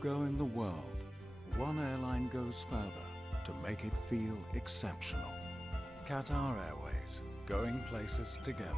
go in the world, one airline goes further to make it feel exceptional. Qatar Airways, going places together.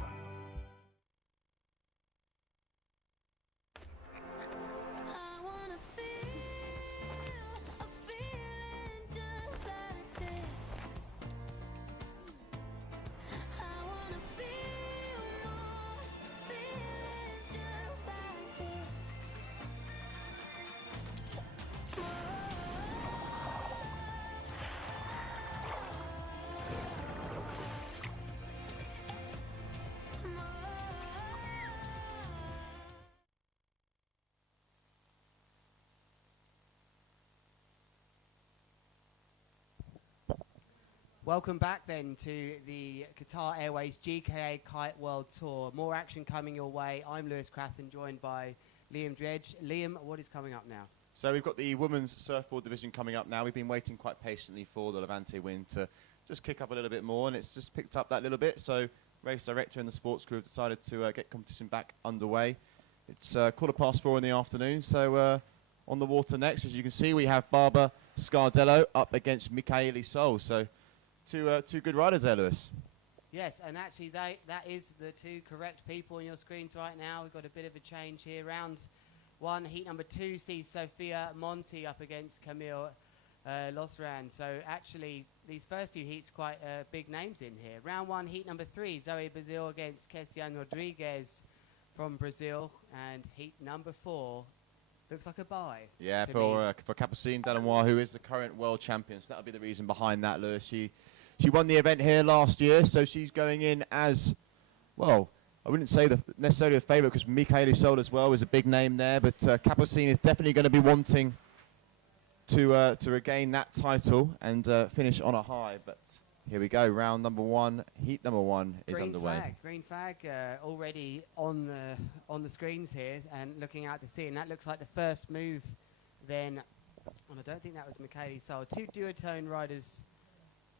Welcome back then to the Qatar Airways GKA Kite World Tour. More action coming your way. I'm Lewis Crathon, joined by Liam Dredge. Liam, what is coming up now? So we've got the women's surfboard division coming up now. We've been waiting quite patiently for the Levante win to just kick up a little bit more, and it's just picked up that little bit. So race director and the sports crew have decided to get competition back underway. It's 4:15 in the afternoon, so on the water next, as you can see, we have Barbara Scardello up against Michaeli Sol. So two good riders there, Lewis. Yes, and actually that is the two correct people on your screens right now. We've got a bit of a change here. Round one, heat number 2 sees Sophia Monti up against Camille Losran. So actually, these first few heats quite big names in here. Round 1, heat number 3, Zoe Brazil against Kessian Rodriguez from Brazil. And heat number 4 looks like a bye. Yeah, for Capucine Delannoy, who is the current world champion. So that'll be the reason behind that, Lewis. She won the event here last year, so she's going in as, well, I wouldn't say necessarily a favourite, because Michaeli Sol as well is a big name there, but Capucine is definitely going to be wanting to regain that title and finish on a high. But here we go, round number 1, heat number 1 is underway. Green flag already on the screens here and looking out to sea, and that looks like the first move then, and I don't think that was Michaeli Sol. Two duotone riders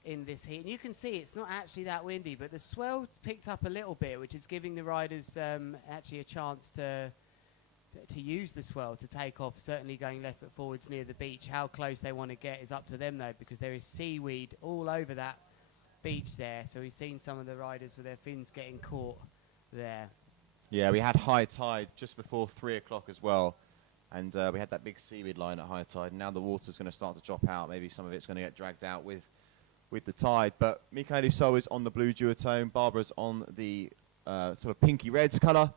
in this heat, and you can see it's not actually that windy, but the swell picked up a little bit, which is giving the riders actually a chance to use the swell to take off, certainly going left foot forwards near the beach. How close they want to get is up to them though, because there is seaweed all over that beach there, so we've seen some of the riders with their fins getting caught there. Yeah, we had high tide just before 3 o'clock as well, and we had that big seaweed line at high tide, and now the water's going to start to drop out. Maybe some of it's going to get dragged out with the tide, but Michaeli Sol is on the blue duotone, Barbara's on the sort of pinky reds colour,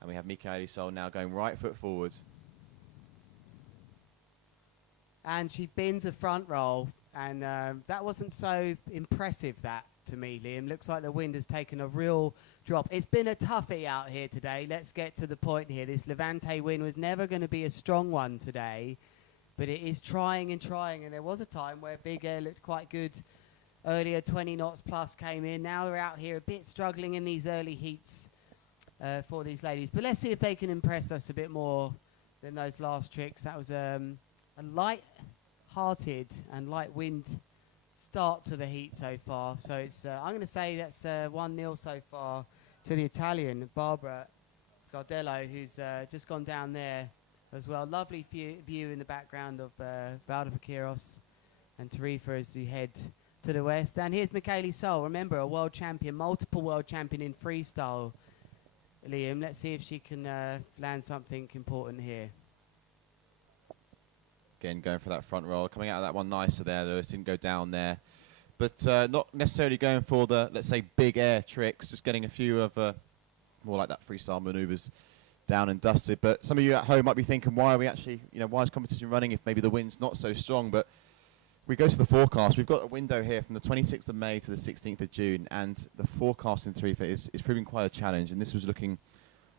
and we have Michaeli Sol now going right foot forwards. And she bins a front roll, and that wasn't so impressive, that, to me, Liam. Looks like the wind has taken a real drop. It's been a toughie out here today. Let's get to the point here. This Levante win was never going to be a strong one today, but it is trying, and there was a time where Big Air looked quite good earlier. 20 knots plus came in. Now they're out here a bit struggling in these early heats for these ladies. But let's see if they can impress us a bit more than those last tricks. That was a light-hearted and light wind start to the heat so far. So it's I'm going to say that's 1-0 so far to the Italian, Barbara Scardello, who's just gone down there as well. Lovely view in the background of Valdipaquiros and Tarifa as you head to the west. And here's Michaeli Sol, remember, a world champion, multiple world champion in freestyle, Liam. Let's see if she can land something important here. Again, going for that front roll, coming out of that one nicer there, Lewis, didn't go down there. But not necessarily going for the, let's say, big air tricks, just getting a few of more like that freestyle manoeuvres down and dusted. But some of you at home might be thinking, why are we actually, why is competition running if maybe the wind's not so strong? But we go to the forecast. We've got a window here from the 26th of May to the 16th of June, and the forecast in Tarifa is proving quite a challenge. And this was looking,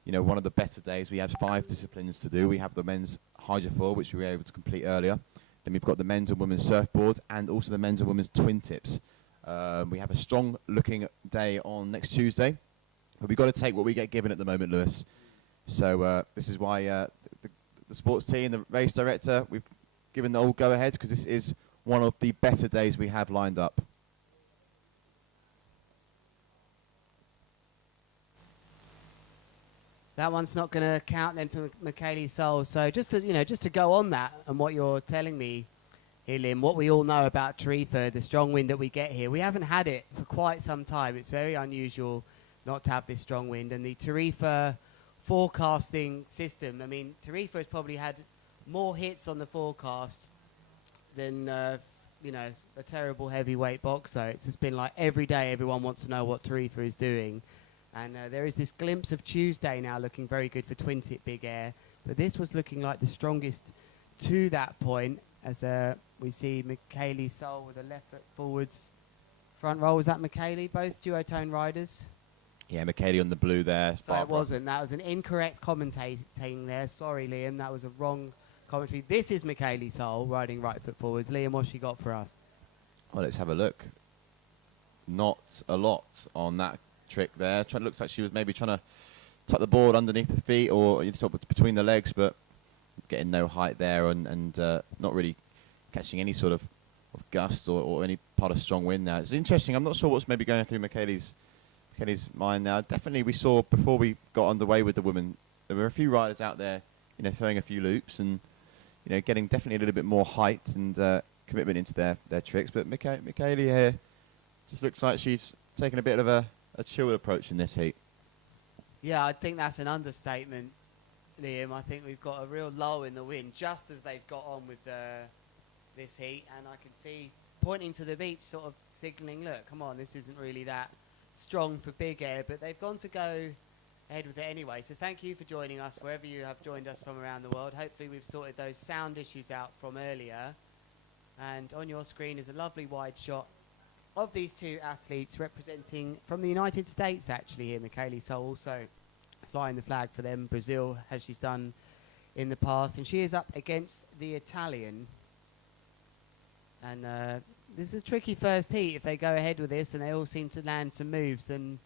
one of the better days. We had 5 disciplines to do. We have the men's hydrofoil, which we were able to complete earlier. Then we've got the men's and women's surfboard, and also the men's and women's twin tips. We have a strong looking day on next Tuesday, but we've got to take what we get given at the moment, Lewis. So this is why the sports team, the race director, we've given the all go ahead, because this is one of the better days we have lined up. That one's not going to count then for Michaeli Soul. So just to go on that and what you're telling me here, Lim, what we all know about Tarifa, the strong wind that we get here, we haven't had it for quite some time. It's very unusual not to have this strong wind. And the Tarifa forecasting system, I mean, Tarifa has probably had more hits on the forecast than, a terrible heavyweight boxer. It's just been like every day everyone wants to know what Tarifa is doing. And there is this glimpse of Tuesday now looking very good for twin tip big air. But this was looking like the strongest to that point, as we see Michaeli Soul with a left foot forwards. Front roll, was that Michaeli? Both duotone riders? Yeah, Michaeli on the blue there. So it wasn't. That was an incorrect commentating there. Sorry, Liam. That was a wrong commentary. This is Michaeli Soul riding right foot forwards. Liam, what's she got for us? Well, let's have a look. Not a lot on that trick there. Looks like she was maybe trying to tuck the board underneath the feet or sort of between the legs, but getting no height there and not really catching any sort of gust or any part of strong wind now. It's interesting. I'm not sure what's maybe going through Michaeli's mind now. Definitely we saw before we got underway with the women, there were a few riders out there, throwing a few loops and, getting definitely a little bit more height and commitment into their tricks. But Michaeli here just looks like she's taking a bit of a chilled approach in this heat. Yeah, I think that's an understatement, Liam. I think we've got a real lull in the wind just as they've got on with this heat, and I can see pointing to the beach, sort of signalling, look, come on, this isn't really that strong for big air, but they've gone to go ahead with it anyway. So thank you for joining us wherever you have joined us from around the world. Hopefully we've sorted those sound issues out from earlier. And on your screen is a lovely wide shot of these two athletes representing from the United States, actually, here. Michaeli Soul also flying the flag for them, Brazil, as she's done in the past. And she is up against the Italian. And this is a tricky first heat. If they go ahead with this and they all seem to land some moves, then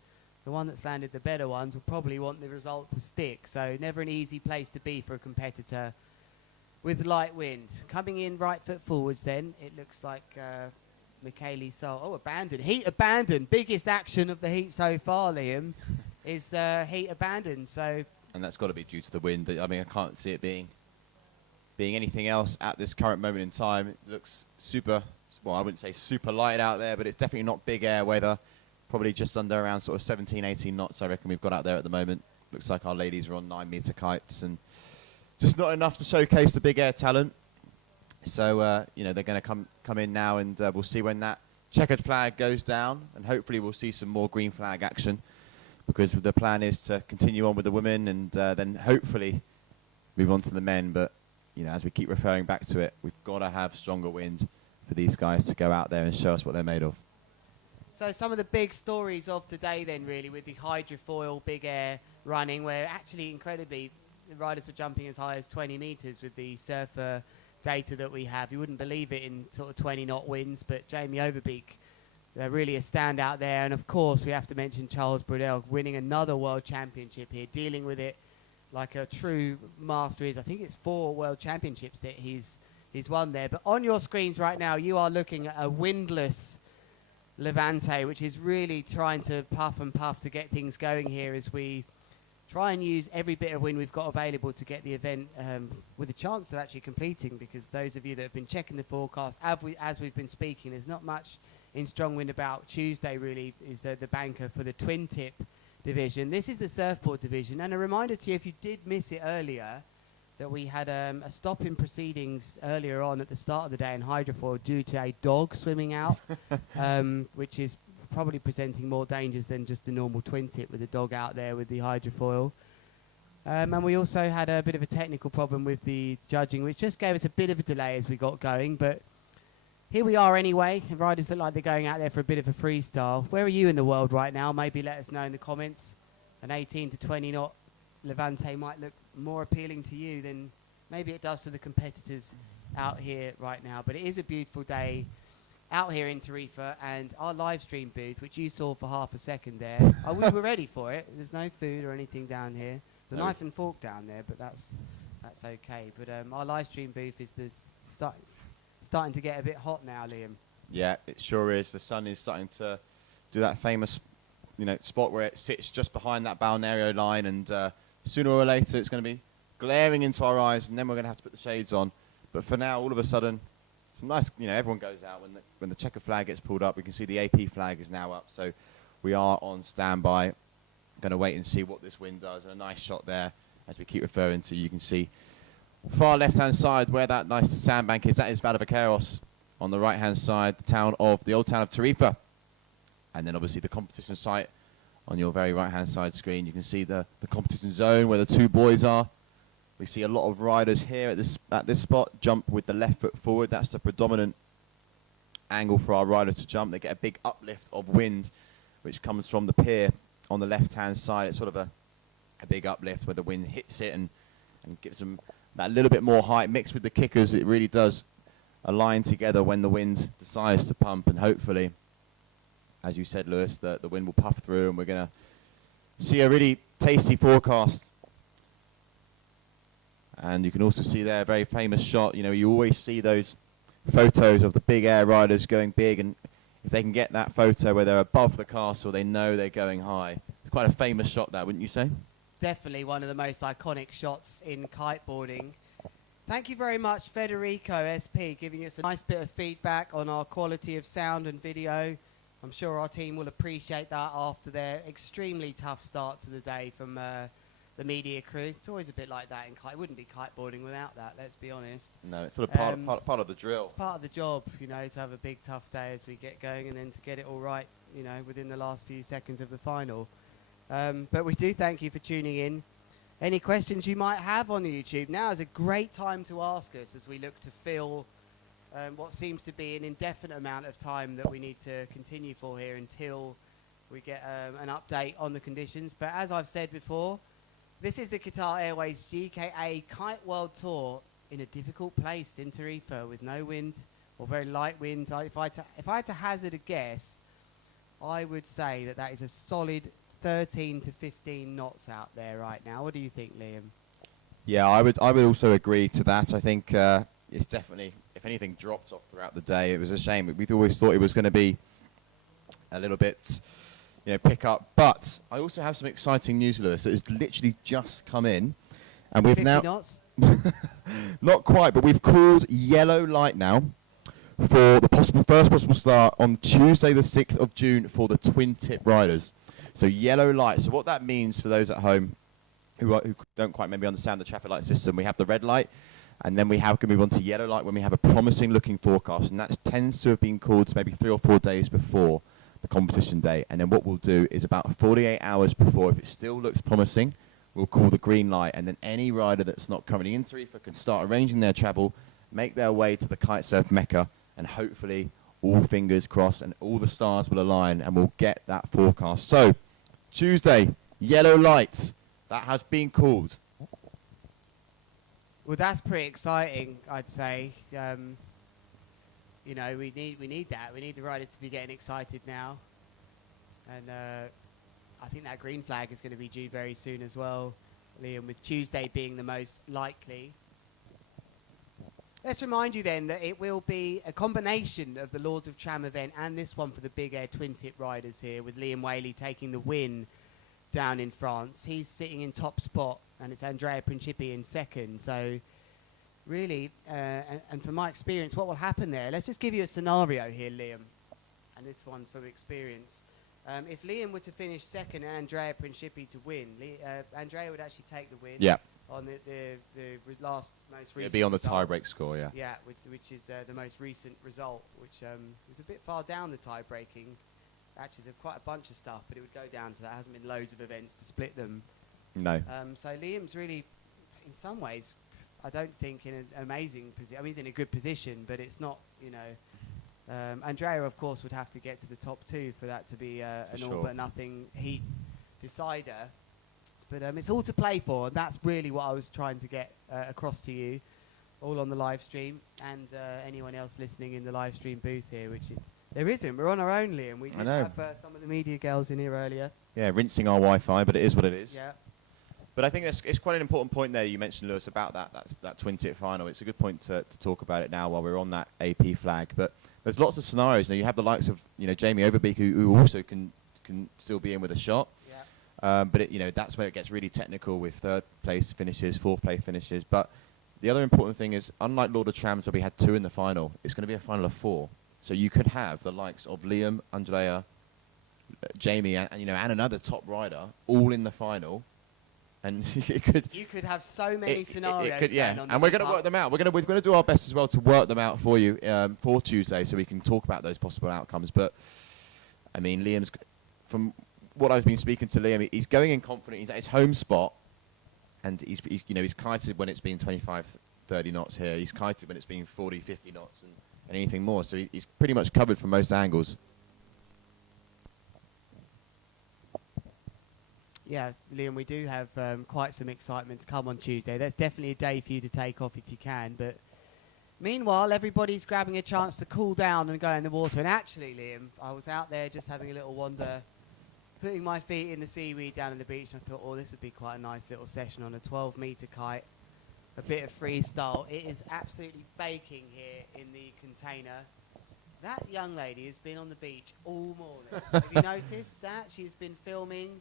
the one that's landed the better ones will probably want the result to stick. So never an easy place to be for a competitor with light wind. Coming in right foot forwards then, it looks like Michaeli Soul. Oh, abandoned. Heat abandoned. Biggest action of the heat so far, Liam, is heat abandoned. So, and that's got to be due to the wind. I mean, I can't see it being anything else at this current moment in time. It looks super, well, I wouldn't say super light out there, but it's definitely not big air weather. Probably just under around sort of 17, 18 knots, I reckon we've got out there at the moment. Looks like our ladies are on 9-meter kites and just not enough to showcase the big air talent. So, they're going to come in now, and we'll see when that checkered flag goes down, and hopefully we'll see some more green flag action, because the plan is to continue on with the women and then hopefully move on to the men. But, as we keep referring back to it, we've got to have stronger wind for these guys to go out there and show us what they're made of. So some of the big stories of today then, really, with the hydrofoil big air running, where actually incredibly the riders were jumping as high as 20 meters with the surfer data that we have. You wouldn't believe it in sort of 20 knot winds, but Jamie Overbeek, they're really a standout there. And of course we have to mention Charles Brudel winning another world championship here, dealing with it like a true master is. I think it's 4 world championships that he's won there. But on your screens right now, you are looking at a windless Levante, which is really trying to puff and puff to get things going here as we try and use every bit of wind we've got available to get the event with a chance of actually completing, because those of you that have been checking the forecast, as we've been speaking, there's not much in strong wind about. Tuesday really is the banker for the twin tip division. This is the surfboard division, and a reminder to you, if you did miss it earlier, that we had a stop in proceedings earlier on at the start of the day in hydrofoil due to a dog swimming out, which is probably presenting more dangers than just the normal twin tip with the dog out there with the hydrofoil. And we also had a bit of a technical problem with the judging, which just gave us a bit of a delay as we got going. But here we are anyway. The riders look like they're going out there for a bit of a freestyle. Where are you in the world right now? Maybe let us know in the comments. An 18 to 20 knot Levante might look more appealing to you than maybe it does to the competitors out here right now. But it is a beautiful day out here in Tarifa, and our live stream booth, which you saw for half a second there, we were ready for it. There's no food or anything down here. There's a knife and fork down there, but that's okay. But our live stream booth is starting to get a bit hot now, Liam. Yeah, it sure is. The sun is starting to do that famous, spot where it sits just behind that balneario line and Sooner or later, it's going to be glaring into our eyes, and then we're going to have to put the shades on. But for now, all of a sudden, it's nice, everyone goes out. When the checker flag gets pulled up, we can see the AP flag is now up. So we are on standby. Going to wait and see what this wind does. And a nice shot there, as we keep referring to. You can see far left-hand side where that nice sandbank is. That is Varadakaros. On the right-hand side, the old town of Tarifa. And then obviously the competition site on your very right-hand side screen. You can see the competition zone where the two buoys are. We see a lot of riders here at this spot jump with the left foot forward. That's the predominant angle for our riders to jump. They get a big uplift of wind, which comes from the pier on the left-hand side. It's sort of a big uplift where the wind hits it and gives them that little bit more height. Mixed with the kickers, it really does align together when the wind decides to pump. And hopefully, as you said, Lewis, the wind will puff through and we're going to see a really tasty forecast. And you can also see there a very famous shot. You always see those photos of the big air riders going big, and if they can get that photo where they're above the castle, they know they're going high. It's quite a famous shot, that, wouldn't you say? Definitely one of the most iconic shots in kiteboarding. Thank you very much, Federico SP, giving us a nice bit of feedback on our quality of sound and video. I'm sure our team will appreciate that after their extremely tough start to the day from the media crew. It's always a bit like that in kite. It wouldn't be kiteboarding without that, let's be honest. No, it's sort of part of the drill. It's part of the job, to have a big tough day as we get going and then to get it all right, within the last few seconds of the final. But we do thank you for tuning in. Any questions you might have on YouTube, now is a great time to ask us as we look to fill what seems to be an indefinite amount of time that we need to continue for here until we get an update on the conditions. But as I've said before, this is the Qatar Airways GKA Kite World Tour in a difficult place in Tarifa with no wind or very light wind. If I had to hazard a guess, I would say that is a solid 13 to 15 knots out there right now. What do you think, Liam? Yeah, I would also agree to that. I think it's definitely, if anything, dropped off throughout the day. It was a shame. We'd always thought it was going to be a little bit, pick up. But I also have some exciting news, Lewis, that has literally just come in. And we've 50 now... knots? Not quite, but we've called yellow light now for the first possible start on Tuesday the 6th of June for the twin tip riders. So yellow light. So what that means for those at home who don't quite maybe understand the traffic light system, we have the red light, and then we can move on to yellow light when we have a promising looking forecast, and that tends to have been called maybe 3 or 4 days before the competition day. And then what we'll do is about 48 hours before, if it still looks promising, we'll call the green light, and then any rider that's not currently in Tarifa can start arranging their travel, make their way to the kite surf mecca, and hopefully all fingers crossed and all the stars will align and we'll get that forecast. So Tuesday, yellow light, that has been called. Well, that's pretty exciting, I'd say. We need that. We need the riders to be getting excited now. And I think that green flag is going to be due very soon as well, Liam, with Tuesday being the most likely. Let's remind you then that it will be a combination of the Lords of Tram event and this one for the big air twin tip riders here, with Liam Whaley taking the win down in France. He's sitting in top spot, and it's Andrea Principi in second. So really, and from my experience, what will happen there, let's just give you a scenario here, Liam, and this one's from experience. If Liam were to finish second and Andrea Principi to win, Andrea would actually take the win. Yeah. On the most recent. It'd be on the result. tie-break score, yeah. Yeah, which is the most recent result, which is a bit far down the tie-breaking. Actually, there's quite a bunch of stuff, but it would go down to that. There hasn't been loads of events to split them. No. So Liam's really, in some ways, I don't think in an amazing position. I mean, he's in a good position, but it's not, Andrea, of course, would have to get to the top two for that to be an all but nothing heat decider. But it's all to play for, and that's really what I was trying to get across to you, all on the live stream, and anyone else listening in the live stream booth here, which there isn't. We're on our own, Liam. We did have some of the media girls in here earlier. Yeah, rinsing our Wi-Fi, but it is what it is. Yeah. But I think it's quite an important point there you mentioned, Lewis, about that twin tip final. It's a good point to talk about it now while we're on that AP flag. But there's lots of scenarios. Now, you have the likes of Jamie Overbeek, who also can still be in with a shot. Yeah. But that's where it gets really technical with third place finishes, fourth place finishes. But the other important thing is, unlike Lord of Trams where we had 2 in the final, it's going to be a final of 4. So you could have the likes of Liam, Andrea, Jamie, and another top rider all in the final, and you could have so many scenarios. Going on, and we're going to work them out. We're going to do our best as well to work them out for you for Tuesday, so we can talk about those possible outcomes. But I mean, Liam's, from what I've been speaking to Liam, he's going in confident. He's at his home spot, and he's kited when it's been 25, 30 knots here. He's kited when it's been 40, 50 knots, and anything more. So he's pretty much covered from most angles. Yeah, Liam, we do have quite some excitement to come on Tuesday. That's definitely a day for you to take off if you can. But meanwhile, everybody's grabbing a chance to cool down and go in the water. And actually, Liam, I was out there just having a little wander, putting my feet in the seaweed down on the beach. And I thought, this would be quite a nice little session on a 12-metre kite. A bit of freestyle. It is absolutely baking here in the container. That young lady has been on the beach all morning. Have you noticed that? She's been filming.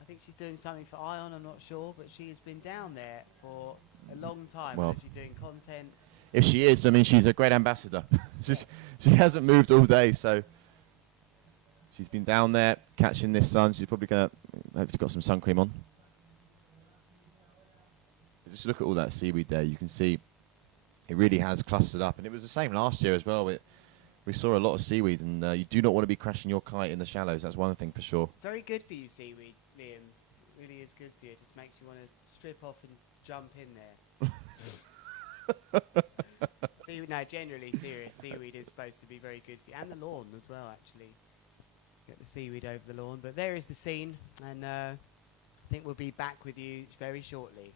I think she's doing something for Ion, I'm not sure, but she has been down there for a long time. Well, she's doing content. If she is, I mean, she's a great ambassador. She hasn't moved all day, so she's been down there catching this sun. She's probably going to hopefully got some sun cream on. Just look at all that seaweed there. You can see it really has clustered up. And it was the same last year as well. We saw a lot of seaweed, and you do not want to be crashing your kite in the shallows. That's one thing for sure. Very good for you, seaweed, Liam. Really is good for you. It just makes you want to strip off and jump in there. No, generally serious. Seaweed is supposed to be very good for you. And the lawn as well, actually. Get the seaweed over the lawn. But there is the scene. And I think we'll be back with you very shortly.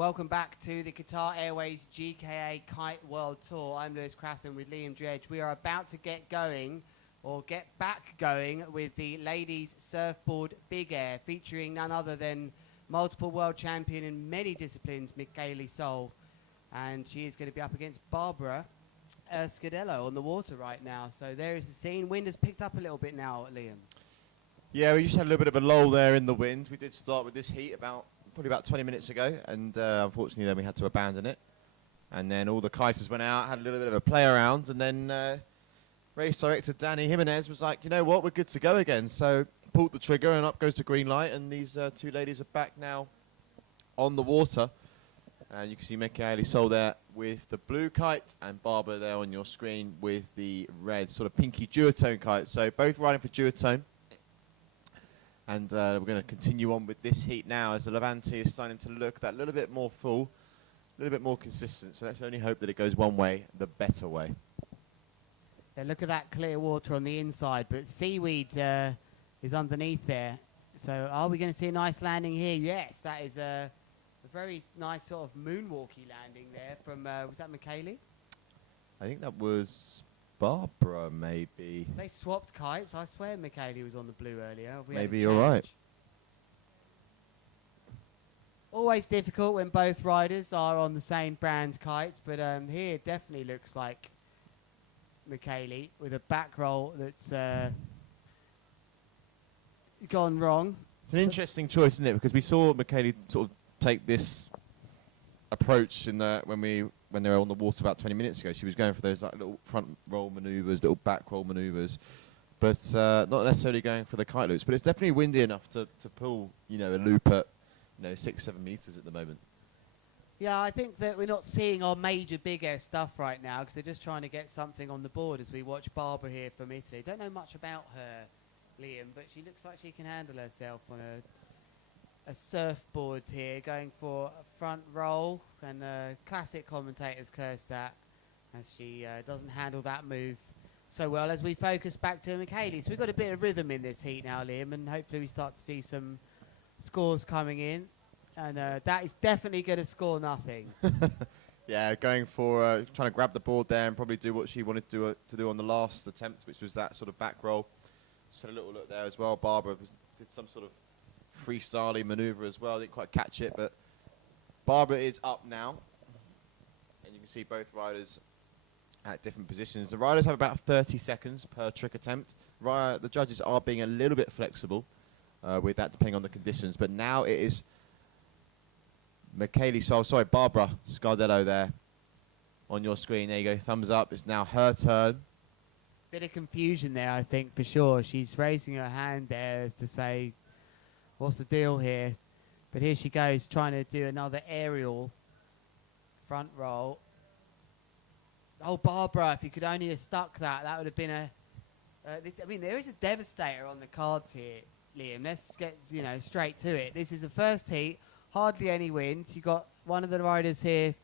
Welcome back to the Qatar Airways GKA Kite World Tour. I'm Lewis Cratham with Liam Dredge. We are about to get going, or get back going, with the ladies surfboard big air, featuring none other than multiple world champion in many disciplines, Michaeli Sol. And she is going to be up against Barbara Scadello on the water right now. So there is the scene. Wind has picked up a little bit now, Liam. Yeah, we just had a little bit of a lull there in the wind. We did start with this heat probably about 20 minutes ago, and unfortunately then we had to abandon it. And then all the kiters went out, had a little bit of a play around, and then race director Danny Jimenez was like, you know what, we're good to go again. So pulled the trigger and up goes the green light, and these two ladies are back now on the water. And you can see Michaeli Sol there with the blue kite, and Barbara there on your screen with the red sort of pinky duotone kite. So both riding for duotone. And we're going to continue on with this heat now as the Levante is starting to look that little bit more full, a little bit more consistent. So let's only hope that it goes one way, the better way. Yeah, look at that clear water on the inside, but seaweed is underneath there. So are we going to see a nice landing here? Yes, that is a very nice sort of moonwalky landing there from, was that Michaeli? I think that was Barbara, maybe. They swapped kites. I swear Michaeli was on the blue earlier. Maybe you're right. Always difficult when both riders are on the same brand kites, but here it definitely looks like Michaeli with a back roll that's gone wrong. It's an interesting choice, isn't it? Because we saw Michaeli sort of take this approach in when they were on the water about 20 minutes ago. She was going for those like little front roll manoeuvres, little back roll manoeuvres, but not necessarily going for the kite loops. But it's definitely windy enough to pull, a loop at 6-7 meters at the moment. Yeah, I think that we're not seeing our major big air stuff right now because they're just trying to get something on the board as we watch Barbara here from Italy. Don't know much about her, Liam, but she looks like she can handle herself on a surfboard here, going for a front roll, and classic commentators curse that as she doesn't handle that move so well. As we focus back to Michaeli, so we've got a bit of rhythm in this heat now, Liam, and hopefully we start to see some scores coming in, and that is definitely going to score nothing. Yeah, going for trying to grab the board there and probably do what she wanted to do on the last attempt, which was that sort of back roll. Just had a little look there as well. Barbara did some sort of freestyle maneuver as well. Didn't quite catch it, but Barbara is up now, and you can see both riders at different positions. The riders have about 30 seconds per trick attempt. The judges are being a little bit flexible with that, depending on the conditions. But now it is Barbara Scadello there on your screen. There you go, thumbs up. It's now her turn. Bit of confusion there, I think, for sure. She's raising her hand there as to say, what's the deal here? But here she goes, trying to do another aerial front roll. Oh, Barbara, if you could only have stuck that, that would have been there is a devastator on the cards here, Liam. Let's get, straight to it. This is the first heat, hardly any wind. You've got one of the riders here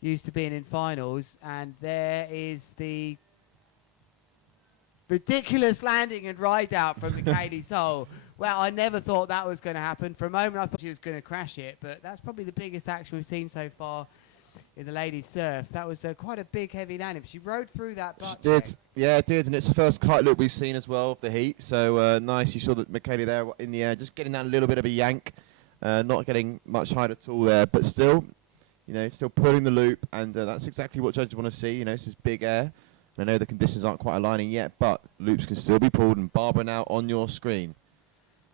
used to being in finals, and there is the ridiculous landing and ride out from Michaeli Sol. Well, I never thought that was going to happen. For a moment, I thought she was going to crash it, but that's probably the biggest action we've seen so far in the ladies' surf. That was quite a big, heavy landing. But she rode through that butt She did. check. Yeah, it did, and it's the first kite loop we've seen as well of the heat. So nice. You saw that Michaeli there in the air, just getting that little bit of a yank, not getting much height at all there, but still, still pulling the loop, and that's exactly what judges want to see. This is big air. I know the conditions aren't quite aligning yet, but loops can still be pulled, and Barbara now on your screen.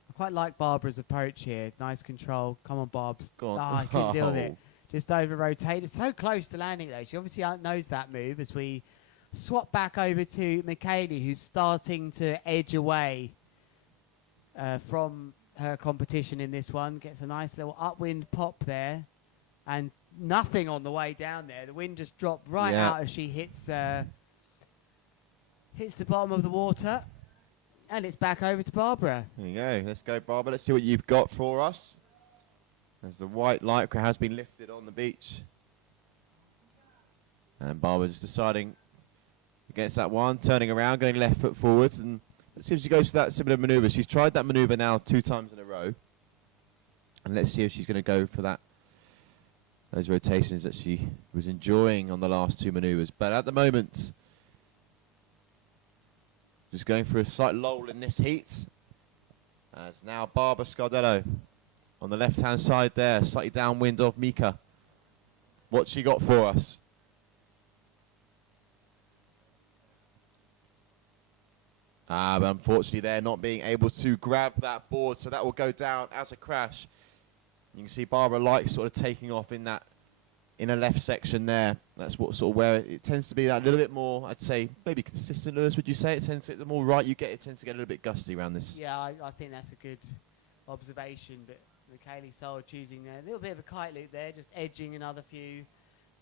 I quite like Barbara's approach here. Nice control. Come on, Barbs. Go on. I couldn't deal with it. Just over-rotated. So close to landing, though. She obviously knows that move as we swap back over to Michaeli, who's starting to edge away from her competition in this one. Gets a nice little upwind pop there. And nothing on the way down there. The wind just dropped right out as she hits the bottom of the water. And it's back over to Barbara. There you go. Let's go, Barbara. Let's see what you've got for us. As the white lycra has been lifted on the beach. And Barbara just deciding against that one, turning around, going left foot forwards. And let's see if she goes for that similar manoeuvre. She's tried that manoeuvre now 2 times in a row. And let's see if she's going to go for that those rotations that she was enjoying on the last two manoeuvres. But at the moment, just going through a slight lull in this heat. As now Barbara Scardello on the left-hand side there, slightly downwind of Mika. What's she got for us? But unfortunately they're not being able to grab that board, so that will go down as a crash. You can see Barbara Light sort of taking off in that inner left section there. That's what sort of where it tends to be that little bit more, I'd say, maybe consistent, Lewis, would you say? It tends to, the more right you get, it tends to get a little bit gusty around this. Yeah, I think that's a good observation, but Michaeli Soul choosing a little bit of a kite loop there, just edging another few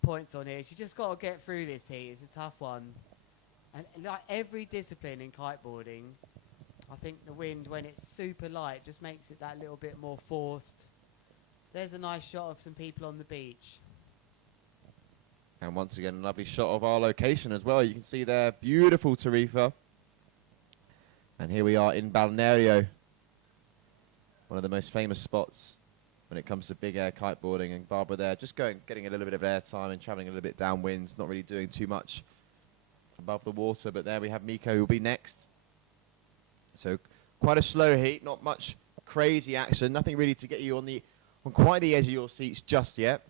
points on here. She just got to get through this heat. It's a tough one. And like every discipline in kiteboarding, I think the wind, when it's super light, just makes it that little bit more forced. There's a nice shot of some people on the beach. And once again, a lovely shot of our location as well. You can see there, beautiful Tarifa. And here we are in Balneario, one of the most famous spots when it comes to big air kiteboarding. And Barbara there just getting a little bit of air time and traveling a little bit downwinds, not really doing too much above the water. But there we have Miko, who will be next. So quite a slow heat, not much crazy action, nothing really to get you on quite the edge of your seats just yet.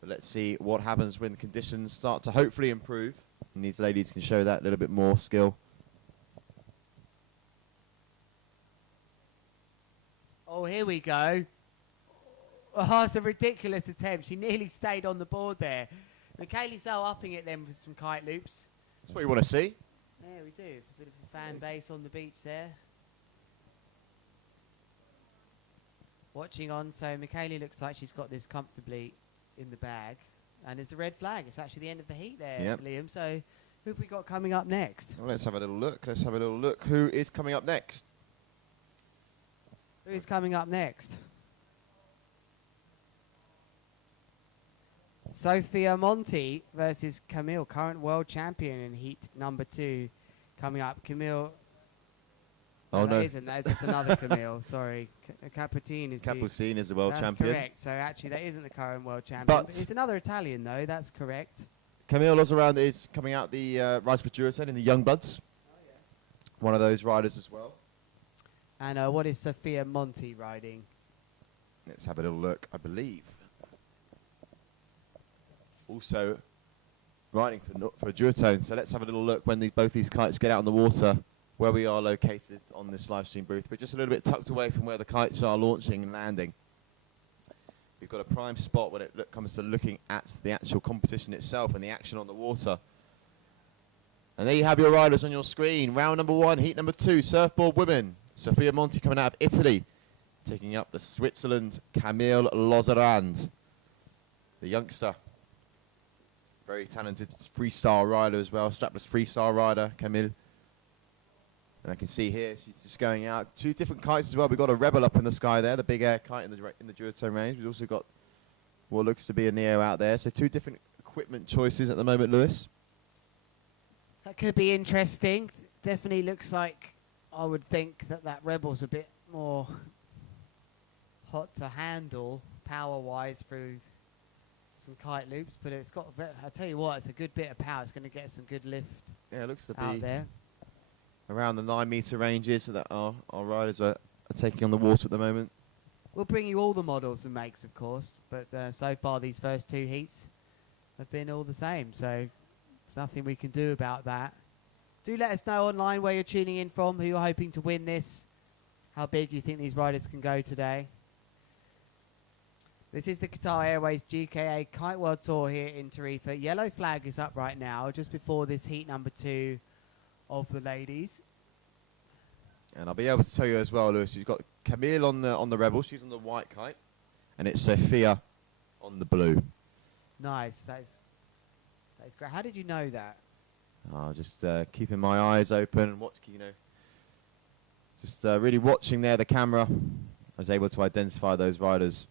But let's see what happens when conditions start to hopefully improve and these ladies can show that little bit more skill. Oh, here we go. Oh, it's a ridiculous attempt. She nearly stayed on the board there. Michaeli Soul upping it then with some kite loops. That's what you want to see. Yeah, we do. It's a bit of a fan base on the beach there. Watching on, so Michaeli looks like she's got this comfortably in the bag. And it's a red flag. It's actually the end of the heat there, yep. Liam. So who have we got coming up next? Well, let's have a little look. Let's have a little look. Who is coming up next? Who's coming up next? Sophia Monti versus Camille, current world champion in heat number 2. Coming up, Camille. Oh, no. That's just another Camille, sorry. Capucine is the world champion. That's correct. So actually, that isn't the current world champion. But it's another Italian, though. That's correct. Camille Lozarand is coming out the Rise for Duratone in the Young Bloods. Oh, yeah. One of those riders as well. And what is Sophia Monti riding? Let's have a little look, I believe. Also riding for Duratone. So let's have a little look when both these kites get out on the water, where we are located on this live stream booth. We're just a little bit tucked away from where the kites are launching and landing. We've got a prime spot when it comes to looking at the actual competition itself and the action on the water. And there you have your riders on your screen. Round number 1, heat number 2, surfboard women. Sophia Monti coming out of Italy, taking up the Switzerland Camille Lozarand, the youngster. Very talented freestyle rider as well, strapless freestyle rider, Camille. And I can see here, she's just going out. 2 different kites as well. We've got a Rebel up in the sky there, the big air kite in the Duratone range. We've also got what looks to be a Neo out there. So 2 different equipment choices at the moment, Lewis. That could be interesting. Definitely looks like I would think that Rebel's a bit more hot to handle power-wise through some kite loops, but it's got, I'll tell you what, it's a good bit of power. It's going to get some good lift. Yeah, it looks to be there. Around the 9-meter ranges that our riders are taking on the water at the moment. We'll bring you all the models and makes, of course, but so far these first 2 heats have been all the same, so there's nothing we can do about that. Do let us know online where you're tuning in from, who you're hoping to win this, how big you think these riders can go today. This is the Qatar Airways GKA Kite World Tour here in Tarifa. Yellow flag is up right now, just before this heat number 2 of the ladies. And I'll be able to tell you as well, Lewis, you've got Camille on the Rebel, she's on the white kite, and it's Sophia on the blue. Nice, that is great. How did you know that? Oh, just keeping my eyes open and just really watching there the camera. I was able to identify those riders.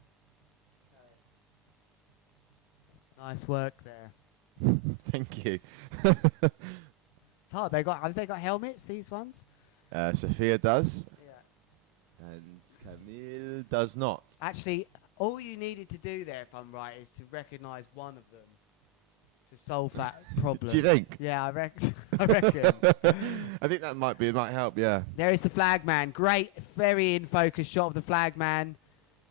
Nice work there. Thank you. It's hard. Have they got helmets, these ones? Sophia does. Yeah. And Camille does not. Actually, all you needed to do there, if I'm right, is to recognise one of them to solve that problem. Do you think? Yeah, I reckon. I reckon. I think that might help, yeah. There is the flagman. Great, very in focus shot of the flagman.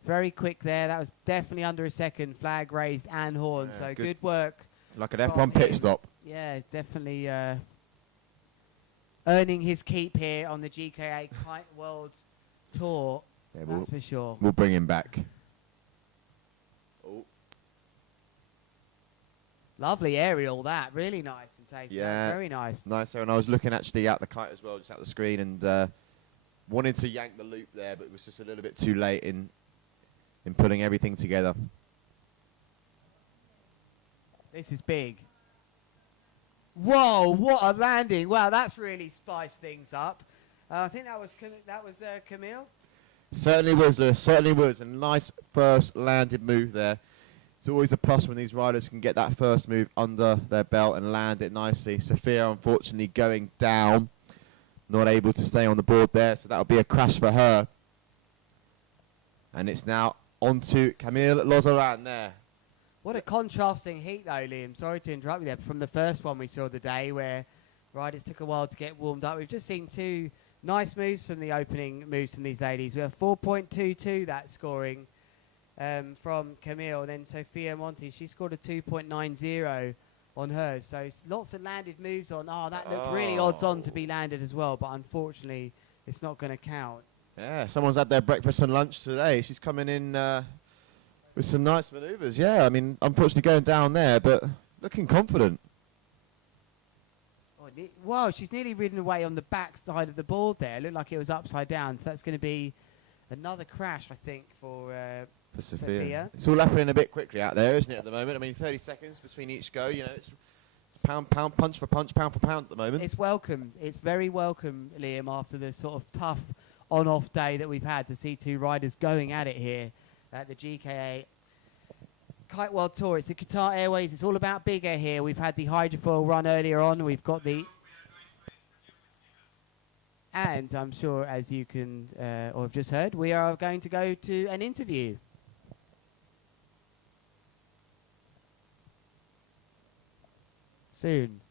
Very quick there. That was definitely under a second. Flag raised and horn. Yeah, so good work. Like an F1 pit stop. Yeah, definitely earning his keep here on the GKA Kite World Tour. Yeah, that's for sure. We'll bring him back. Oh. Lovely aerial, that. Really nice and tasty. Yeah. That's very nice. Nice. And I was looking actually at the kite as well, just at the screen, and wanted to yank the loop there, but it was just a little bit too late in putting everything together. This is big. Whoa, what a landing. Wow, that's really spiced things up. I think that was Camille. Certainly was, Lewis. Certainly was. A nice first landed move there. It's always a plus when these riders can get that first move under their belt and land it nicely. Sophia, unfortunately, going down. Not able to stay on the board there, so that'll be a crash for her. And it's now on to Camille Lozoran there. What a contrasting heat, though, Liam. Sorry to interrupt you there. But from the first one we saw the day where riders took a while to get warmed up, we've just seen two nice moves from the opening moves from these ladies. We have 4.22 that scoring from Camille. Then Sophia Monti, she scored a 2.90 on hers. So lots of landed moves on. Oh, that looked really odds on to be landed as well. But unfortunately, it's not going to count. Yeah, someone's had their breakfast and lunch today. She's coming in with some nice manoeuvres. Yeah, I mean, unfortunately going down there, but looking confident. Oh, wow, she's nearly ridden away on the back side of the board there. It looked like it was upside down. So that's going to be another crash, I think, for Sophia. It's all happening a bit quickly out there, isn't it, at the moment? I mean, 30 seconds between each go. You know, it's pound, punch for punch, pound for pound at the moment. It's welcome. It's very welcome, Liam, after the sort of tough on-off day that we've had to see two riders going at it here at the GKA Kite World Tour. It's the Qatar Airways. It's all about big air here. We've had the hydrofoil run earlier on. We've got the... And I'm sure, as you can or have just heard, we are going to go to an interview. Soon.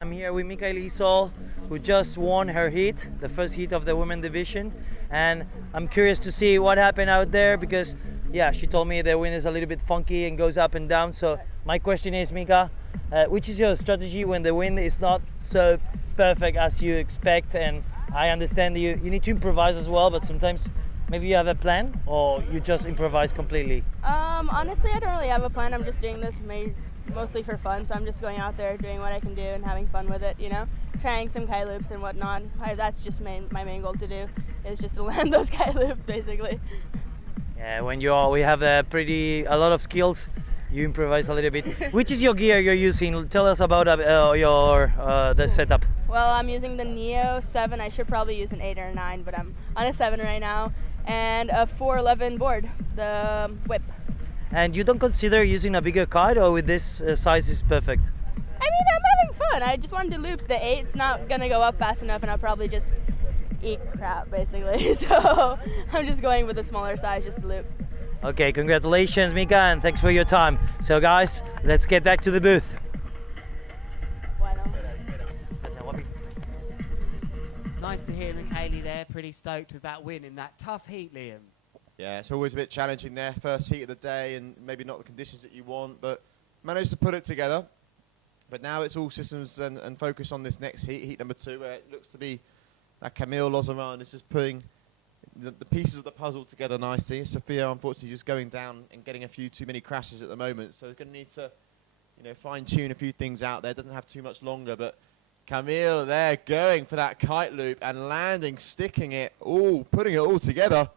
I'm here with Michael Isol, who just won her heat, the first heat of the women division, and I'm curious to see what happened out there because, yeah, she told me the wind is a little bit funky and goes up and down. So my question is, Mika, which is your strategy when the wind is not so perfect as you expect? And I understand you need to improvise as well, but sometimes maybe you have a plan or you just improvise completely. Honestly, I don't really have a plan. I'm just doing this mostly for fun, so I'm just going out there doing what I can do and having fun with it, you know, trying some kite loops and whatnot. That's just my main goal to do, is just to land those kite loops, basically. Yeah, when we have a lot of skills, you improvise a little bit. Which is your gear you're using? Tell us about the setup. Well, I'm using the Neo 7. I should probably use an 8 or a 9, but I'm on a 7 right now, and a 411 board, the whip. And you don't consider using a bigger kite, or with this size is perfect? I mean, I'm having fun. I just want to do loops. The 8's not going to go up fast enough, and I'll probably just eat crap, basically. So I'm just going with a smaller size, just to loop. Okay, congratulations, Mika, and thanks for your time. So, guys, let's get back to the booth. Nice to hear Michaeli there, pretty stoked with that win in that tough heat, Liam. Yeah, it's always a bit challenging there. First heat of the day and maybe not the conditions that you want, but managed to put it together. But now it's all systems and focus on this next heat, heat number 2, where it looks to be that Camille Lozoran is just putting the pieces of the puzzle together nicely. Sophia, unfortunately, just going down and getting a few too many crashes at the moment, so we're going to need to, fine-tune a few things out there. Doesn't have too much longer, but Camille there going for that kite loop and landing, sticking it, putting it all together.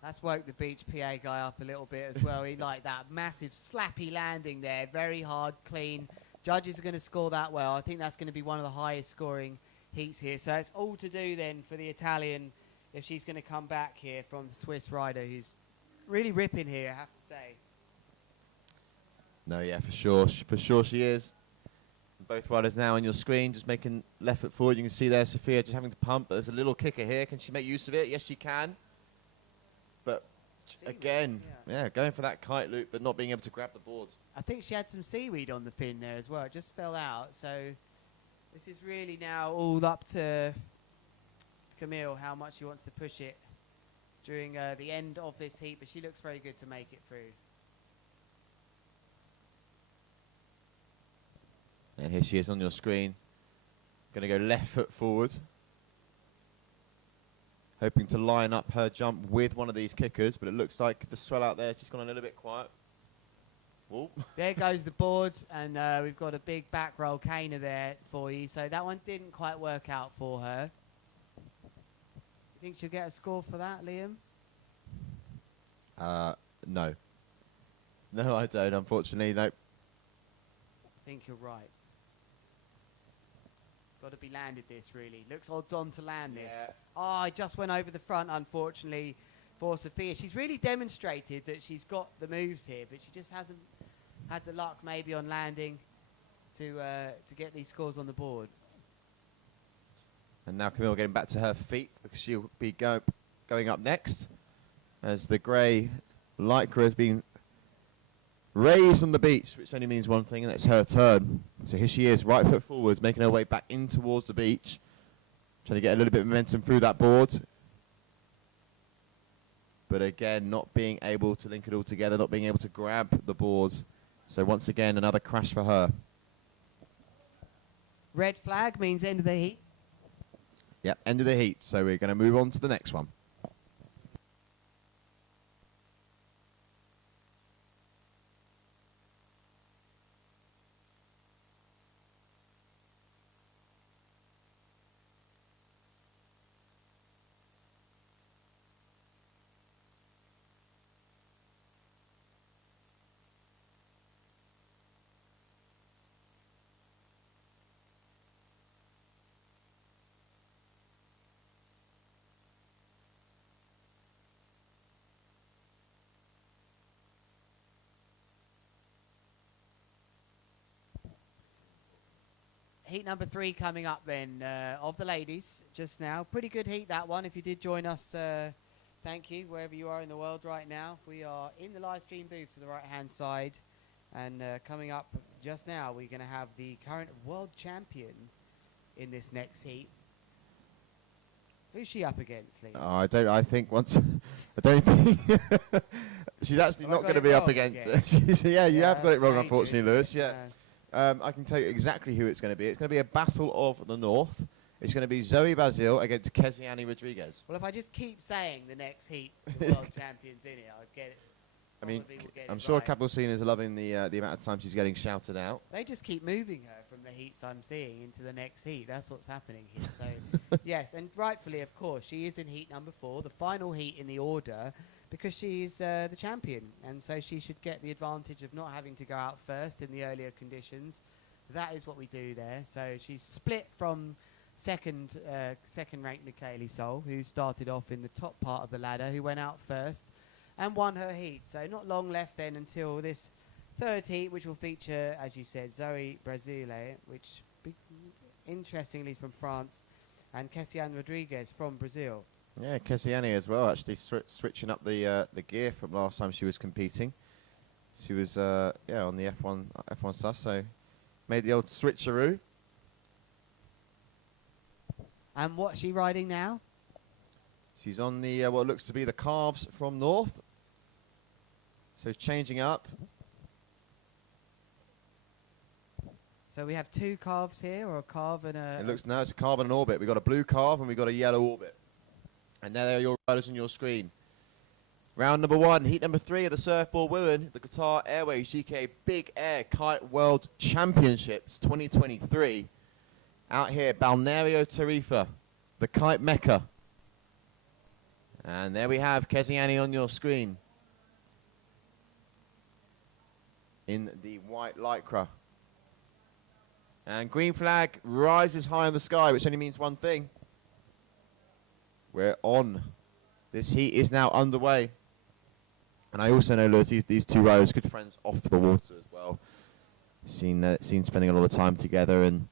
That's woke the beach PA guy up a little bit as well. He liked that massive slappy landing there. Very hard, clean. Judges are going to score that well. I think that's going to be one of the highest scoring heats here. So it's all to do then for the Italian if she's going to come back here from the Swiss rider who's really ripping here, I have to say. No, yeah, for sure. For sure she is. Both riders now on your screen, just making left foot forward. You can see there Sophia just having to pump, but there's a little kicker here. Can she make use of it? Yes, she can. But again, yeah, going for that kite loop, but not being able to grab the board. I think she had some seaweed on the fin there as well. It just fell out. So this is really now all up to Camille how much she wants to push it during the end of this heat. But she looks very good to make it through. And here she is on your screen. Going to go left foot forward. Hoping to line up her jump with one of these kickers, but it looks like the swell out there has just gone a little bit quiet. Whoa. There goes the board, and we've got a big back roll caner there for you. So that one didn't quite work out for her. You think she'll get a score for that, Liam? No. No, I don't, unfortunately. No. I think you're right. Got to be landed this, really. Looks odds on to land this. Yeah. Oh, I just went over the front, unfortunately, for Sophia. She's really demonstrated that she's got the moves here, but she just hasn't had the luck maybe on landing to get these scores on the board. And now Camille getting back to her feet because she'll be going up next as the grey lycra has been raised on the beach, which only means one thing, and it's her turn. So here she is, right foot forwards, making her way back in towards the beach, trying to get a little bit of momentum through that board. But again, not being able to link it all together, not being able to grab the boards. So once again, another crash for her. Red flag means end of the heat. Yep, end of the heat. So we're going to move on to the next one. Heat number 3 coming up then, of the ladies just now. Pretty good heat, that one. If you did join us, thank you, wherever you are in the world right now. We are in the live stream booth to the right-hand side. And coming up just now, we're going to have the current world champion in this next heat. Who's she up against, Lee? I don't think she's actually not going to be up against. Yeah, you have got it wrong, unfortunately, Lewis. Yeah. I can tell you exactly who it's going to be. It's going to be a battle of the North. It's going to be Zoe Bazil against Keziani Rodriguez. Well, if I just keep saying the next heat, the world champion's in it, I'll get it. I mean, I'm sure Capulcinas are loving the amount of time she's getting shouted out. They just keep moving her from the heats I'm seeing into the next heat. That's what's happening here. So, yes, and rightfully, of course, she is in heat number 4, the final heat in the order, because she's the champion. And so she should get the advantage of not having to go out first in the earlier conditions. That is what we do there. So she's split from second-ranked Michaeli Sol, who started off in the top part of the ladder, who went out first and won her heat. So not long left then until this third heat, which will feature, as you said, Zoe Brasile, which interestingly from France, and Keziani Rodriguez from Brazil. Yeah, Keziani as well, actually switching up the gear from last time she was competing. She was on the F1 stuff, so made the old switcheroo. And what's she riding now? She's on the what looks to be the calves from North. So changing up. So we have 2 calves here, or a calve and a... It looks now it's a calve and an orbit. We've got a blue calve and we've got a yellow orbit. And there are your riders on your screen. Round number 1, heat number 3 of the Surfboard Women, the Qatar Airways GKA Big Air Kite World Championships 2023. Out here, Balneario Tarifa, the Kite Mecca. And there we have Keziani on your screen in the white lycra. And green flag rises high in the sky, which only means one thing. We're on. This heat is now underway. And I also know, Lewis, these 2 riders, good friends off the water as well. seen spending a lot of time together, and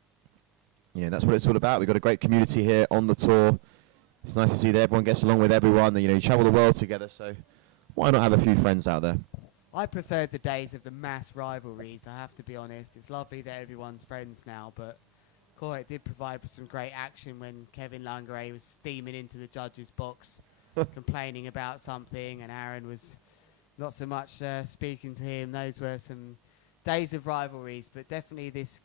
that's what it's all about. We've got a great community here on the tour. It's nice to see that everyone gets along with everyone. You travel the world together, so why not have a few friends out there? I preferred the days of the mass rivalries, I have to be honest. It's lovely that everyone's friends now, but Kite did provide for some great action when Kevin Langray was steaming into the judges' box complaining about something, and Aaron was not so much speaking to him. Those were some days of rivalries, but definitely this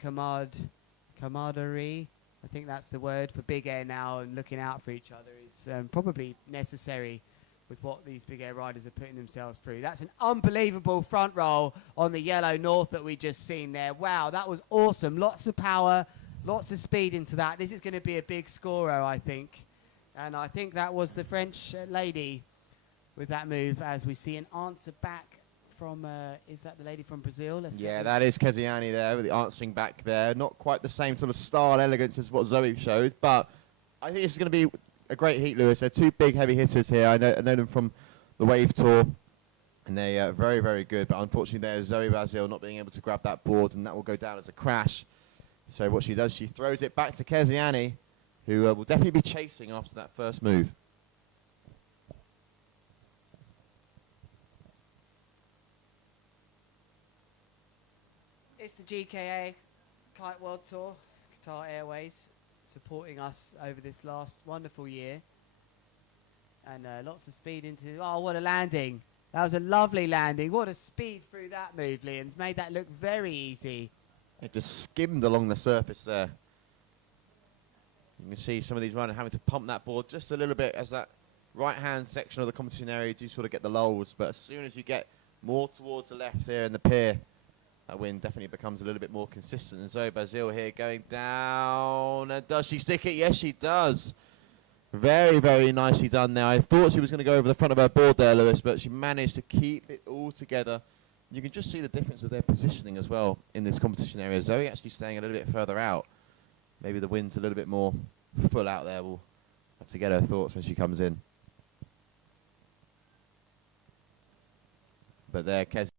camaraderie, I think that's the word for big air now, and looking out for each other is probably necessary with what these big air riders are putting themselves through. That's an unbelievable front roll on the yellow north that we just seen there. Wow, that was awesome. Lots of power, lots of speed into that. This is going to be a big scorer, I think. And I think that was the French lady with that move, as we see an answer back from, is that the lady from Brazil? Yeah, that is Keziani there with the answering back there. Not quite the same sort of style, elegance as what Zoe showed, but I think this is going to be a great heat, Lewis. They're two big heavy hitters here. I know them from the Wave Tour, and they are very, very good. But unfortunately, there's Zoe Brazil not being able to grab that board, and that will go down as a crash. So what she does, she throws it back to Keziani, who will definitely be chasing after that first move. It's the GKA Kite World Tour, Qatar Airways, supporting us over this last wonderful year. And lots of speed into... Oh, what a landing. That was a lovely landing. What a speed through that move, Liam. Made that look very easy. It just skimmed along the surface there. You can see some of these runners having to pump that board just a little bit as that right-hand section of the competition area do sort of get the lulls. But as soon as you get more towards the left here in the pier, that wind definitely becomes a little bit more consistent. And Zoe Bazil here going down. And does she stick it? Yes, she does. Very, very nicely done there. I thought she was going to go over the front of her board there, Lewis, but she managed to keep it all together. You can just see the difference of their positioning as well in this competition area. Zoe actually staying a little bit further out. Maybe the wind's a little bit more full out there. We'll have to get her thoughts when she comes in. But there, Kez.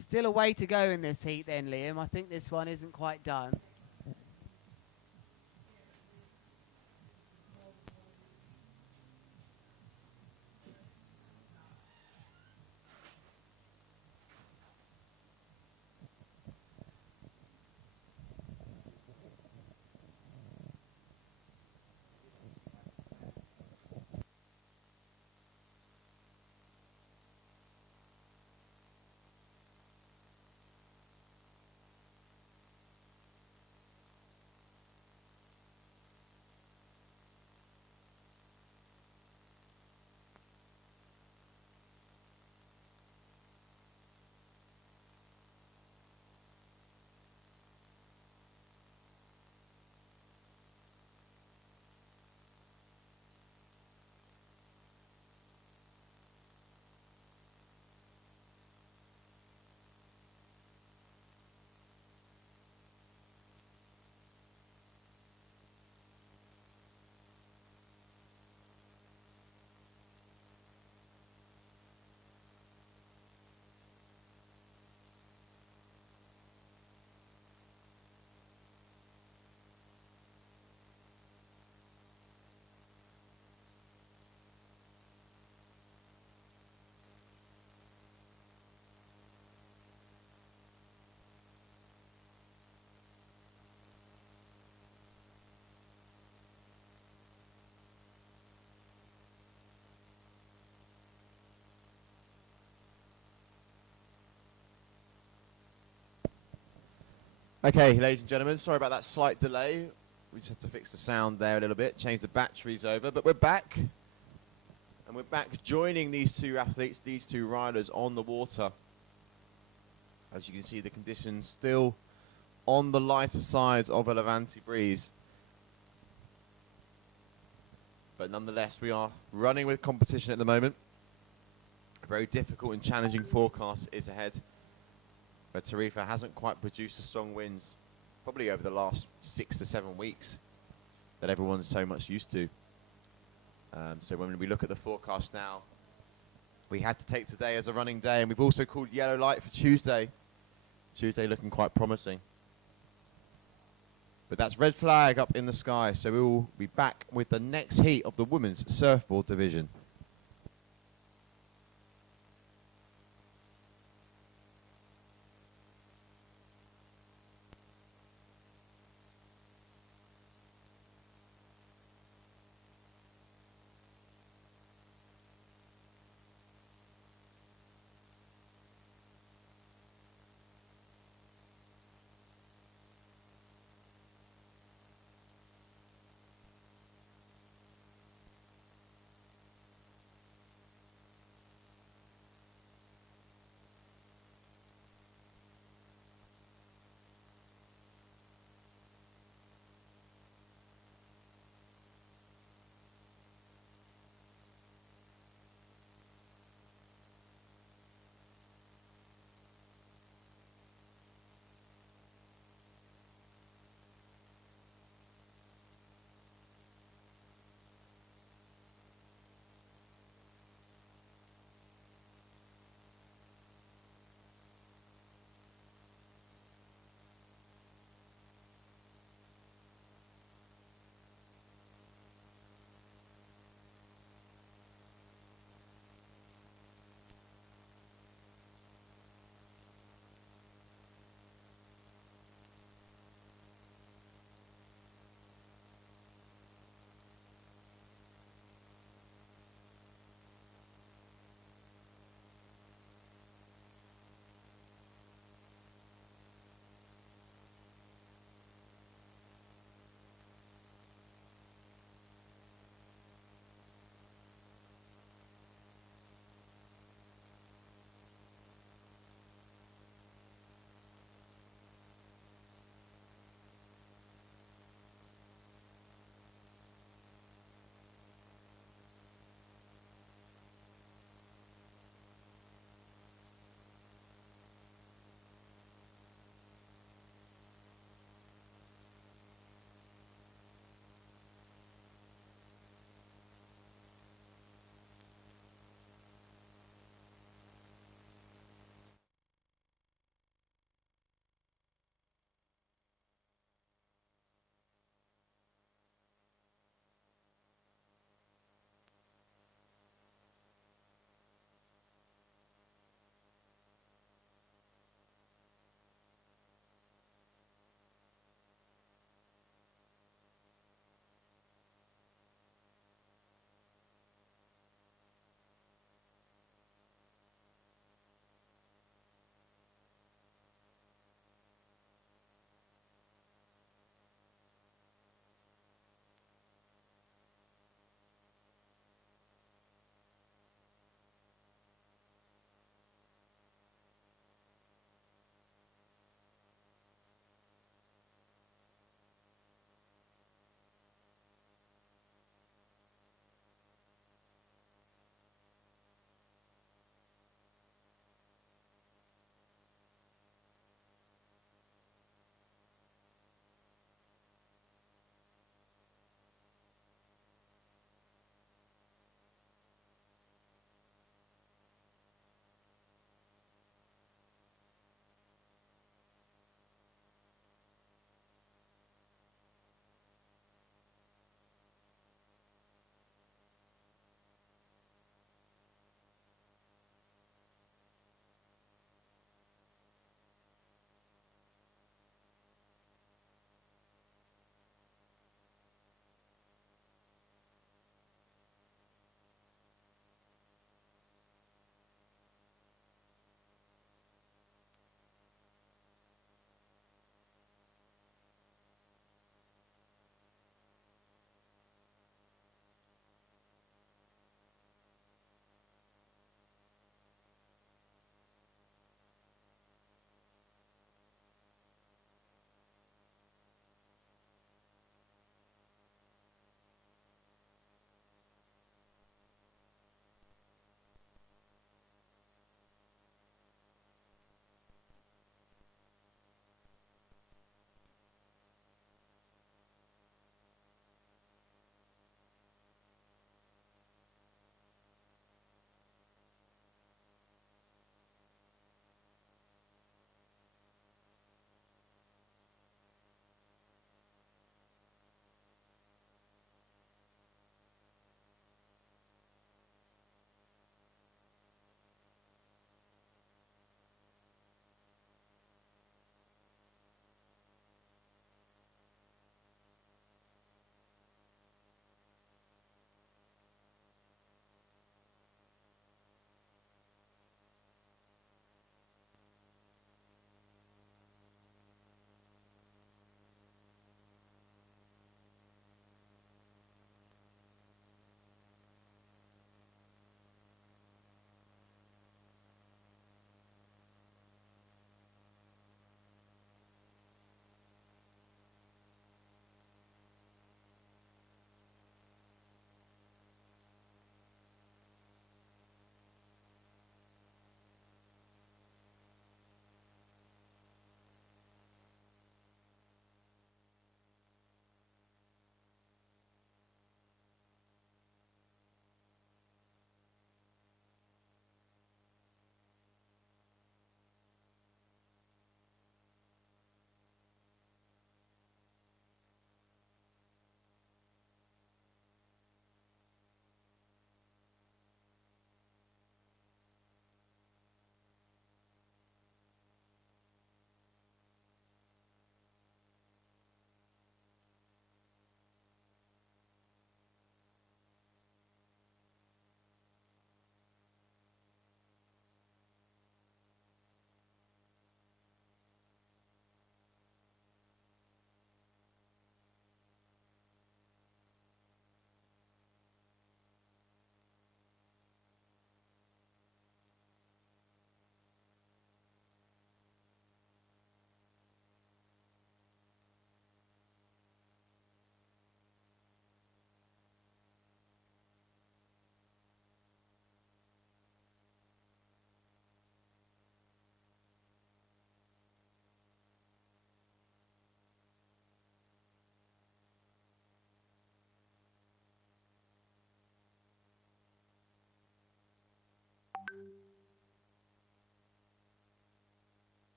Still a way to go in this heat then, Liam. I think this one isn't quite done. Okay, ladies and gentlemen, sorry about that slight delay. We just had to fix the sound there a little bit, change the batteries over, but we're back. And we're back joining these two athletes, these two riders on the water. As you can see, the conditions still on the lighter side of a Levante breeze. But nonetheless, we are running with competition at the moment. A very difficult and challenging forecast is ahead. But Tarifa hasn't quite produced the strong winds, probably over the last 6 to 7 weeks, that everyone's so much used to. So when we look at the forecast now, we had to take today as a running day, and we've also called yellow light for Tuesday. Tuesday looking quite promising. But that's red flag up in the sky, so we will be back with the next heat of the women's surfboard division.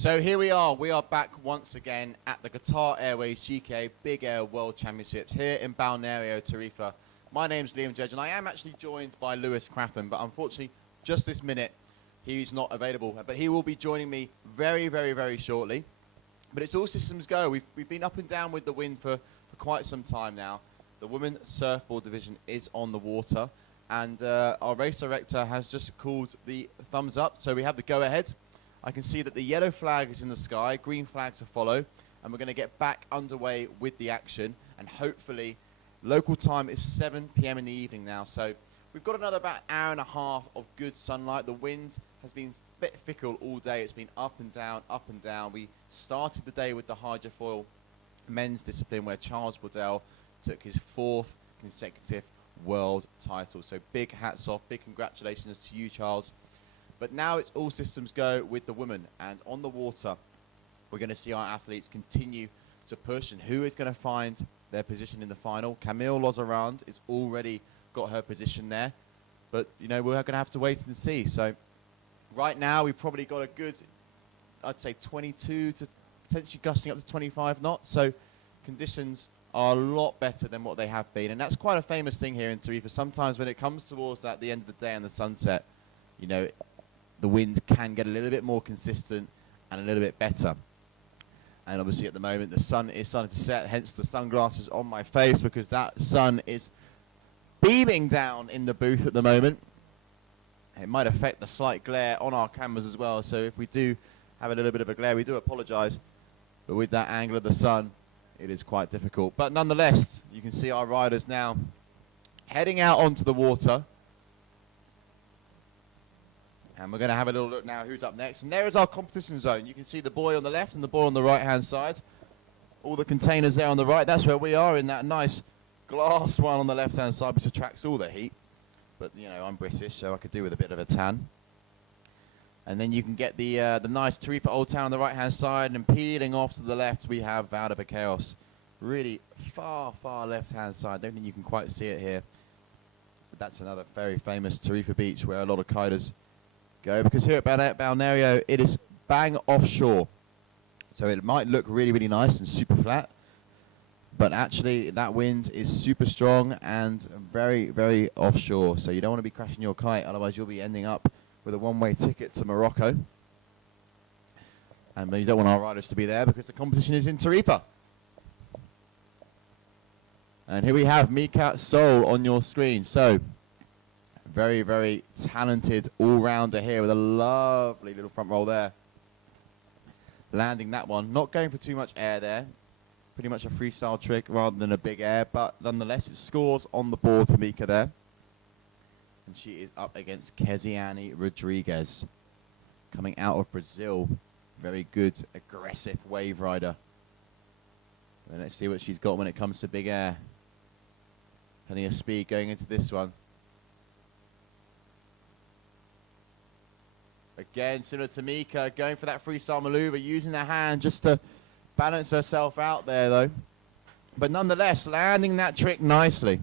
So here we are back once again at the Qatar Airways GKA Big Air World Championships here in Balneario Tarifa. My name's Liam Judge and I am actually joined by Lewis Cratham, but unfortunately just this minute he's not available, but he will be joining me very, very, very shortly. But it's all systems go. We've been up and down with the wind for quite some time now. The women's surfboard division is on the water, and our race director has just called the thumbs up, so we have the go ahead. I can see that the yellow flag is in the sky, green flag to follow, and we're going to get back underway with the action, and hopefully local time is 7 p.m. in the evening now, so we've got another about hour and a half of good sunlight. The wind has been a bit fickle all day. It's been up and down, up and down. We started the day with the hydrofoil men's discipline where Charles Waddell took his 4th consecutive world title. So big hats off, big congratulations to you, Charles. But now it's all systems go with the women. And on the water, we're going to see our athletes continue to push. And who is going to find their position in the final? Camille Lozarand is already got her position there. But, you know, we're going to have to wait and see. So right now, we've probably got a good, I'd say 22 to potentially gusting up to 25 knots. So conditions are a lot better than what they have been. And that's quite a famous thing here in Tarifa. Sometimes when it comes towards that, the end of the day and the sunset, you know, the wind can get a little bit more consistent and a little bit better. And obviously at the moment, the sun is starting to set, hence the sunglasses on my face, because that sun is beaming down in the booth at the moment. It might affect the slight glare on our cameras as well, so if we do have a little bit of a glare, we do apologise. But with that angle of the sun, it is quite difficult. But nonetheless, you can see our riders now heading out onto the water. And we're going to have a little look now who's up next. And there is our competition zone. You can see the boy on the left and the boy on the right-hand side. All the containers there on the right. That's where we are, in that nice glass one on the left-hand side, which attracts all the heat. But, you know, I'm British, so I could do with a bit of a tan. And then you can get the nice Tarifa Old Town on the right-hand side. And peeling off to the left, we have Val de Chaos. Really far, far left-hand side. I don't think you can quite see it here. But that's another very famous Tarifa beach where a lot of kiters go, because here at Balneario it is bang offshore, so it might look really, really nice and super flat, but actually that wind is super strong and very, very offshore, so you don't want to be crashing your kite, otherwise you'll be ending up with a one-way ticket to Morocco. And you don't want our riders to be there because the competition is in Tarifa. And here we have Mikat Soul on your screen. So very, very talented all-rounder here with a lovely little front roll there. Landing that one. Not going for too much air there. Pretty much a freestyle trick rather than a big air, but nonetheless it scores on the board for Mika there. And she is up against Keziani Rodriguez, coming out of Brazil. Very good, aggressive wave rider. And let's see what she's got when it comes to big air. Plenty of speed going into this one. Again, similar to Mika, going for that freestyle maneuver, using her hand just to balance herself out there, though. But nonetheless, landing that trick nicely.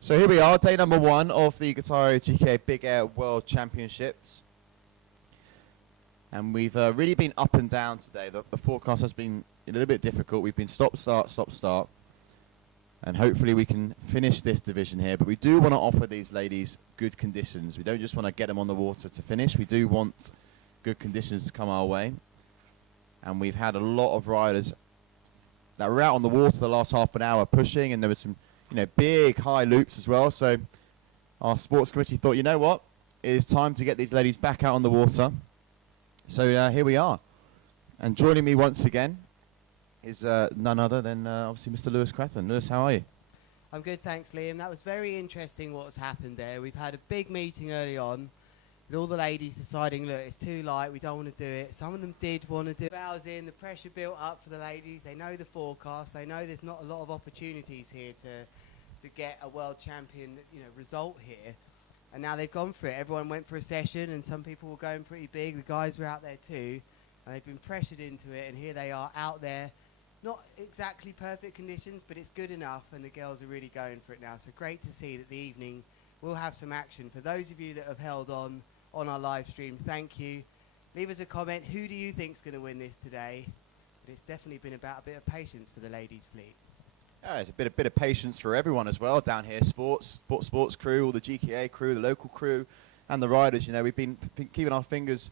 So here we are, day number 1 of the Qatar Airways GKA Big Air World Championships. And we've really been up and down today. The forecast has been a little bit difficult. We've been stop, start. And hopefully we can finish this division here. But we do want to offer these ladies good conditions. We don't just want to get them on the water to finish. We do want good conditions to come our way. And we've had a lot of riders that were out on the water the last half an hour pushing. And there were some, you know, big high loops as well. So our sports committee thought, you know what? It is time to get these ladies back out on the water. So here we are. And joining me once again is none other than obviously Mr. Lewis Cratham. Lewis, how are you? I'm good, thanks, Liam. That was very interesting what's happened there. We've had a big meeting early on with all the ladies deciding, look, it's too light, we don't want to do it. Some of them did want to do it. Hours in, the pressure built up for the ladies. They know the forecast. They know there's not a lot of opportunities here to get a world champion, you know, result here. And now they've gone for it. Everyone went for a session, and some people were going pretty big. The guys were out there too, and they've been pressured into it. And here they are out there not exactly perfect conditions, but it's good enough, and the girls are really going for it now. So great to see that the evening will have some action. For those of you that have held on our live stream, thank you. Leave us a comment. Who do you think's going to win this today? But it's definitely been about a bit of patience for the ladies' fleet. Yeah, it's a bit of patience for everyone as well down here. Sports crew, all the GKA crew, the local crew, and the riders. You know, we've been keeping our fingers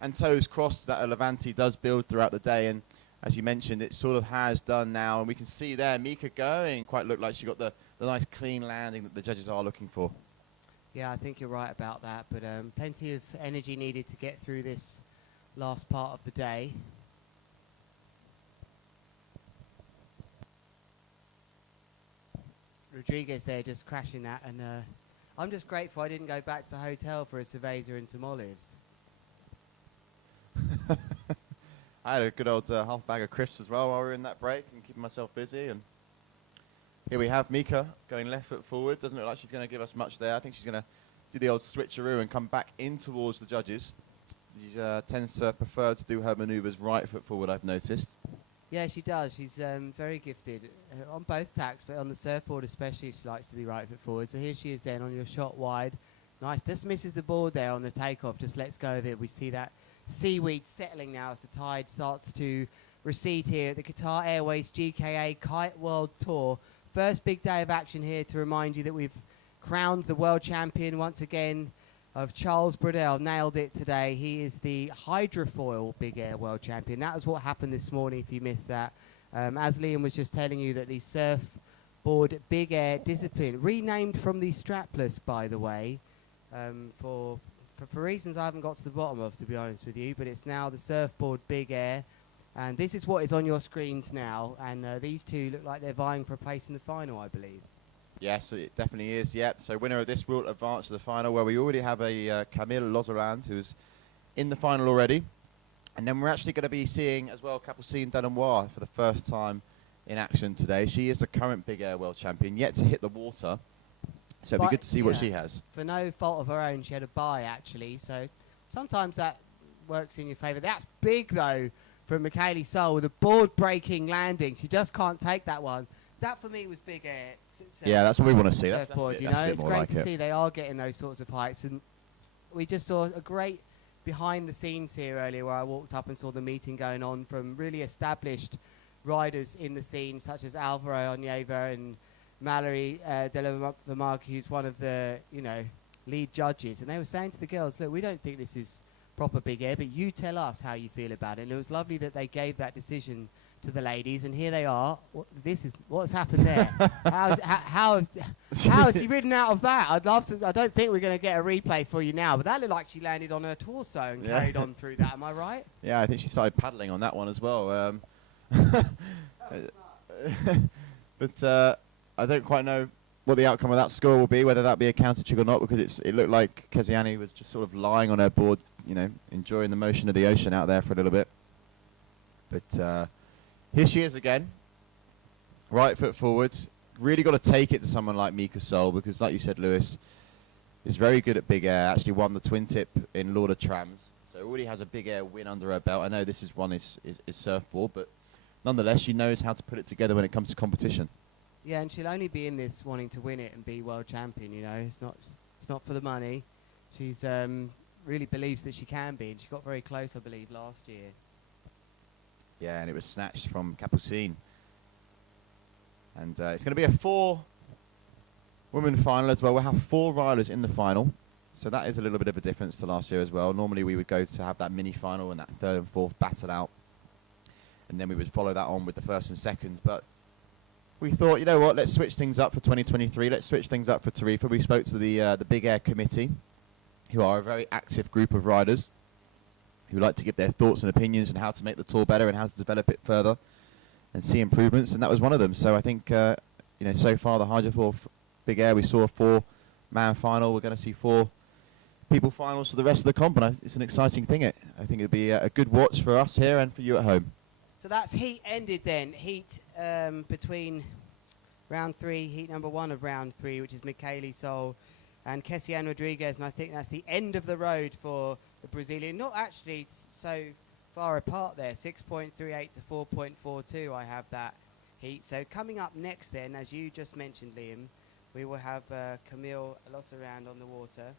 and toes crossed that a Levante does build throughout the day, and as you mentioned, it sort of has done now, and we can see there Mika going. Quite looked like she got the nice clean landing that the judges are looking for. Yeah, I think you're right about that, but plenty of energy needed to get through this last part of the day. Rodriguez there just crashing that, and I'm just grateful I didn't go back to the hotel for a cerveza and some olives. I had a good old half bag of crisps as well while we were in that break and keeping myself busy. And here we have Mika going left foot forward. Doesn't look like she's going to give us much there. I think she's going to do the old switcheroo and come back in towards the judges. She tends to prefer to do her manoeuvres right foot forward, I've noticed. Yeah, she does. She's very gifted on both tacks, but on the surfboard especially, she likes to be right foot forward. So here she is then on your shot wide. Nice. Just misses the board there on the takeoff. Just lets go of it. We see that seaweed settling now as the tide starts to recede here at the Qatar Airways GKA Kite World Tour. First big day of action here to remind you that we've crowned the world champion once again of Charles Bradell. Nailed it today. He is the hydrofoil big air world champion. That was what happened this morning if you missed that. As Liam was just telling you, that the surfboard big air discipline, renamed from the strapless, by the way, for reasons I haven't got to the bottom of, to be honest with you, but it's now the surfboard big air, and this is what is on your screens now, and these two look like they're vying for a place in the final, I believe. Yes, it definitely is, yep. So winner of this will advance to the final, where we already have a Camille Lozerand, who's in the final already. And then we're actually going to be seeing as well Capucine Delannoy for the first time in action today. She is the current big air world champion, yet to hit the water. So it'd be good to see what she has. For no fault of her own, she had a bye, actually. So sometimes that works in your favour. That's big, though, from Michaeli Sol with a board-breaking landing. She just can't take that one. That, for me, was big air. Yeah, that's what we want to see. That's surfboard, you know, it's great to see they are getting those sorts of heights. And we just saw a great behind-the-scenes here earlier where I walked up and saw the meeting going on from really established riders in the scene, such as Alvaro Onieva and Mallory de la Marque, who's one of the, lead judges. And they were saying to the girls, look, we don't think this is proper big air, but you tell us how you feel about it. And it was lovely that they gave that decision to the ladies, and here they are. What's happened there? How has she ridden out of that? I'd love to. I don't think we're going to get a replay for you now, but that looked like she landed on her torso and carried on through that. Am I right? Yeah, I think she started paddling on that one as well. But I don't quite know what the outcome of that score will be, whether that be a counter trick or not, because it looked like Keziani was just sort of lying on her board, enjoying the motion of the ocean out there for a little bit. But here she is again, right foot forwards. Really got to take it to someone like Mika Sol, because like you said, Lewis is very good at big air. Actually won the twin tip in Lord of Trams, so already has a big air win under her belt. I know this is surfboard, but nonetheless she knows how to put it together when it comes to competition. Yeah, and she'll only be in this wanting to win it and be world champion. It's not for the money. She's really believes that she can be, and she got very close, I believe, last year. Yeah, and it was snatched from Capucine. And it's going to be a 4-woman final as well. We'll have 4 riders in the final. So that is a little bit of a difference to last year as well. Normally we would go to have that mini final and that 3rd and 4th battle out. And then we would follow that on with the 1st and 2nd. But we thought, you know what, let's switch things up for 2023. Let's switch things up for Tarifa. We spoke to the Big Air Committee, who are a very active group of riders who like to give their thoughts and opinions on how to make the tour better and how to develop it further and see improvements, and that was one of them. So I think, so far the hydrofoil Big Air, we saw a 4-man final. We're going to see 4 people finals for the rest of the comp, and it's an exciting thing. I think it'll be a good watch for us here and for you at home. So that's heat ended then. Heat between round 3, heat number 1 of round 3, which is Michaeli Sol and Kessiane Rodriguez, and I think that's the end of the road for the Brazilian. Not actually so far apart there, 6.38 to 4.42 I have that heat. So coming up next then, as you just mentioned, Liam, we will have Camille Lossarand on the water.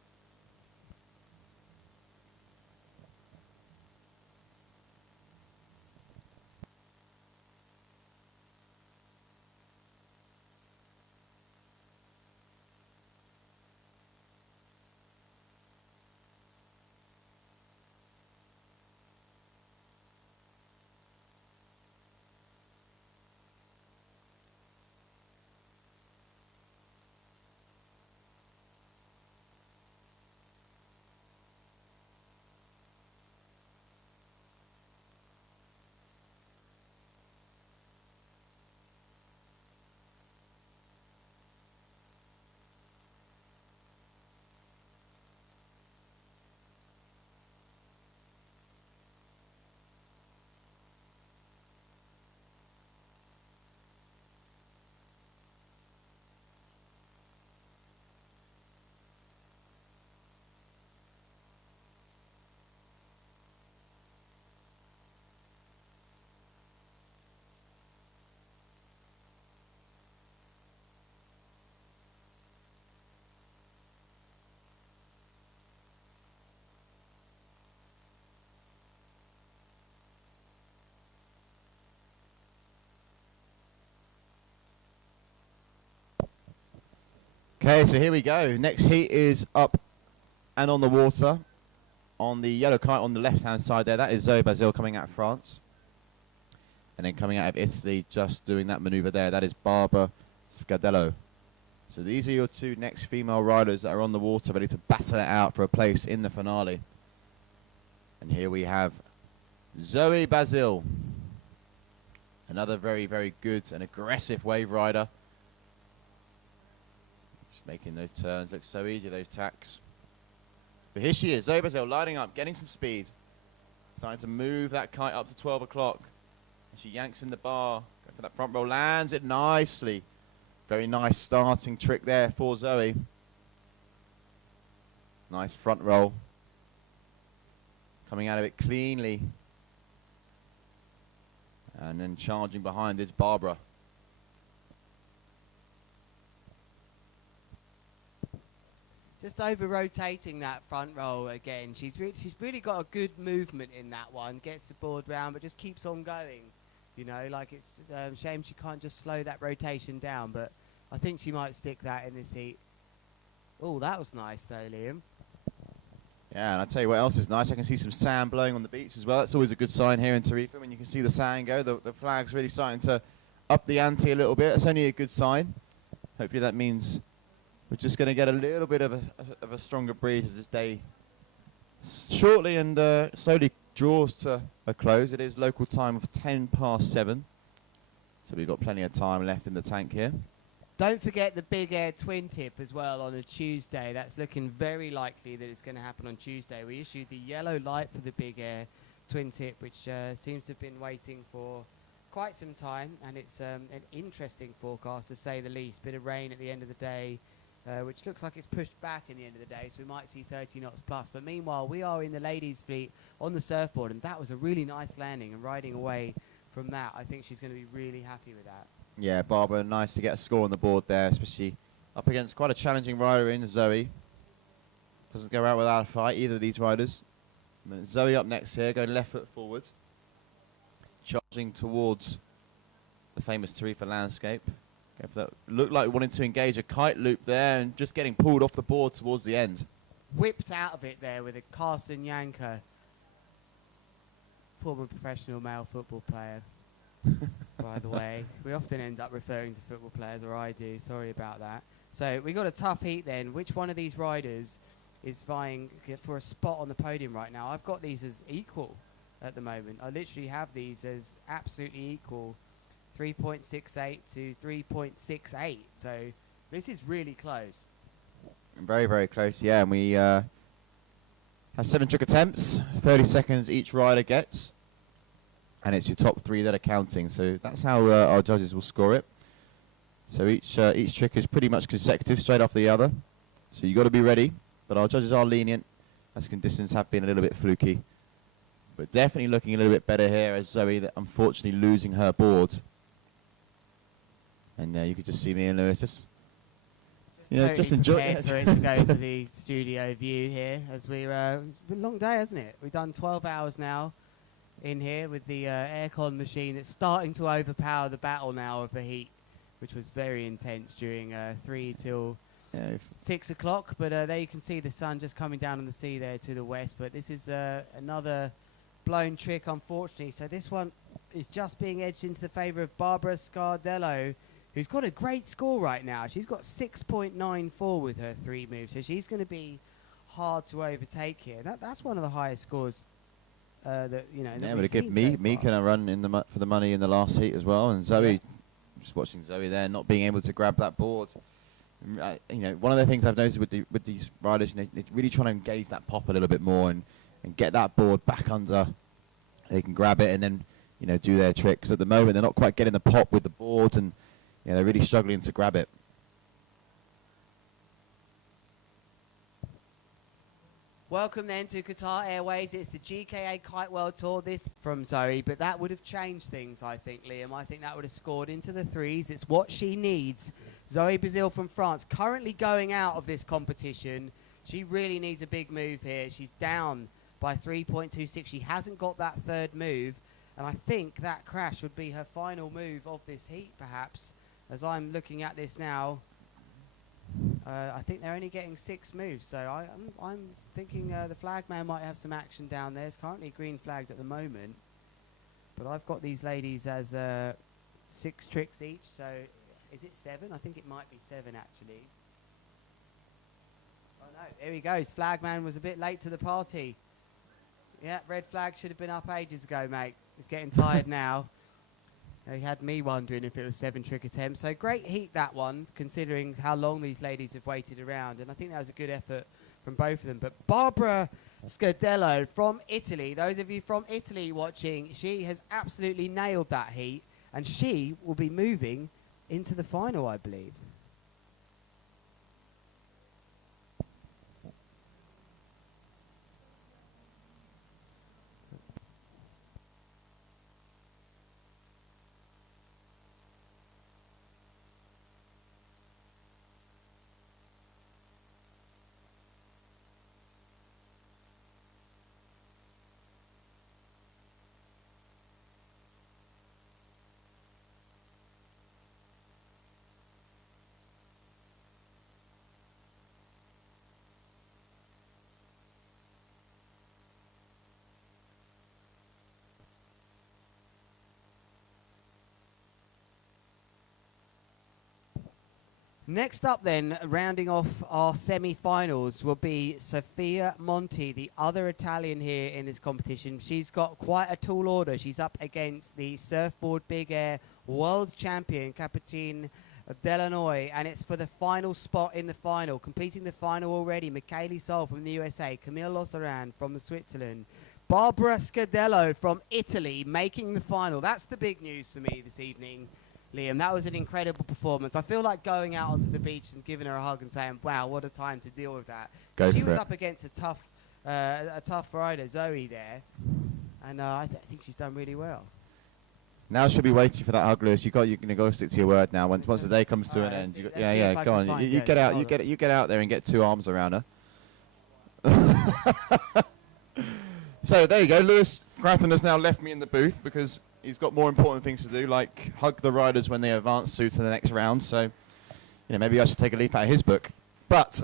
Okay, so here we go. Next heat is up and on the water. On the yellow kite on the left-hand side there, that is Zoe Basile coming out of France. And then coming out of Italy, just doing that maneuver there, that is Barbara Scadello. So these are your two next female riders that are on the water, ready to battle it out for a place in the finale. And here we have Zoe Basile. Another very, very good and aggressive wave rider. Making those turns look so easy, those tacks. But here she is, Zoe Basile, lining up, getting some speed. Starting to move that kite up to 12 o'clock. And she yanks in the bar, go for that front roll, lands it nicely. Very nice starting trick there for Zoe. Nice front roll. Coming out of it cleanly. And then charging behind is Barbara. Just over rotating that front roll again. She's really got a good movement in that one. Gets the board round, but just keeps on going. You know, like it's a shame she can't just slow that rotation down. But I think she might stick that in this heat. Oh, that was nice though, Liam. Yeah, and I'll tell you what else is nice. I can see some sand blowing on the beach as well. That's always a good sign here in Tarifa when you can see the sand go. The flag's really starting to up the ante a little bit. That's only a good sign. Hopefully that means we're just going to get a little bit of a stronger breeze as this day shortly and slowly draws to a close. It is local time of 7:10. So we've got plenty of time left in the tank here. Don't forget the big air twin tip as well on a Tuesday. That's looking very likely that it's going to happen on Tuesday. We issued the yellow light for the big air twin tip, which seems to have been waiting for quite some time. And it's an interesting forecast, to say the least. Bit of rain at the end of the day. Which looks like it's pushed back in the end of the day, so we might see 30 knots plus. But meanwhile, we are in the ladies' fleet on the surfboard, and that was a really nice landing, and riding away from that, I think she's going to be really happy with that. Yeah, Barbara, nice to get a score on the board there, especially up against quite a challenging rider in Zoe. Doesn't go out without a fight, either of these riders. And Zoe up next here, going left foot forward, charging towards the famous Tarifa landscape. That looked like wanting to engage a kite loop there and just getting pulled off the board towards the end. Whipped out of it there with a Carsten Yanker, former professional male football player, by the way. We often end up referring to football players, or I do, sorry about that. So we got a tough heat then. Which one of these riders is vying for a spot on the podium right now? I've got these as equal at the moment. I literally have these as absolutely equal. 3.68 to 3.68, so this is really close. Very, very close, yeah, and we have 7 trick attempts, 30 seconds each rider gets, and it's your top 3 that are counting, so that's how our judges will score it. So each trick is pretty much consecutive, straight off the other, so you've got to be ready, but our judges are lenient, as conditions have been a little bit fluky. But definitely looking a little bit better here as Zoe, that unfortunately losing her board. And you could just see me and Lewis just Totally enjoy prepared it. for it to go to the studio view here as it's been a long day, hasn't it? We've done 12 hours now in here with the aircon machine. It's starting to overpower the battle now of the heat, which was very intense during 3 till 6 o'clock. But there you can see the sun just coming down on the sea there to the west. But this is another blown trick, unfortunately. So this one is just being edged into the favour of Barbara Scardello, who's got a great score right now. She's got 6.94 with her 3 moves, so she's going to be hard to overtake here. That's one of the highest scores that but to give Mika a run for the money in the last heat as well, and Zoe, just watching Zoe there, not being able to grab that board. One of the things I've noticed with these riders, they're really trying to engage that pop a little bit more and get that board back under. They can grab it and then do their trick, because at the moment they're not quite getting the pop with the board, and they're really struggling to grab it. Welcome then to Qatar Airways. It's the GKA Kite World Tour. This from Zoe, but that would have changed things, I think, Liam. I think that would have scored into the 3s. It's what she needs. Zoe Brazil from France, currently going out of this competition. She really needs a big move here. She's down by 3.26. She hasn't got that 3rd move, and I think that crash would be her final move of this heat, perhaps. As I'm looking at this now, I think they're only getting 6 moves, so I'm thinking the flagman might have some action down there. It's currently green flags at the moment, but I've got these ladies as 6 tricks each, so is it 7? I think it might be 7 actually. Oh no, there he goes. Flagman was a bit late to the party. Yeah, red flag should have been up ages ago, mate. He's getting tired now. He had me wondering if it was 7 trick attempts. So great heat, that one, considering how long these ladies have waited around. And I think that was a good effort from both of them. But Barbara Scardello from Italy, those of you from Italy watching, she has absolutely nailed that heat. And she will be moving into the final, I believe. Next up then, rounding off our semi-finals, will be Sofia Monti, the other Italian here in this competition. She's got quite a tall order. She's up against the Surfboard Big Air World Champion, Capucine Delanoy, and it's for the final spot in the final. Completing the final already, Michele Sol from the USA, Camille Lossaran from Switzerland, Barbara Scardello from Italy making the final. That's the big news for me this evening, Liam. That was an incredible performance. I feel like going out onto the beach and giving her a hug and saying, wow, what a time to deal with that. She was up against a tough rider, Zoe, there, and I think she's done really well. Now she'll be waiting for that hug, Lewis. You're going to go stick to your word now. Once the day comes to an end, go on. You get out. You get out there and get 2 arms around her. So there you go. Lewis Crathon has now left me in the booth because he's got more important things to do, like hug the riders when they advance through to the next round. So, maybe I should take a leaf out of his book. But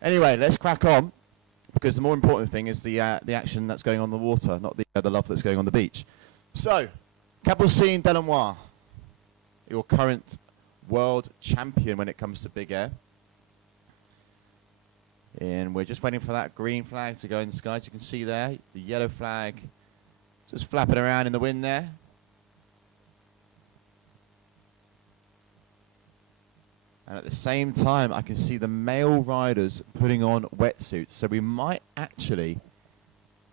anyway, let's crack on, because the more important thing is the action that's going on the water, not the love that's going on the beach. So, Capucine Delanoy, your current world champion when it comes to big air. And we're just waiting for that green flag to go in the sky. As you can see there, the yellow flag just flapping around in the wind there. And at the same time, I can see the male riders putting on wetsuits. So we might actually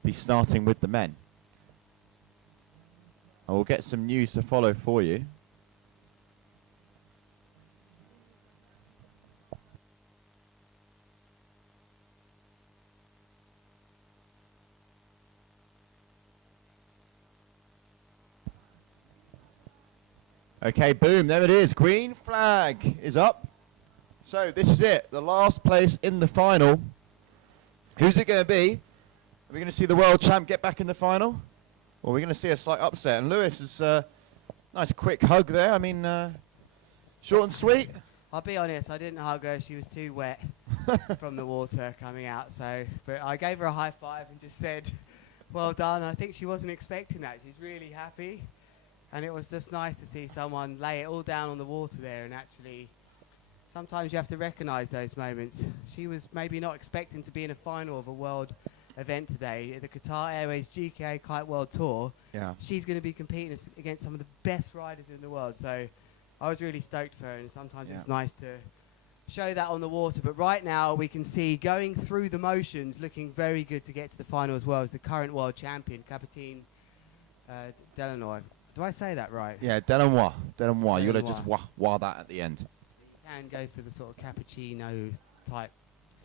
be starting with the men. I will get some news to follow for you. Okay, boom, there it is. Green flag is up. So this is it, the last place in the final. Who's it going to be? Are we going to see the world champ get back in the final? Or are we going to see a slight upset? And Lewis is nice quick hug there. I mean, short and sweet. I'll be honest, I didn't hug her. She was too wet from the water coming out. But I gave her a high five and just said, well done. I think she wasn't expecting that. She's really happy. And it was just nice to see someone lay it all down on the water there and actually, sometimes you have to recognise those moments. She was maybe not expecting to be in a final of a world event today at the Qatar Airways GKA Kite World Tour. Yeah. She's going to be competing against some of the best riders in the world. So I was really stoked for her, and sometimes it's nice to show that on the water. But right now we can see going through the motions, looking very good to get to the final as well, as the current world champion, Captain Delanoy. Do I say that right? Yeah, Delanoy. Delanoy. You got to just wah that at the end. You can go for the sort of cappuccino type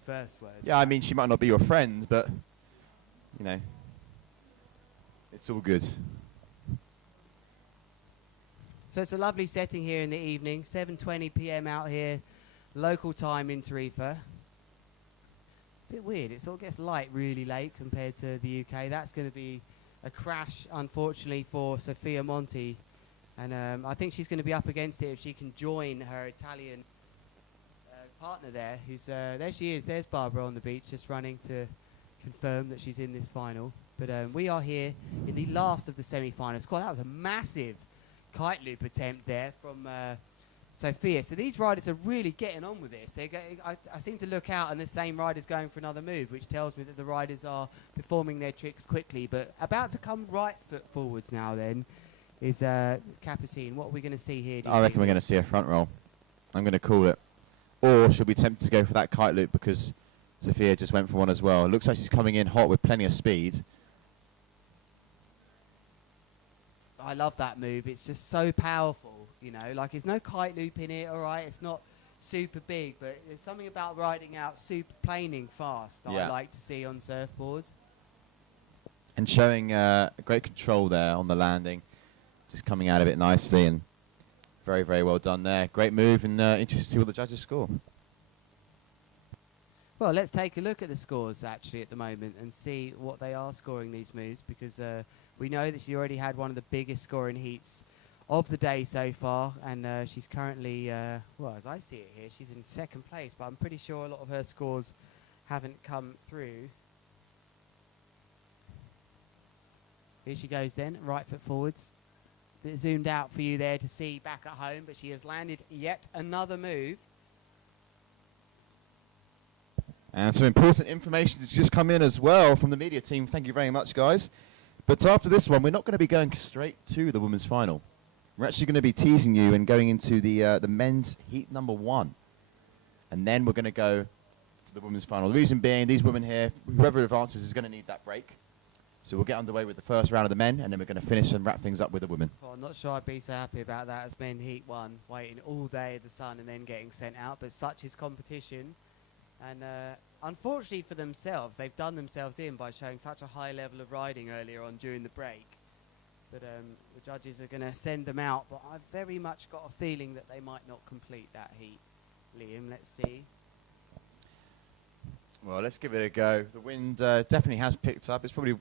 first word. Yeah, I mean, she might not be your friend, but, you know, it's all good. So it's a lovely setting here in the evening, 7:20 p.m. out here, local time in Tarifa. Bit weird, it sort of gets light really late compared to the UK. That's going to be a crash, unfortunately, for Sophia Monti. And I think she's going to be up against it if she can join her Italian partner there. There she is, there's Barbara on the beach, just running to confirm that she's in this final. But we are here in the last of the semi-finals. God, that was a massive kite loop attempt there from Sophia. So these riders are really getting on with this. I seem to look out and the same rider's going for another move, which tells me that the riders are performing their tricks quickly. But about to come right foot forwards now then is Capucine. What are we going to see here? I reckon we're going to see a front roll. I'm going to call it. Or should we tempt to go for that kite loop because Sophia just went for one as well. It looks like she's coming in hot with plenty of speed. I love that move. It's just so powerful, you know. Like, there's no kite loop in it, all right? It's not super big, but there's something about riding out super planing fast that I like to see on surfboards. And showing great control there on the landing. Just coming out of it nicely and very, very well done there. Great move, and interested to see what the judges score. Well, let's take a look at the scores, actually, at the moment and see what they are scoring these moves, because we know that she already had one of the biggest scoring heats of the day so far, and she's currently, well, as I see it here, she's in second place, but I'm pretty sure a lot of her scores haven't come through. Here she goes then, right foot forwards. Bit zoomed out for you there to see back at home, but she has landed yet another move. And some important information has just come in as well from the media team. Thank you very much, guys. But after this one, we're not going to be going straight to the women's final. We're actually going to be teasing you and going into the men's heat number 1. And then we're going to go to the women's final. The reason being, these women here, whoever advances is going to need that break. So we'll get underway with the first round of the men, and then we're going to finish and wrap things up with the women. Well, I'm not sure I'd be so happy about that as men heat 1, waiting all day in the sun and then getting sent out. But such is competition. And unfortunately for themselves, they've done themselves in by showing such a high level of riding earlier on during the break. But the judges are going to send them out. But I've very much got a feeling that they might not complete that heat. Liam, let's see. Well, let's give it a go. The wind definitely has picked up. It's probably,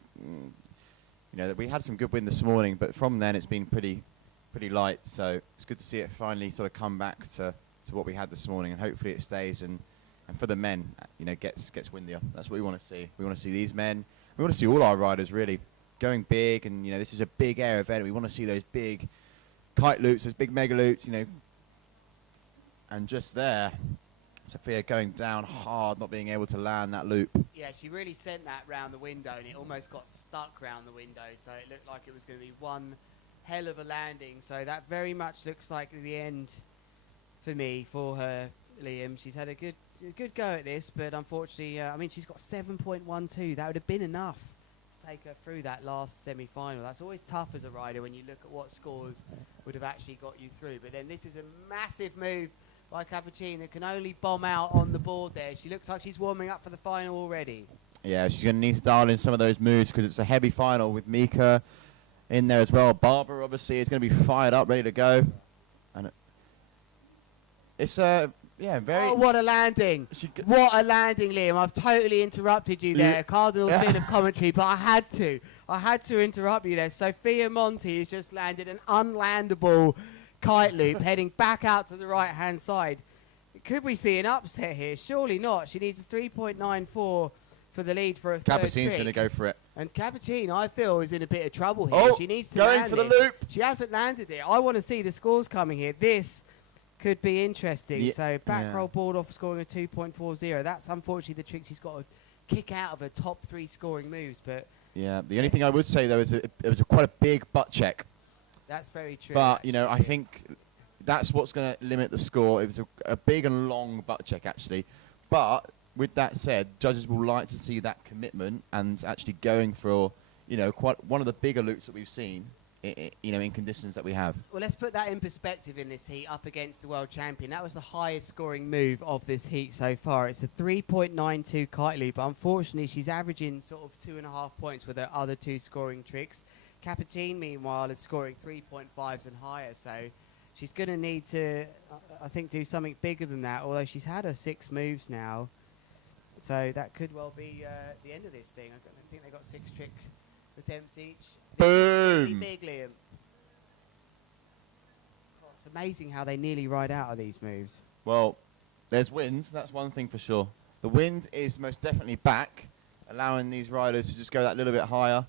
that we had some good wind this morning, but from then it's been pretty light. So it's good to see it finally sort of come back to what we had this morning, and hopefully it stays. And for the men, gets windier. That's what we want to see. We want to see these men. We want to see all our riders really going big. And this is a big air event. We want to see those big kite loops, those big mega loops. And just there, Sophia going down hard, not being able to land that loop. Yeah, she really sent that round the window, and it almost got stuck round the window. So it looked like it was going to be one hell of a landing. So that very much looks like the end for me for her, Liam. She's had a good go at this, but unfortunately, she's got 7.12. That would have been enough to take her through that last semi-final. That's always tough as a rider when you look at what scores would have actually got you through. But then this is a massive move by Cappuccino that can only bomb out on the board there. She looks like she's warming up for the final already. Yeah, she's going to need to dial in some of those moves because it's a heavy final with Mika in there as well. Barbara, obviously, is going to be fired up, ready to go. It's yeah, very. Oh, what a landing! What a landing, Liam. I've totally interrupted you there. Cardinal sin of commentary, but I had to. I had to interrupt you there. Sophia Monti has just landed an unlandable kite loop heading back out to the right-hand side. Could we see an upset here? Surely not. She needs a 3.94 for the lead for a third Capuchin's going to go for it. And Capuchin, I feel, is in a bit of trouble here. Oh, she needs to going land for the this. loop. She hasn't landed it. I want to see the scores coming here. This could be interesting. So back roll board off scoring a 2.40. That's unfortunately the trick she's got to kick out of her top 3 scoring moves. But yeah, the only thing I would say though is it was quite a big butt check. that's very true. But you know, I think that's what's going to limit the score. It was a big and long butt check actually. But with that said, judges will like to see that commitment and actually going for, you know, quite one of the bigger loops that we've seen. You know, in conditions that we have. Well, let's put that in perspective in this heat up against the world champion. That was the highest scoring move of this heat so far. It's a 3.92 kite loop. Unfortunately, she's averaging sort of 2.5 points with her other 2 scoring tricks. Capuchin, meanwhile, is scoring 3.5s and higher. So she's going to need to, I think, do something bigger than that, although she's had her 6 moves now. So that could well be the end of this thing. I think they got 6 trick attempts each. Boom! Big, Liam. God, it's amazing how they nearly ride out of these moves. Well, there's wind. That's one thing for sure. The wind is most definitely back, allowing these riders to just go that little bit higher.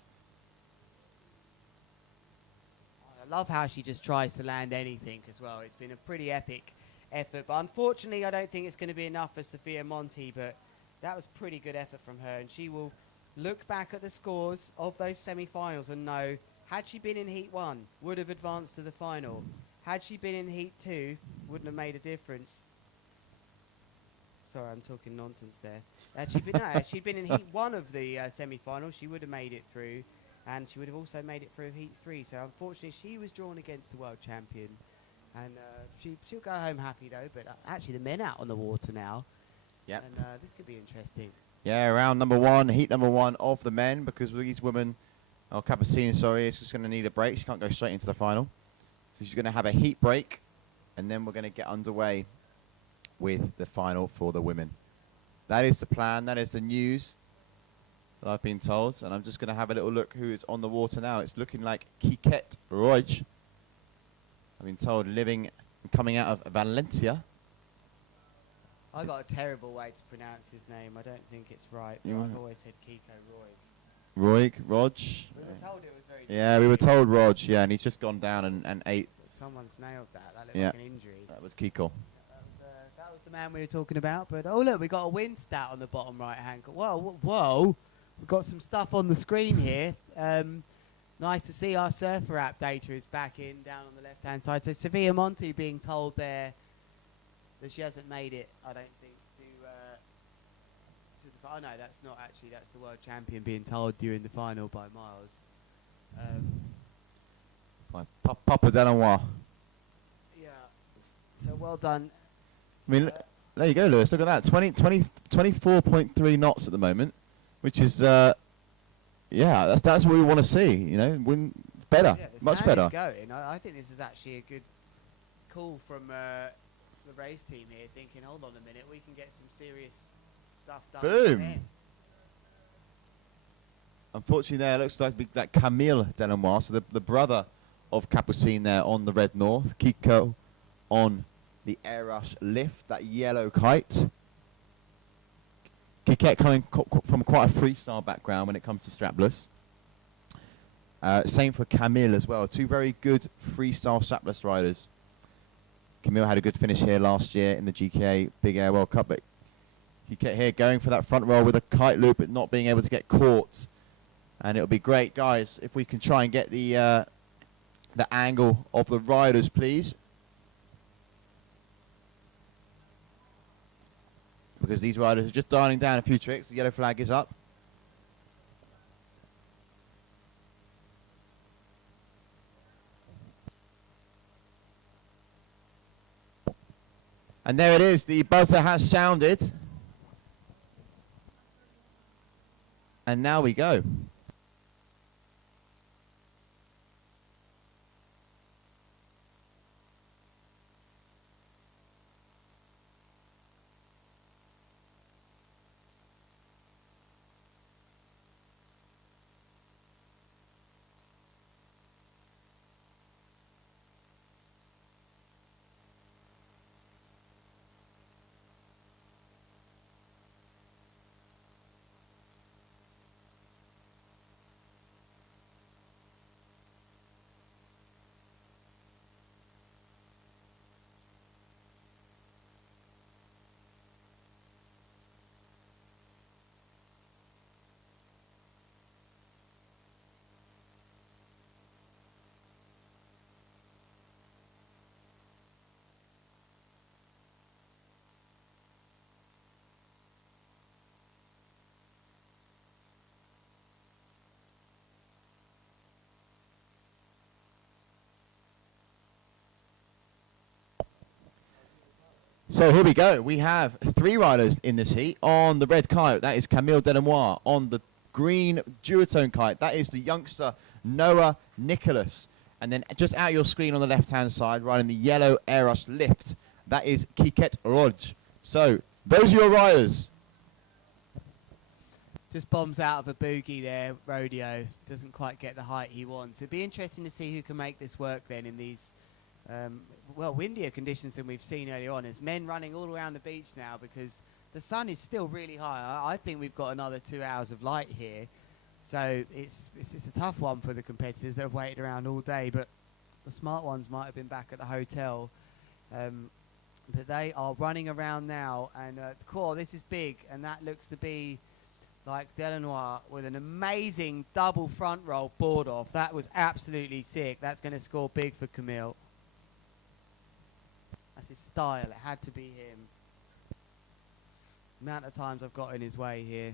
I love how she just tries to land anything as well. It's been a pretty epic effort. But unfortunately, I don't think it's going to be enough for Sophia Monti. But that was pretty good effort from her. And she will look back at the scores of those semi-finals and know, had she been in Heat 1, would have advanced to the final. Had she been in Heat 2, wouldn't have made a difference. Sorry, I'm talking nonsense there. Had she been in Heat 1 of the semi-finals, she would have made it through. And she would have also made it through Heat 3. So unfortunately, she was drawn against the world champion. And she'll go home happy, though. But actually, the men out on the water now. Yep. And this could be interesting. Yeah, round number 1, heat number 1 of the men, because these women, Capuchin, sorry, is just going to need a break. She can't go straight into the final. So she's going to have a heat break, and then we're going to get underway with the final for the women. That is the plan. That is the news that I've been told. And I'm just going to have a little look who is on the water now. It's looking like Kite Roj. I've been told living and coming out of Valencia. I got a terrible way to pronounce his name. I don't think it's right. But I've always said Kiko Roy. Rog. We were told it was very Yeah, we were told Rog, yeah, and he's just gone down and ate. Someone's nailed that. That looked Yeah. like an injury. That was Kiko. That was the man we were talking about. But, oh, look, we got a win stat on the bottom right-hand corner. Whoa. We've got some stuff on the screen here. Nice to see our surfer app data is back in down on the left-hand side. So Sophia Monti being told there that she hasn't made it, I don't think, to the final. Oh, no, that's not actually. That's the world champion being told during the final by Miles. By Papa Delanois. Yeah. So well done. I mean, there you go, Lewis. Look at that. 24.3 knots at the moment, which is, that's what we want to see. You know, win better, Yeah, the much sand better. is going. I think this is actually a good call from the race team here, thinking, hold on a minute, we can get some serious stuff done. Boom. Then. Unfortunately, there looks like that Camille Delanois, so the brother of Capuchin there on the Red North. Kiko on the Air Rush lift, that yellow kite. Kike coming from quite a freestyle background when it comes to strapless. Same for Camille as well. 2 very good freestyle strapless riders. Camille had a good finish here last year in the GKA Big Air World Cup, but Kike here going for that front roll with a kite loop but not being able to get caught. And it'll be great, guys, if we can try and get the angle of the riders, please. Because these riders are just dialing down a few tricks. The yellow flag is up. And there it is. The buzzer has sounded. And now we go. So here we go. We have 3 riders in this heat. On the red kite, that is Camille Delanois. On the green duotone kite, that is the youngster Noah Nicholas. And then just out your screen on the left-hand side, riding the yellow Air Rush lift, that is Kite Roj. So those are your riders. Just bombs out of a boogie there, Rodeo. Doesn't quite get the height he wants. It'd be interesting to see who can make this work then in these, windier conditions than we've seen earlier on. There's men running all around the beach now because the sun is still really high. I think we've got another 2 hours of light here. So it's a tough one for the competitors that have waited around all day. But the smart ones might have been back at the hotel. But they are running around now. And core, this is big. And that looks to be like Delanois with an amazing double front roll board off. That was absolutely sick. That's going to score big for Camille. That's his style. It had to be him. The amount of times I've got in his way here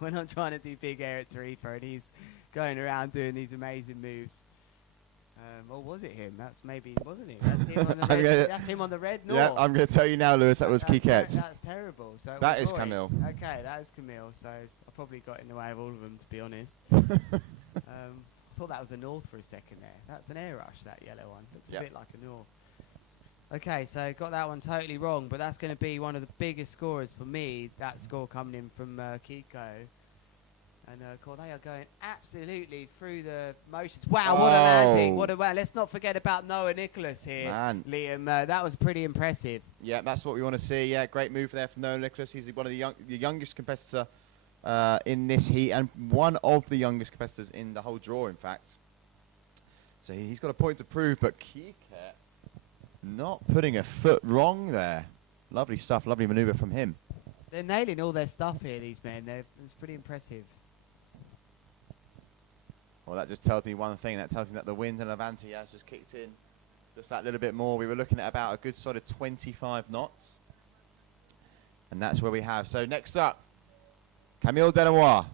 when I'm trying to do big air at Tarifa and he's going around doing these amazing moves. Or was it him? That's maybe, wasn't it? That's him on the red. That's him on the red. Yeah, I'm going to tell you now, Lewis, that was Kite. That's terrible. So that is Camille. Okay, that is Camille. So I probably got in the way of all of them, to be honest. I thought that was a North for a second there. That's an Air Rush, that yellow one. Looks a bit like a North. Okay, so got that one totally wrong, but that's going to be one of the biggest scorers for me. That score coming in from Kiko. And they are going absolutely through the motions. Wow, what a landing. What a Let's not forget about Noah Nicholas here, Man. Liam. That was pretty impressive. Yeah, that's what we want to see. Yeah, great move there from Noah Nicholas. He's one of the youngest competitor in this heat and one of the youngest competitors in the whole draw, in fact. So he's got a point to prove, but Kike not putting a foot wrong there. Lovely stuff, lovely manoeuvre from him. They're nailing all their stuff here, these men. It's pretty impressive. Well, that just tells me one thing. That tells me that the wind and Levante has just kicked in just that little bit more. We were looking at about a good solid 25 knots. And that's where we have. So next up, Camille Delanois.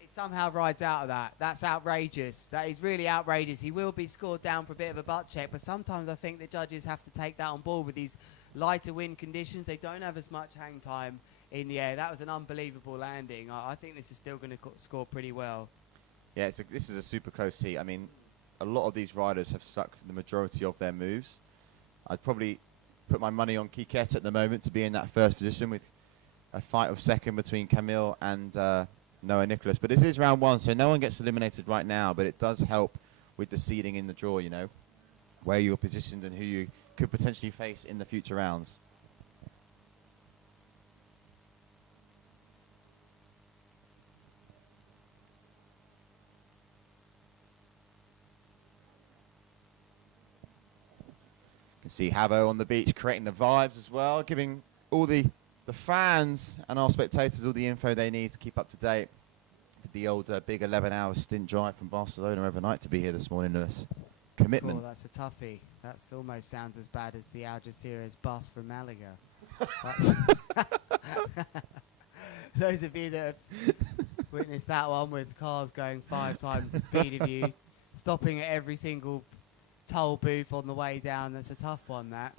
It somehow rides out of that. That's outrageous. That is really outrageous. He will be scored down for a bit of a butt check, but sometimes I think the judges have to take that on board with these lighter wind conditions. They don't have as much hang time in the air. That was an unbelievable landing. I think this is still going to score pretty well. Yeah, this is a super close heat. I mean, a lot of these riders have stuck the majority of their moves. I'd probably put my money on Kike at the moment to be in that first position with a fight of second between Camille and Noah Nicholas. But it is round 1, so no one gets eliminated right now, but it does help with the seeding in the draw, you know, where you're positioned and who you could potentially face in the future rounds. See Havo on the beach creating the vibes as well, giving all the fans and our spectators all the info they need to keep up to date. Did the old big 11-hour stint drive from Barcelona overnight to be here this morning, Lewis. Commitment. Oh, that's a toughie. That almost sounds as bad as the Algeciras bus from Malaga. Those of you that have witnessed that one with cars going 5 times the speed of you, stopping at every single toll booth on the way down, that's a tough one, that.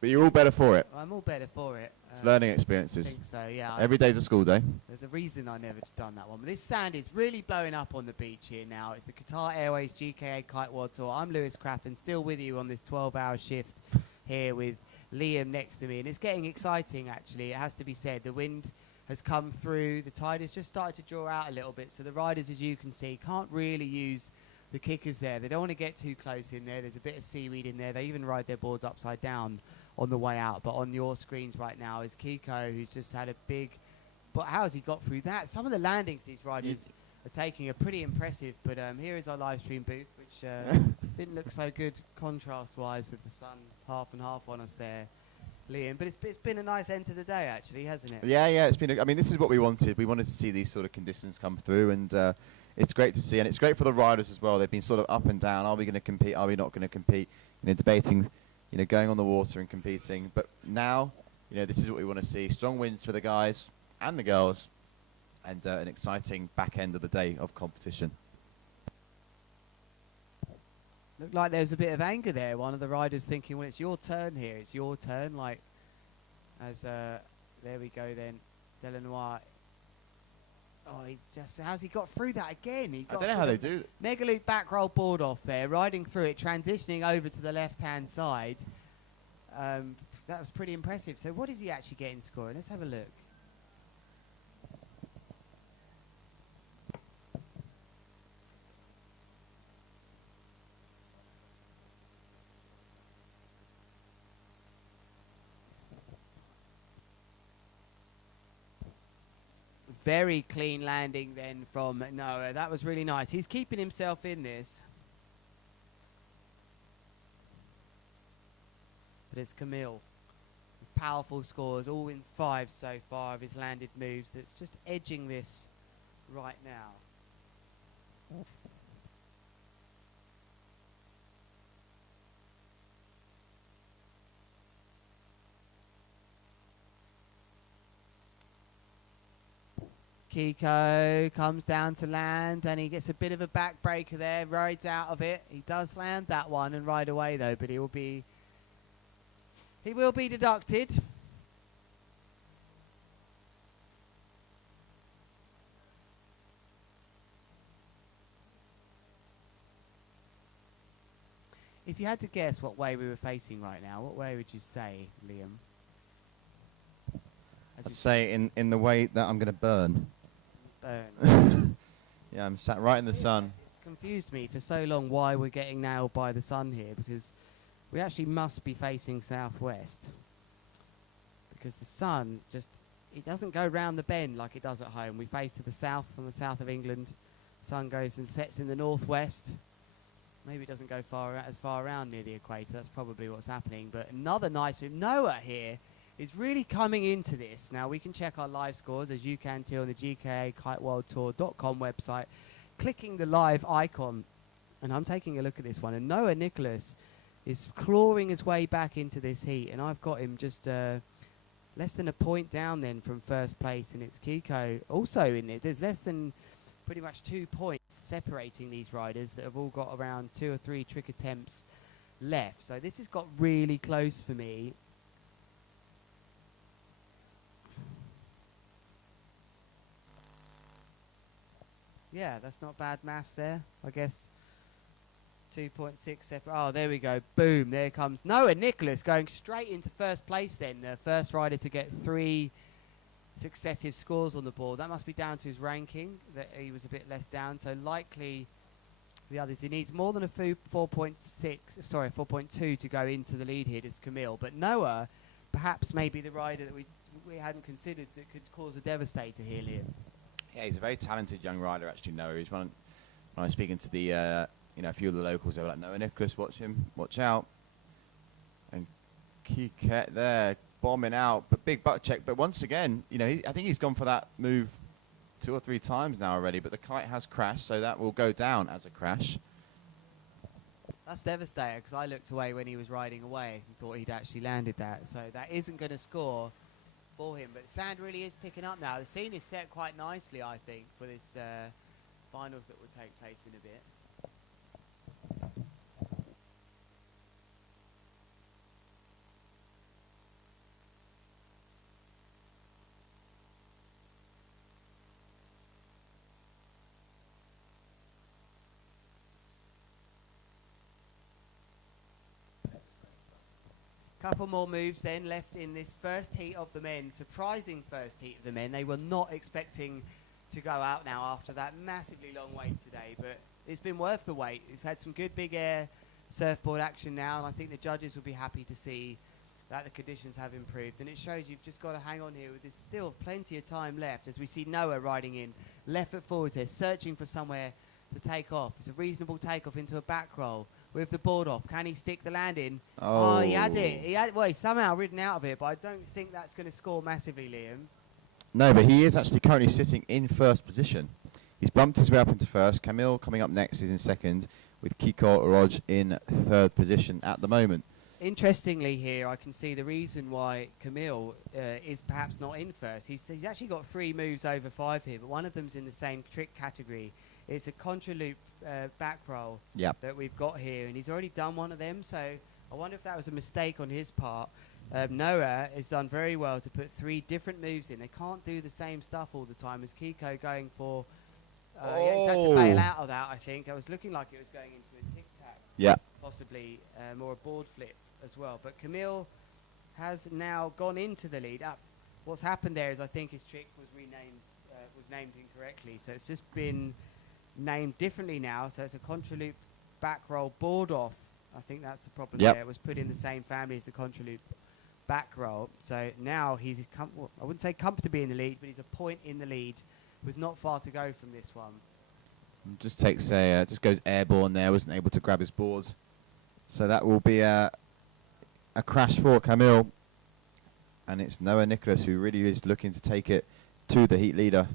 But you're all better for it. I'm all better for it. It's learning I experiences. think so, yeah. Every day's a school day. There's a reason I never done that one. But this sand is really blowing up on the beach here now. It's the Qatar Airways GKA Kite World Tour. I'm Lewis Crathon, still with you on this 12-hour shift here with Liam next to me. And it's getting exciting, actually. It has to be said. The wind has come through. The tide has just started to draw out a little bit. So the riders, as you can see, can't really use the kickers there. They don't want to get too close in there. There's a bit of seaweed in there. They even ride their boards upside down on the way out. But on your screens right now is Kiko, who's just had a big... But how has he got through that? Some of the landings these riders are taking are pretty impressive. But here is our live stream booth, which didn't look so good contrast-wise with the sun half and half on us there, Liam. But it's been a nice end to the day, actually, hasn't it? Yeah, it's been... I mean, this is what we wanted. We wanted to see these sort of conditions come through, and it's great to see. And it's great for the riders as well. They've been sort of up and down. Are we going to compete? Are we not going to compete? You know, debating, you know, going on the water and competing. But now, you know, this is what we want to see. Strong wins for the guys and the girls, and an exciting back end of the day of competition. Looked like there was a bit of anger there. One of the riders thinking, well, it's your turn here. It's your turn. Like, as, there we go then. Delanois. Oh, he just, how's he got through that again? He I got don't know how they do it. Mega loop back roll board off there, riding through it, transitioning over to the left-hand side. That was pretty impressive. So what is he actually getting scoring? Let's have a look. Very clean landing then from Noah. That was really nice. He's keeping himself in this. But it's Camille. Powerful scores, all in 5 so far of his landed moves. That's just edging this right now. Kiko comes down to land and he gets a bit of a backbreaker there, rides out of it. He does land that one and ride away though, but he will be deducted. If you had to guess what way we were facing right now, what way would you say, Liam? I'd say in the way that I'm going to burn. Burn. Yeah, I'm sat right in the sun. It's confused me for so long why we're getting nailed by the sun here, because we actually must be facing southwest. Because the sun just, it doesn't go round the bend like it does at home. We face to the south, on the south of England. Sun goes and sets in the northwest. Maybe it doesn't go as far around near the equator. That's probably what's happening. But another nice move. Noah here is really coming into this. Now, we can check our live scores, as you can too, on the GKA kiteworldtour.com website, clicking the live icon. And I'm taking a look at this one. And Noah Nicholas is clawing his way back into this heat. And I've got him just less than a point down then from first place. And it's Kiko also in there. There's less than pretty much 2 points separating these riders that have all got around 2 or 3 trick attempts left. So this has got really close for me. Yeah, that's not bad maths there. I guess 2.6 separate. Oh, there we go. Boom. There comes Noah Nicholas going straight into first place then. The first rider to get 3 successive scores on the board. That must be down to his ranking, that he was a bit less down. So likely the others. He needs more than a 4.2 to go into the lead here. It's Camille. But Noah, perhaps maybe the rider that we hadn't considered that could cause a devastator here, Liam. Yeah, he's a very talented young rider, actually, Noah. He's when I was speaking to the, a few of the locals, they were like, Noah Nicholas, watch him, watch out. And Kite there, bombing out, but big butt check. But once again, I think he's gone for that move 2 or 3 times now already, but the kite has crashed, so that will go down as a crash. That's devastating, because I looked away when he was riding away and thought he'd actually landed that. So that isn't going to score for him. But sand really is picking up now. The scene is set quite nicely, I think, for this finals that will take place in a bit. Couple more moves then left in this first heat of the men. Surprising first heat of the men. They were not expecting to go out now after that massively long wait today, but it's been worth the wait. We've had some good big air surfboard action now, and I think the judges will be happy to see that the conditions have improved. And it shows you've just got to hang on here. There's still plenty of time left as we see Noah riding in, left foot forwards here, searching for somewhere to take off. It's a reasonable takeoff into a back roll with the board off. Can he stick the landing? Oh, he had it. Well, he's somehow ridden out of it, but I don't think that's going to score massively, Liam. No, but he is actually currently sitting in first position. He's bumped his way up into first. Camille coming up next is in second, with Kiko Roj in third position at the moment. Interestingly here, I can see the reason why Camille is perhaps not in first. He's actually got 3 moves over 5 here, but one of them's in the same trick category. It's a contra loop back roll Yep. that we've got here, and he's already done one of them, so I wonder if that was a mistake on his part. Noah has done very well to put 3 different moves in. They can't do the same stuff all the time as Kiko going for... yeah, he's had to bail out of that, I think. It was looking like it was going into a tic-tac, Yeah. possibly, or a board flip as well. But Camille has now gone into the lead. What's happened there is I think his trick was named incorrectly, so it's just been named differently now. So it's a contra loop back roll board off. I think that's the problem Yep. there. It was put in the same family as the contra loop back roll. So now he's, well, I wouldn't say comfortably in the lead, but he's a point in the lead with not far to go from this one. Just takes just goes airborne there. Wasn't able to grab his boards, so that will be a crash for Camille. And it's Noah Nicholas who really is looking to take it to the heat leader.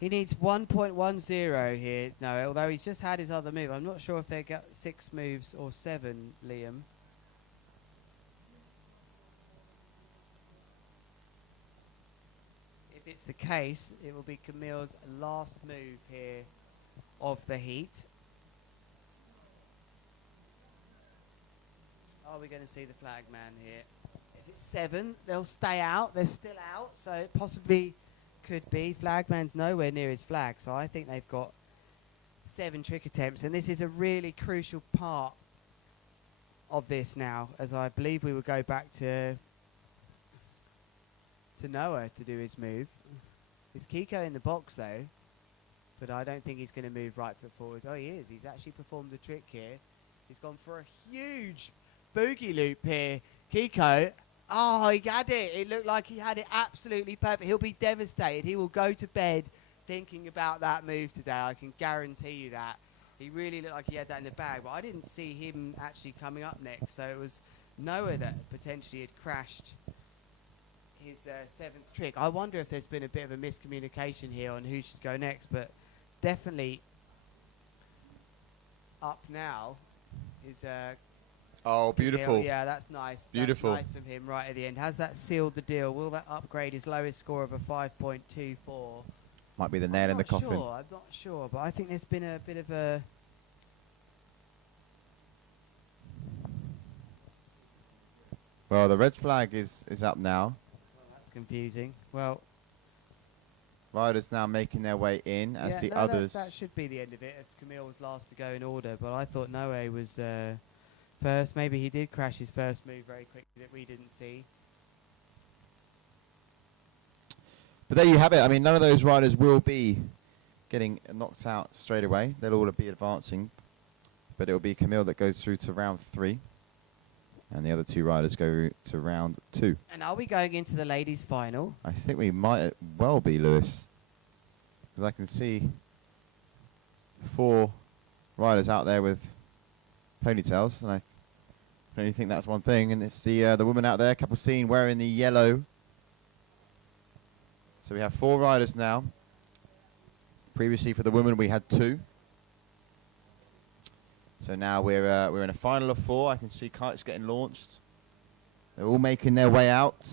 He needs 1.10 here, no, although he's just had his other move. I'm not sure if they got 6 moves or 7, Liam. If it's the case, it will be Camille's last move here of the heat. Are we going to see the flag man here? If it's 7, they'll stay out. They're still out, so it possibly could be. Flagman's nowhere near his flag, so I think they've got 7 trick attempts, and this is a really crucial part of this now, as I believe we will go back to Noah to do his move. There's Kiko in the box though, but I don't think he's going to move right foot forwards. Oh, he is. He's actually performed the trick here. He's gone for a huge boogie loop here. Kiko, oh, he had it. It looked like he had it absolutely perfect. He'll be devastated. He will go to bed thinking about that move today. I can guarantee you that. He really looked like he had that in the bag, but I didn't see him actually coming up next. So it was Noah that potentially had crashed his 7th trick. I wonder if there's been a bit of a miscommunication here on who should go next, but definitely up now is Oh, beautiful. Yeah, that's nice. Beautiful. That's nice of him right at the end. Has that sealed the deal? Will that upgrade his lowest score of a 5.24? Might be the nail in the coffin. I'm not sure, but I think there's been a bit of a... Well, the red flag is up now. Well, that's confusing. Well, Riders now making their way in as yeah, the no, others. that should be the end of it, as Camille was last to go in order, but I thought Noe was first. Maybe he did crash his first move very quickly that we didn't see. But there you have it. I mean, none of those riders will be getting knocked out straight away. They'll all be advancing. But it will be Camille that goes through to round 3. And the other 2 riders go to round 2. And are we going into the ladies' final? I think we might well be, Lewis. Because I can see 4 riders out there with ponytails. And I can only think that's one thing. And it's the woman out there, Capucine, wearing the yellow. So we have 4 riders now. Previously for the women we had 2. So now we're in a final of 4. I can see Kite's getting launched. They're all making their way out.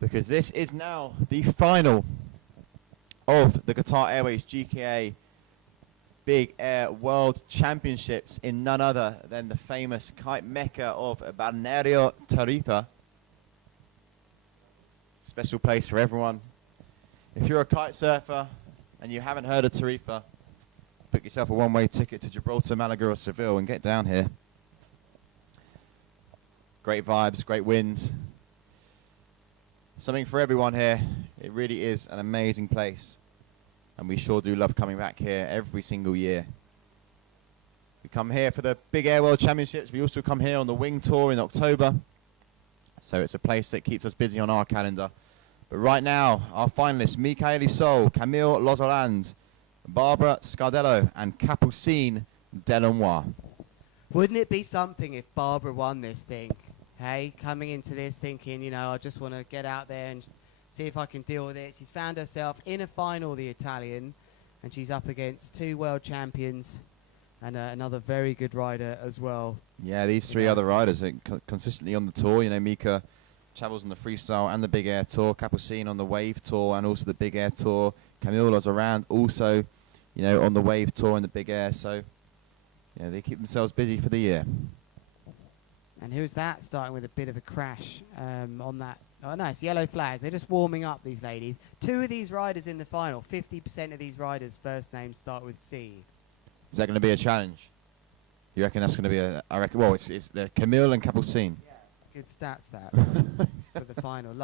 Because this is now the final of the Qatar Airways GKA Big Air World Championships in none other than the famous kite mecca of Balneario Tarifa. Special place for everyone. If you're a kite surfer and you haven't heard of Tarifa, book yourself a one-way ticket to Gibraltar, Malaga or Seville and get down here. Great vibes, great wind. Something for everyone here. It really is an amazing place. And we sure do love coming back here every single year. We come here for the Big Air World Championships. We also come here on the Wing Tour in October. So it's a place that keeps us busy on our calendar. But right now, our finalists, Michaeli Sol, Camille Lozoland, Barbara Scardello and Capucine Delannoy. Wouldn't it be something if Barbara won this thing? Hey, coming into this thinking, you know, I just want to get out there and see if I can deal with it. She's found herself in a final, the Italian, and she's up against 2 world champions and another very good rider as well. Yeah, these 3 other riders are consistently on the tour. You know, Mika travels on the freestyle and the Big Air Tour, Capucine on the Wave Tour and also the Big Air Tour. Camille Lozarand also, you know, on the wave tour in the big air. So, yeah, they keep themselves busy for the year. And who's that? Starting with a bit of a crash on that. Oh, nice. Yellow flag. They're just warming up, these ladies. 2 of these riders in the final. 50% of these riders' first names start with C. Is that going to be a challenge? You reckon that's going to be a... I reckon... Well, it's Camille and Capucine. Yeah, good stats that for the final.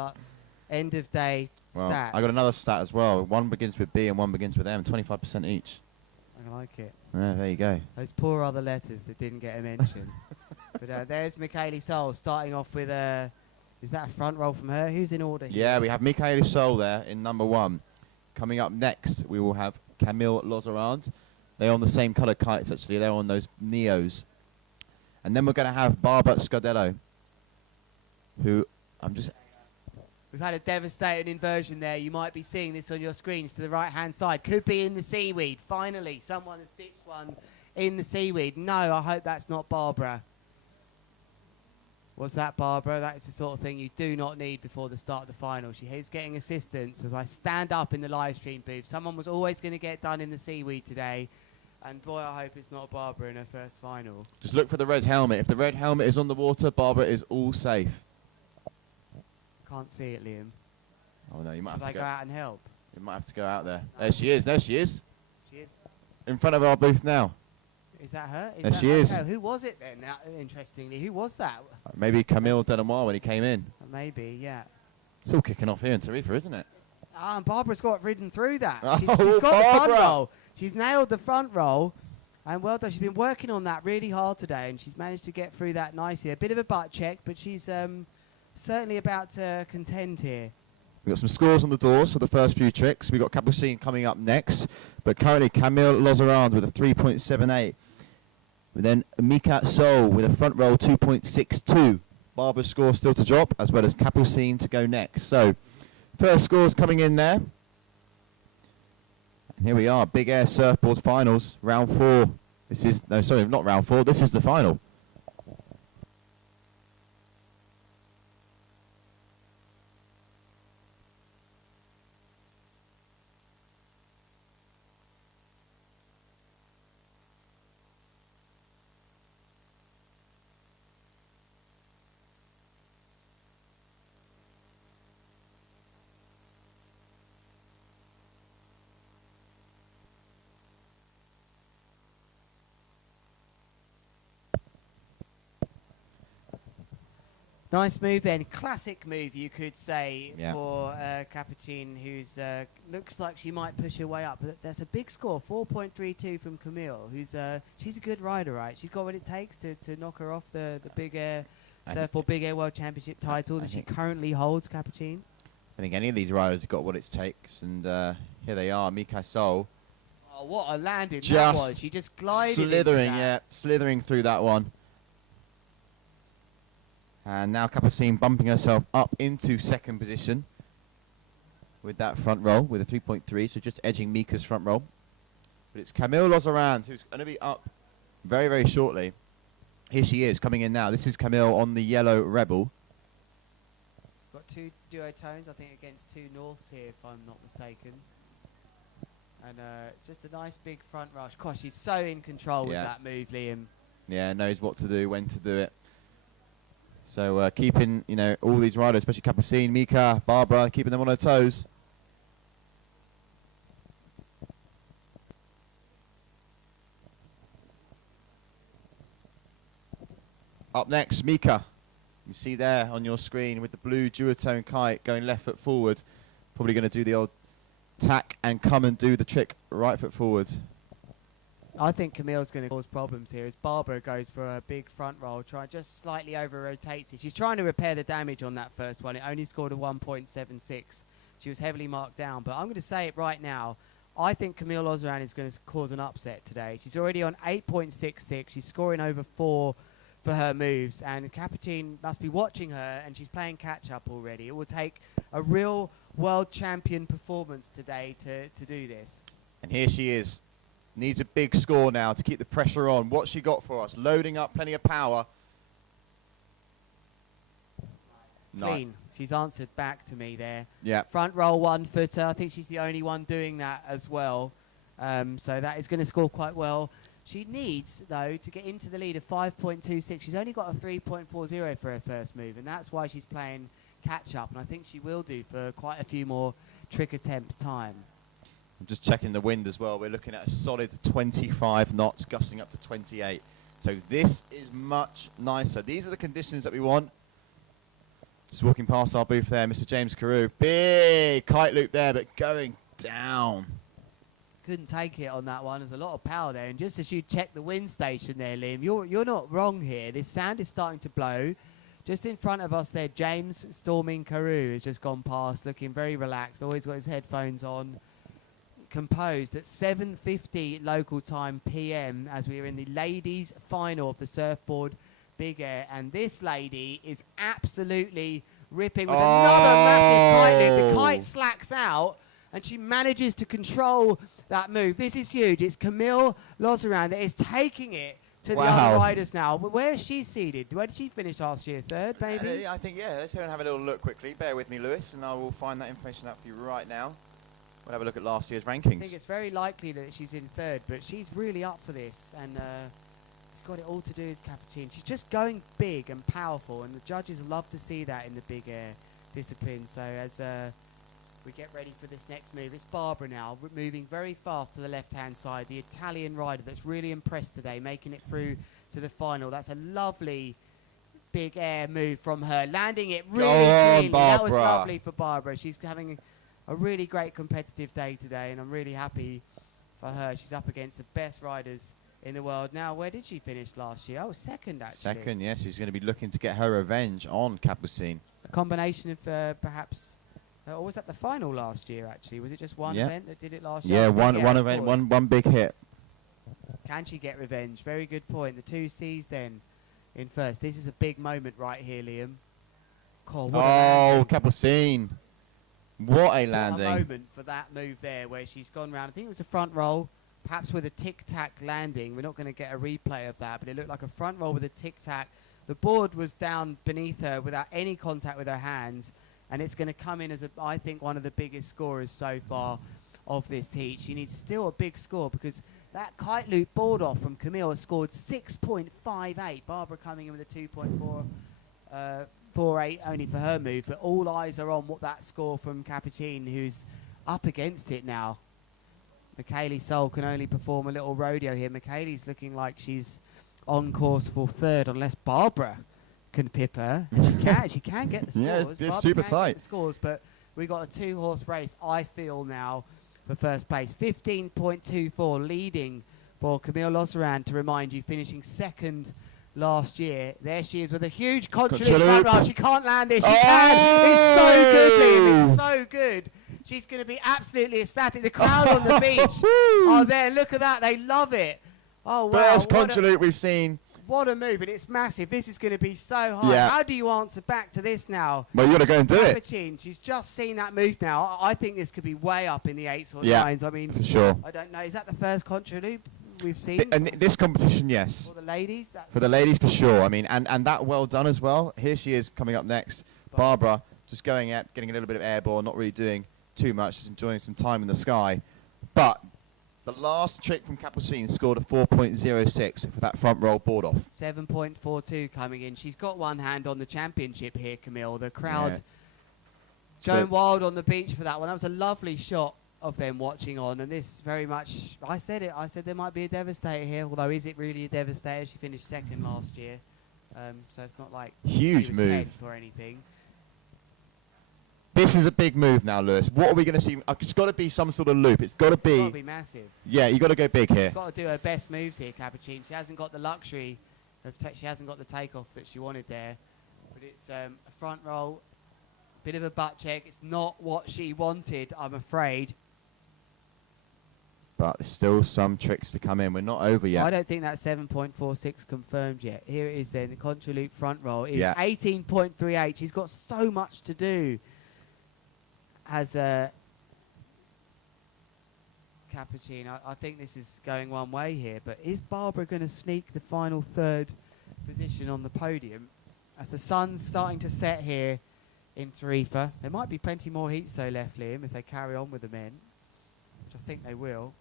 End of day Well, stats. I got another stat as well. One begins with B and one begins with M. 25% each. I like it. Yeah, there you go. Those poor other letters that didn't get a mention. But there's Michaeli Sol starting off with a... Is that a front roll from her? Who's in order here? Yeah, we have Michaeli Sol there in number 1. Coming up next, we will have Camille Lozarand. They're on the same colour kites, actually. They're on those Neos. And then we're going to have Barbara Scardello, who I'm just... We've had a devastating inversion there. You might be seeing this on your screens to the right-hand side. Could be in the seaweed. Finally, someone has ditched one in the seaweed. No, I hope that's not Barbara. Was that Barbara? That is the sort of thing you do not need before the start of the final. She is getting assistance as I stand up in the live stream booth. Someone was always going to get done in the seaweed today. And boy, I hope it's not Barbara in her first final. Just look for the red helmet. If the red helmet is on the water, Barbara is all safe. Can't see it, Liam. Oh, no, you might Should I have to go out and help? You might have to go out there. There she is. There she is. She is. In front of our booth now. Is that her? There that she is. Oh, who was it then? Now, interestingly, who was that? Maybe Camille Denoir when he came in. Maybe, yeah. It's all kicking off here in Tarifa, isn't it? Ah, and Barbara's got ridden through that. Oh, She's got the front Barbara. roll. She's nailed the front roll. And well done. She's been working on that really hard today, and she's managed to get through that nicely. A bit of a butt check, but she's certainly about to contend here. We've got some scores on the doors for the first few tricks. We've got Capucine coming up next, but currently Camille Lozarand with a 3.78. And then Mika Sol with a front roll 2.62. Barbara's score still to drop, as well as Capucine to go next. So, first scores coming in there. And here we are, Big Air Surfboard Finals, round 4. This is, no, sorry, not round 4, this is the final. Nice move then. Classic move, you could say, Yeah. for Capucine, who's looks like she might push her way up. But that's a big score, 4.32 from Camille, who's she's a good rider, right? She's got what it takes to knock her off the Big Air Surfboard Big Air World Championship title that she currently holds, Capucine. I think any of these riders have got what it takes, and here they are, Mika Sol. Oh, what a landing that Just was. She just glided slithering, into that. yeah, slithering through that one. And now Capucine bumping herself up into second position with that front roll with a 3.3, so just edging Mika's front roll. But it's Camille Lozarand who's going to be up very, very shortly. Here she is, coming in now. This is Camille on the yellow Rebel. Got 2 duotones, I think, against 2 norths here, if I'm not mistaken. And it's just a nice big front rush. Gosh, she's so in control with that move, Liam. Yeah, knows what to do, when to do it. So keeping, you know, all these riders, especially Capucine, Mika, Barbara, keeping them on their toes. Up next, Mika. You see there on your screen with the blue duotone kite going left foot forward. Probably going to do the old tack and come and do the trick right foot forward. I think Camille's going to cause problems here as Barbara goes for a big front roll, just slightly over rotates it. She's trying to repair the damage on that first one. It only scored a 1.76. She was heavily marked down, but I'm going to say it right now. I think Camille Lozarand is going to cause an upset today. She's already on 8.66. She's scoring over 4 for her moves, and Capucine must be watching her, and she's playing catch-up already. It will take a real world champion performance today to do this. And here she is. Needs a big score now to keep the pressure on. What's she got for us? Loading up, plenty of power. Clean. She's answered back to me there. Yeah. Front roll 1 footer. I think she's the only one doing that as well. So that is going to score quite well. She needs, though, to get into the lead of 5.26. She's only got a 3.40 for her first move, and that's why she's playing catch-up, and I think she will do for quite a few more trick attempts time. I'm just checking the wind as well. We're looking at a solid 25 knots, gusting up to 28. So this is much nicer. These are the conditions that we want. Just walking past our booth there, Mr. James Carew. Big kite loop there, but going down. Couldn't take it on that one. There's a lot of power there. And just as you check the wind station there, Liam, you're not wrong here. This sound is starting to blow. Just in front of us there, James Storming Carew has just gone past, looking very relaxed. Always got his headphones on. Composed at 7:50 local time PM as we are in the ladies' final of the Surfboard Big Air. And this lady is absolutely ripping with another massive kite loop. The kite slacks out and she manages to control that move. This is huge. It's Camille Lozeran that is taking it to the other riders now. But where is she seated? Where did she finish last year? Third, maybe? I think, yeah. Let's go and have a little look quickly. Bear with me, Lewis, and I will find that information out for you right now. We'll have a look at last year's rankings. I think it's very likely that she's in third, but she's really up for this. And she's got it all to do as Capuchin. She's just going big and powerful, and the judges love to see that in the big air discipline. So as we get ready for this next move, it's Barbara now, moving very fast to the left-hand side. The Italian rider that's really impressed today, making it through to the final. That's a lovely big air move from her, landing it really cleanly. That was lovely for Barbara. She's having a really great competitive day today, and I'm really happy for her. She's up against the best riders in the world. Now, where did she finish last year? Oh, second, actually. Second, yes. She's going to be looking to get her revenge on Capucine. A combination of perhaps... or was that the final last year, actually? Was it just one event that did it last year? Yeah, one event, one big hit. Can she get revenge? Very good point. The 2 C's then in first. This is a big moment right here, Liam. Oh, Capucine. What a landing. What a moment for that move there where she's gone round. I think it was a front roll, perhaps with a tic-tac landing. We're not going to get a replay of that, but it looked like a front roll with a tic-tac. The board was down beneath her without any contact with her hands, and it's going to come in as, I think, one of the biggest scorers so far of this heat. She needs still a big score because that kite loop board off from Camille has scored 6.58. Barbara coming in with a 2.4. 4.8 only for her move, but all eyes are on what that score from Capucine, who's up against it now. Michaeli Sol can only perform a little rodeo here. Michaeli's looking like she's on course for third, unless Barbara can pip her. And she can get the scores. Yeah, it's Barbara super can tight. get the scores, but we got a 2-horse race, I feel now, for first place. 15.24 leading for Camille Lozeran, to remind you, finishing second last year. There she is with a huge contra-loop front roll. She can't land this. She can. It's so good, Liam. It's so good. She's going to be absolutely ecstatic. The crowd on the beach are there. Look at that. They love it. Oh, wow. First contra-loop we've seen. What a move. And it's massive. This is going to be so hard. Yeah. How do you answer back to this now? Well, you got to go and do it. Capucine, she's just seen that move now. I think this could be way up in the 8s or 9s. I mean, for sure. I don't know. Is that the first contra-loop we've seen? And this competition, yes. For the ladies? For the ladies, for sure. I mean, and that well done as well. Here she is coming up next. Barbara just going out, getting a little bit of airborne, not really doing too much, just enjoying some time in the sky. But the last trick from Capucine scored a 4.06 for that front roll board off. 7.42 coming in. She's got one hand on the championship here, Camille. The crowd going wild on the beach for that one. That was a lovely shot of them watching on, and this very much, I said there might be a devastator here, although is it really a devastator? She finished second last year, so it's not like huge she was move 10th or anything. This is a big move now, Lewis. What are we going to see? It's got to be some sort of loop. It's got to be massive. Yeah, you got to go big here. She's got to do her best moves here, Capucine. She hasn't got the luxury of she hasn't got the takeoff that she wanted there, but it's a front roll, bit of a butt check. It's not what she wanted, I'm afraid. But there's still some tricks to come in. We're not over yet. I don't think that's 7.46 confirmed yet. Here it is then. The contra loop front roll is 18.38. She's got so much to do as Capucine. I think this is going one way here. But is Barbara going to sneak the final third position on the podium? As the sun's starting to set here in Tarifa. There might be plenty more heats though left, Liam, if they carry on with the men, which I think they will.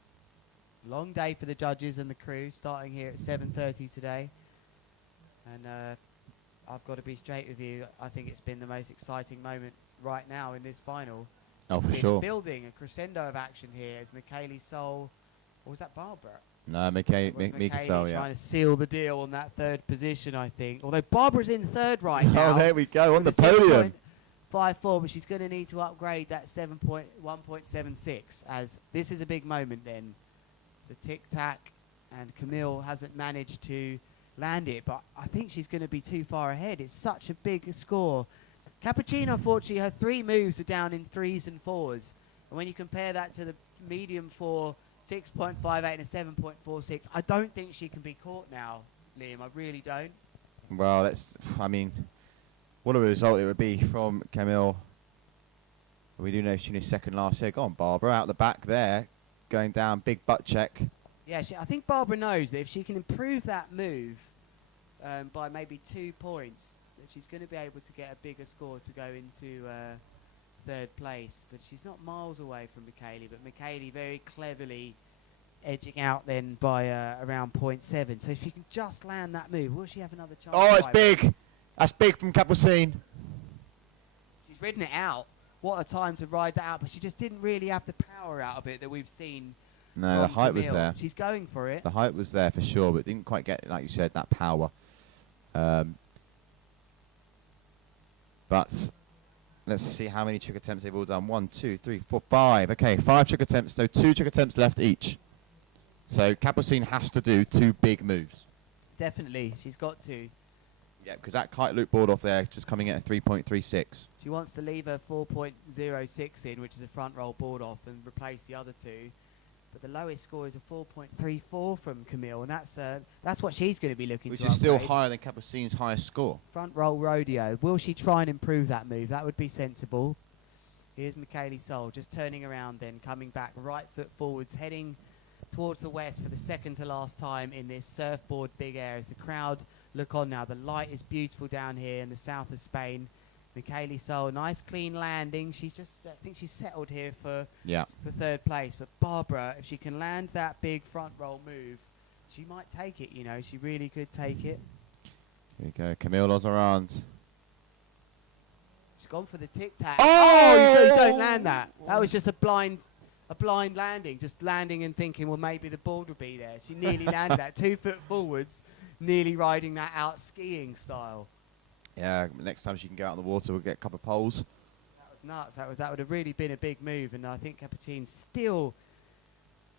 Long day for the judges and the crew, starting here at 7:30 today. And I've got to be straight with you. I think it's been the most exciting moment right now in this final. Oh, It's for been sure. building a crescendo of action here as Michaeli Sol, or was that Barbara? No, Was Mika Michaeli Sol, yeah. trying to seal the deal on that third position, I think. Although Barbara's in third right now. Oh, there we go, on the with a podium. 6.54, but she's going to need to upgrade that 1.76, as this is a big moment then. So tic-tac, and Camille hasn't managed to land it, but I think she's going to be too far ahead. It's such a big score. Cappuccino, unfortunately, her 3 moves are down in 3s and 4s. And when you compare that to the medium 4, 6.58 and a 7.46, I don't think she can be caught now, Liam. I really don't. Well, what a result it would be from Camille. We do know she finished second last year. Go on, Barbara, out the back there, going down, big butt check. Yeah, I think Barbara knows that if she can improve that move by maybe 2 points, that she's going to be able to get a bigger score to go into third place. But she's not miles away from Michaeli, but Michaeli very cleverly edging out then by around 0.7. So if she can just land that move, will she have another chance? Oh, it's big. That's big from Capucine. She's ridden it out. What a time to ride that out, but she just didn't really have the power out of it that we've seen. No, the from height was Camille. there. She's going for it. The height was there for sure, but didn't quite get, like you said, that power. But let's see how many trick attempts they've all done. 1, 2, 3, 4, 5. Okay, 5 trick attempts, so 2 trick attempts left each. So Capucine has to do 2 big moves. Definitely, she's got to. Yeah, because that kite loop board off there just coming in at 3.36. She wants to leave her 4.06 in, which is a front roll board off, and replace the other 2. But the lowest score is a 4.34 from Camille, and that's what she's going to be looking Which to is still upgrade. higher than Capucine's highest score. Front roll rodeo. Will she try and improve that move? That would be sensible. Here's Michaeli Sol just turning around then, coming back, right foot forwards, heading towards the west for the second to last time in this surfboard big air as the crowd look on now. The light is beautiful down here in the south of Spain. Michaeli Sol, nice clean landing. She's just, I think she's settled here for third place. But Barbara, if she can land that big front roll move, she might take it, you know. She really could take it. Here we go, Camille Lozarand. She's gone for the tic-tac. Oh! You don't land that. That was just a blind landing. Just landing and thinking, well, maybe the board will be there. She nearly landed that. 2 foot forwards, nearly riding that out skiing style. Yeah, next time she can go out in the water, we'll get a couple of poles. That was nuts. That would have really been a big move. And I think Capucine still,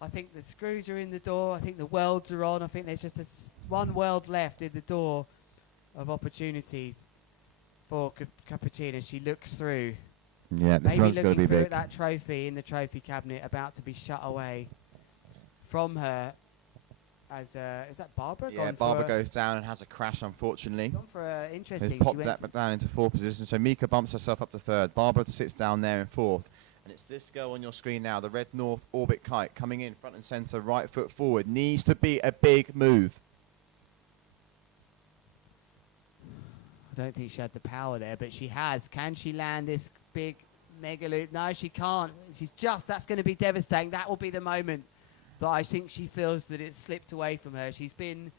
I think the screws are in the door. I think the welds are on. I think there's just one weld left in the door of opportunity for Capucine as she looks through. Yeah, this Maybe one's going to looking be through big. at that trophy in the trophy cabinet, about to be shut away from her. As is that Barbara? Yeah, Barbara goes down and has a crash, unfortunately. Gone for interesting. He's popped that down into 4th position. So Mika bumps herself up to 3rd. Barbara sits down there in 4th. And it's this girl on your screen now, the Red North Orbit Kite, coming in front and centre, right foot forward. Needs to be a big move. I don't think she had the power there, but she has. Can she land this big mega loop? No, she can't. That's going to be devastating. That will be the moment. But I think she feels that it's slipped away from her. She's been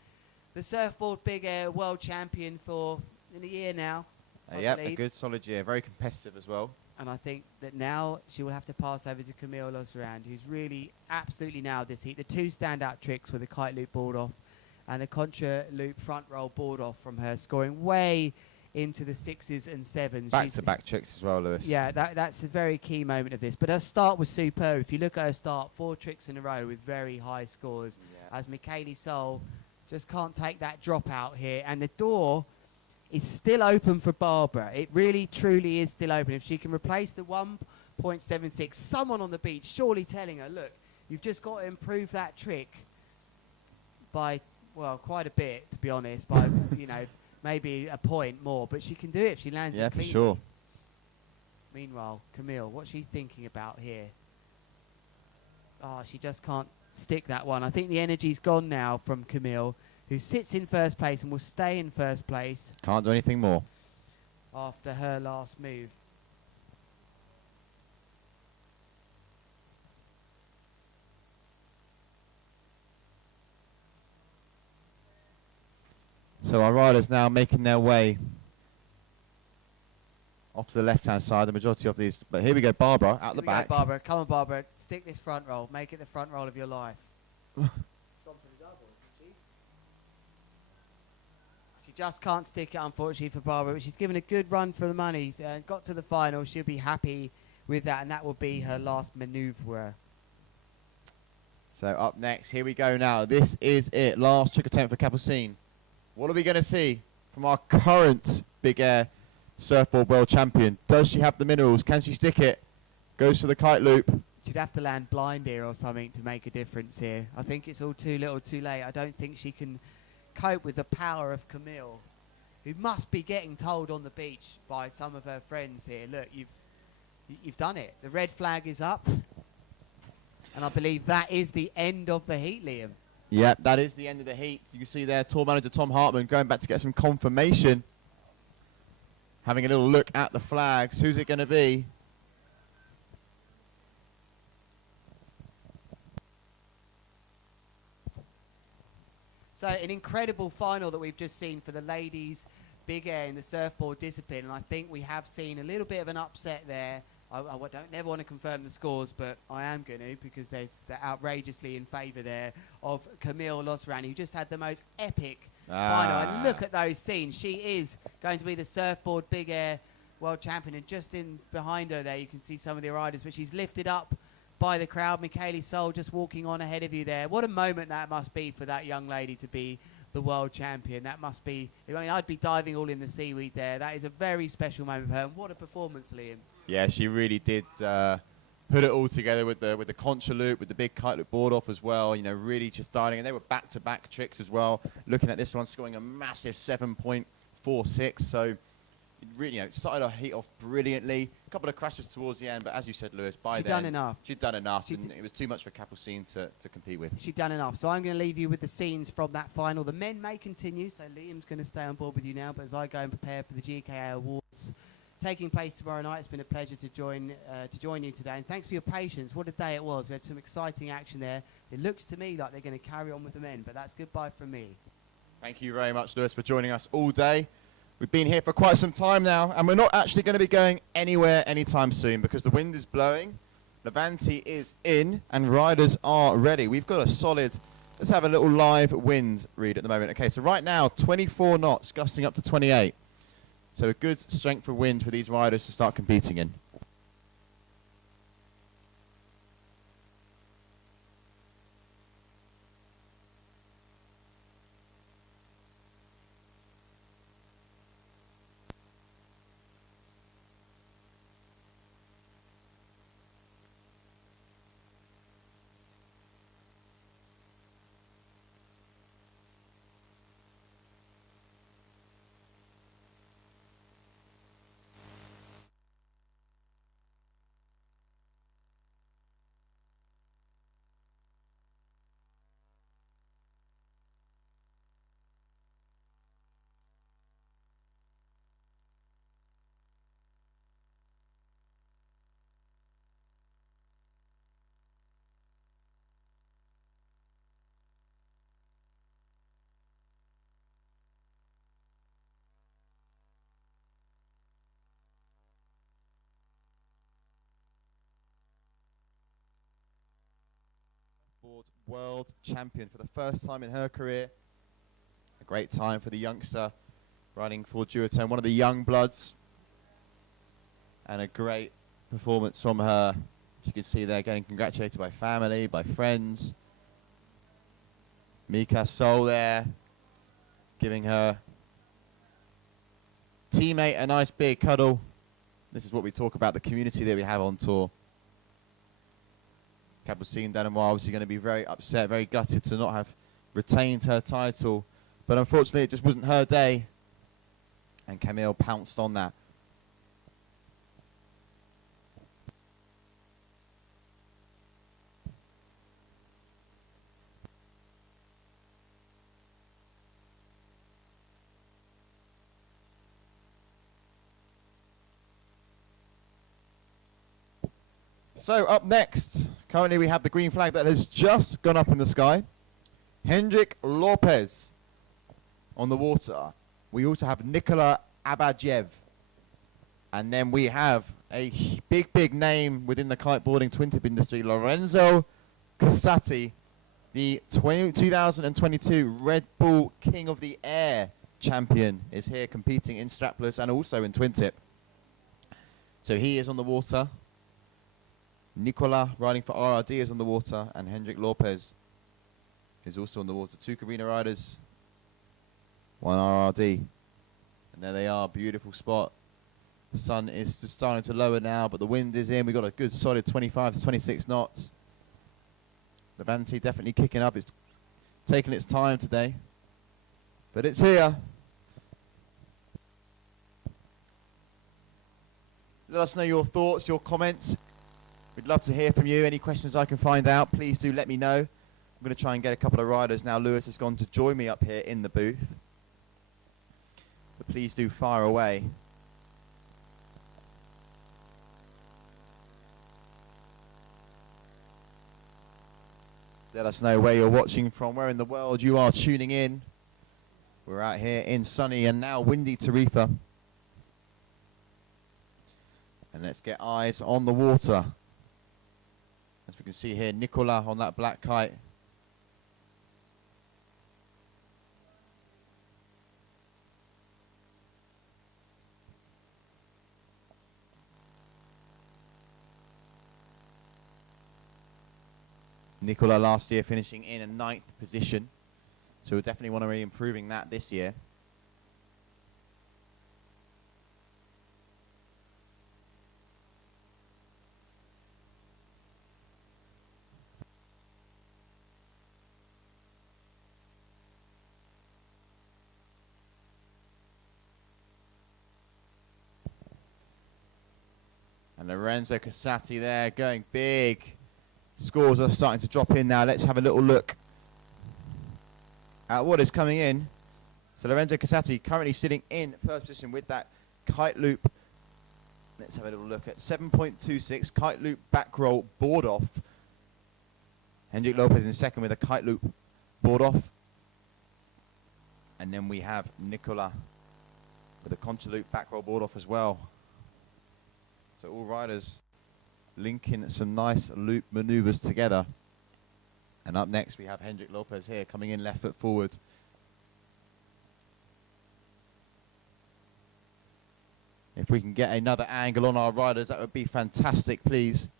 the surfboard big air world champion for a year now. Yep, a good solid year. Very competitive as well. And I think that now she will have to pass over to Camille Lozarand, who's really absolutely nailed this heat. The 2 standout tricks with the kite loop board off and the contra loop front roll board off from her, scoring way into the 6s and 7s. Back-to-back tricks as well, Lewis. Yeah, that's a very key moment of this. But her start was superb. If you look at her start, 4 tricks in a row with very high scores. Yeah. As Michaeli Sol just can't take that drop out here. And the door is still open for Barbara. It really, truly is still open. If she can replace the 1.76, someone on the beach surely telling her, look, you've just got to improve that trick by, well, quite a bit, to be honest, by, you know, maybe a point more, but she can do it if she lands it cleanly. Yeah, for sure. Meanwhile, Camille, what's she thinking about here? Oh, she just can't stick that one. I think the energy's gone now from Camille, who sits in first place and will stay in first place. Can't do anything more. After her last move. So our riders now making their way off to the left-hand side, the majority of these. But here we go, Barbara out the back. Barbara, come on, Barbara. Stick this front roll. Make it the front roll of your life. She just can't stick it, unfortunately, for Barbara. But she's given a good run for the money. Got to the final. She'll be happy with that, and that will be her last manoeuvre. So up next, here we go now. This is it. Last trick attempt for Capucine. What are we going to see from our current big air surfboard world champion? Does she have the minerals? Can she stick it? Goes for the kite loop. She'd have to land blind here or something to make a difference here. I think it's all too little too late. I don't think she can cope with the power of Camille, who must be getting told on the beach by some of her friends here, look, you've done it. The red flag is up. And I believe that is the end of the heat, Liam. Yep, that is the end of the heat. You can see there, tour manager Tom Hartman going back to get some confirmation. Having a little look at the flags. Who's it going to be? So an incredible final that we've just seen for the ladies' big air in the surfboard discipline. And I think we have seen a little bit of an upset there. I don't never want to confirm the scores, but I am going to, because they're outrageously in favour there of Camille Losrani, who just had the most epic final. And look at those scenes. She is going to be the surfboard big air world champion. And just in behind her there, you can see some of the riders, but she's lifted up by the crowd. Michaeli Sol just walking on ahead of you there. What a moment that must be for that young lady to be the world champion. That must be, I mean, I'd be diving all in the seaweed there. That is a very special moment for her. And what a performance, Liam. Yeah, she really did put it all together with the concha loop, with the big kite loop board off as well. You know, really just diving. And they were back-to-back tricks as well. Looking at this one, scoring a massive 7.46. So, really, you know, started her heat off brilliantly. A couple of crashes towards the end, but as you said, Lewis, by then... She'd done enough, and it was too much for Capucine to compete with. She'd done enough. So I'm going to leave you with the scenes from that final. The men may continue, so Liam's going to stay on board with you now, but as I go and prepare for the GKA Awards taking place tomorrow night, it's been a pleasure to join you today, and thanks for your patience. What a day it was. We had some exciting action there. It looks to me like they're going to carry on with the men, but that's goodbye from me. Thank you very much, Lewis, for joining us all day. We've been here for quite some time now, and we're not actually going to be going anywhere anytime soon because the wind is blowing, Levante is in, and riders are ready. We've got a solid, let's have a little live wind read at the moment. Okay, so right now, 24 knots, gusting up to 28. So a good strength of wind for these riders to start competing in. World champion for the first time in her career. A great time for the youngster riding for duotone, one of the young bloods, and a great performance from her. As you can see there, getting congratulated by family, by friends. Mika Sol there, giving her teammate a nice big cuddle. This is what we talk about, the community that we have on tour. Capucine Danois obviously going to be very upset, very gutted to not have retained her title. But unfortunately, it just wasn't her day. And Camille pounced on that. So up next, currently we have the green flag that has just gone up in the sky. Hendrik Lopez on the water, we also have Nikola Abadjev. And then we have a big name within the kiteboarding twin tip industry, Lorenzo Casati, the 2022 Red Bull King of the Air champion, is here competing in strapless and also in twin tip. So he is on the water. Nicola riding for RRD is on the water, and Hendrik Lopez is also on the water. 2 Carina riders, 1 RRD. And there they are, beautiful spot. The sun is just starting to lower now, but the wind is in. We've got a good solid 25 to 26 knots. The Levante definitely kicking up. It's taking its time today, but it's here. Let us know your thoughts, your comments. We'd love to hear from you. Any questions I can find out, please do let me know. I'm going to try and get a couple of riders now. Lewis has gone to join me up here in the booth. But please do fire away. Let us know where you're watching from, where in the world you are tuning in. We're out here in sunny and now windy Tarifa. And let's get eyes on the water. As we can see here, Nicola on that black kite. Nicola last year finishing in a 9th position. So we definitely want to be improving that this year. And Lorenzo Casati there going big. Scores are starting to drop in now. Let's have a little look at what is coming in. So Lorenzo Casati currently sitting in first position with that kite loop. Let's have a little look at 7.26 kite loop back roll board off. Hendrik Lopez in second with a kite loop board off. And then we have Nicola with a concha loop back roll board off as well. So all riders linking some nice loop maneuvers together. And up next we have Hendrik Lopez here coming in left foot forward. If we can get another angle on our riders, that would be fantastic, please.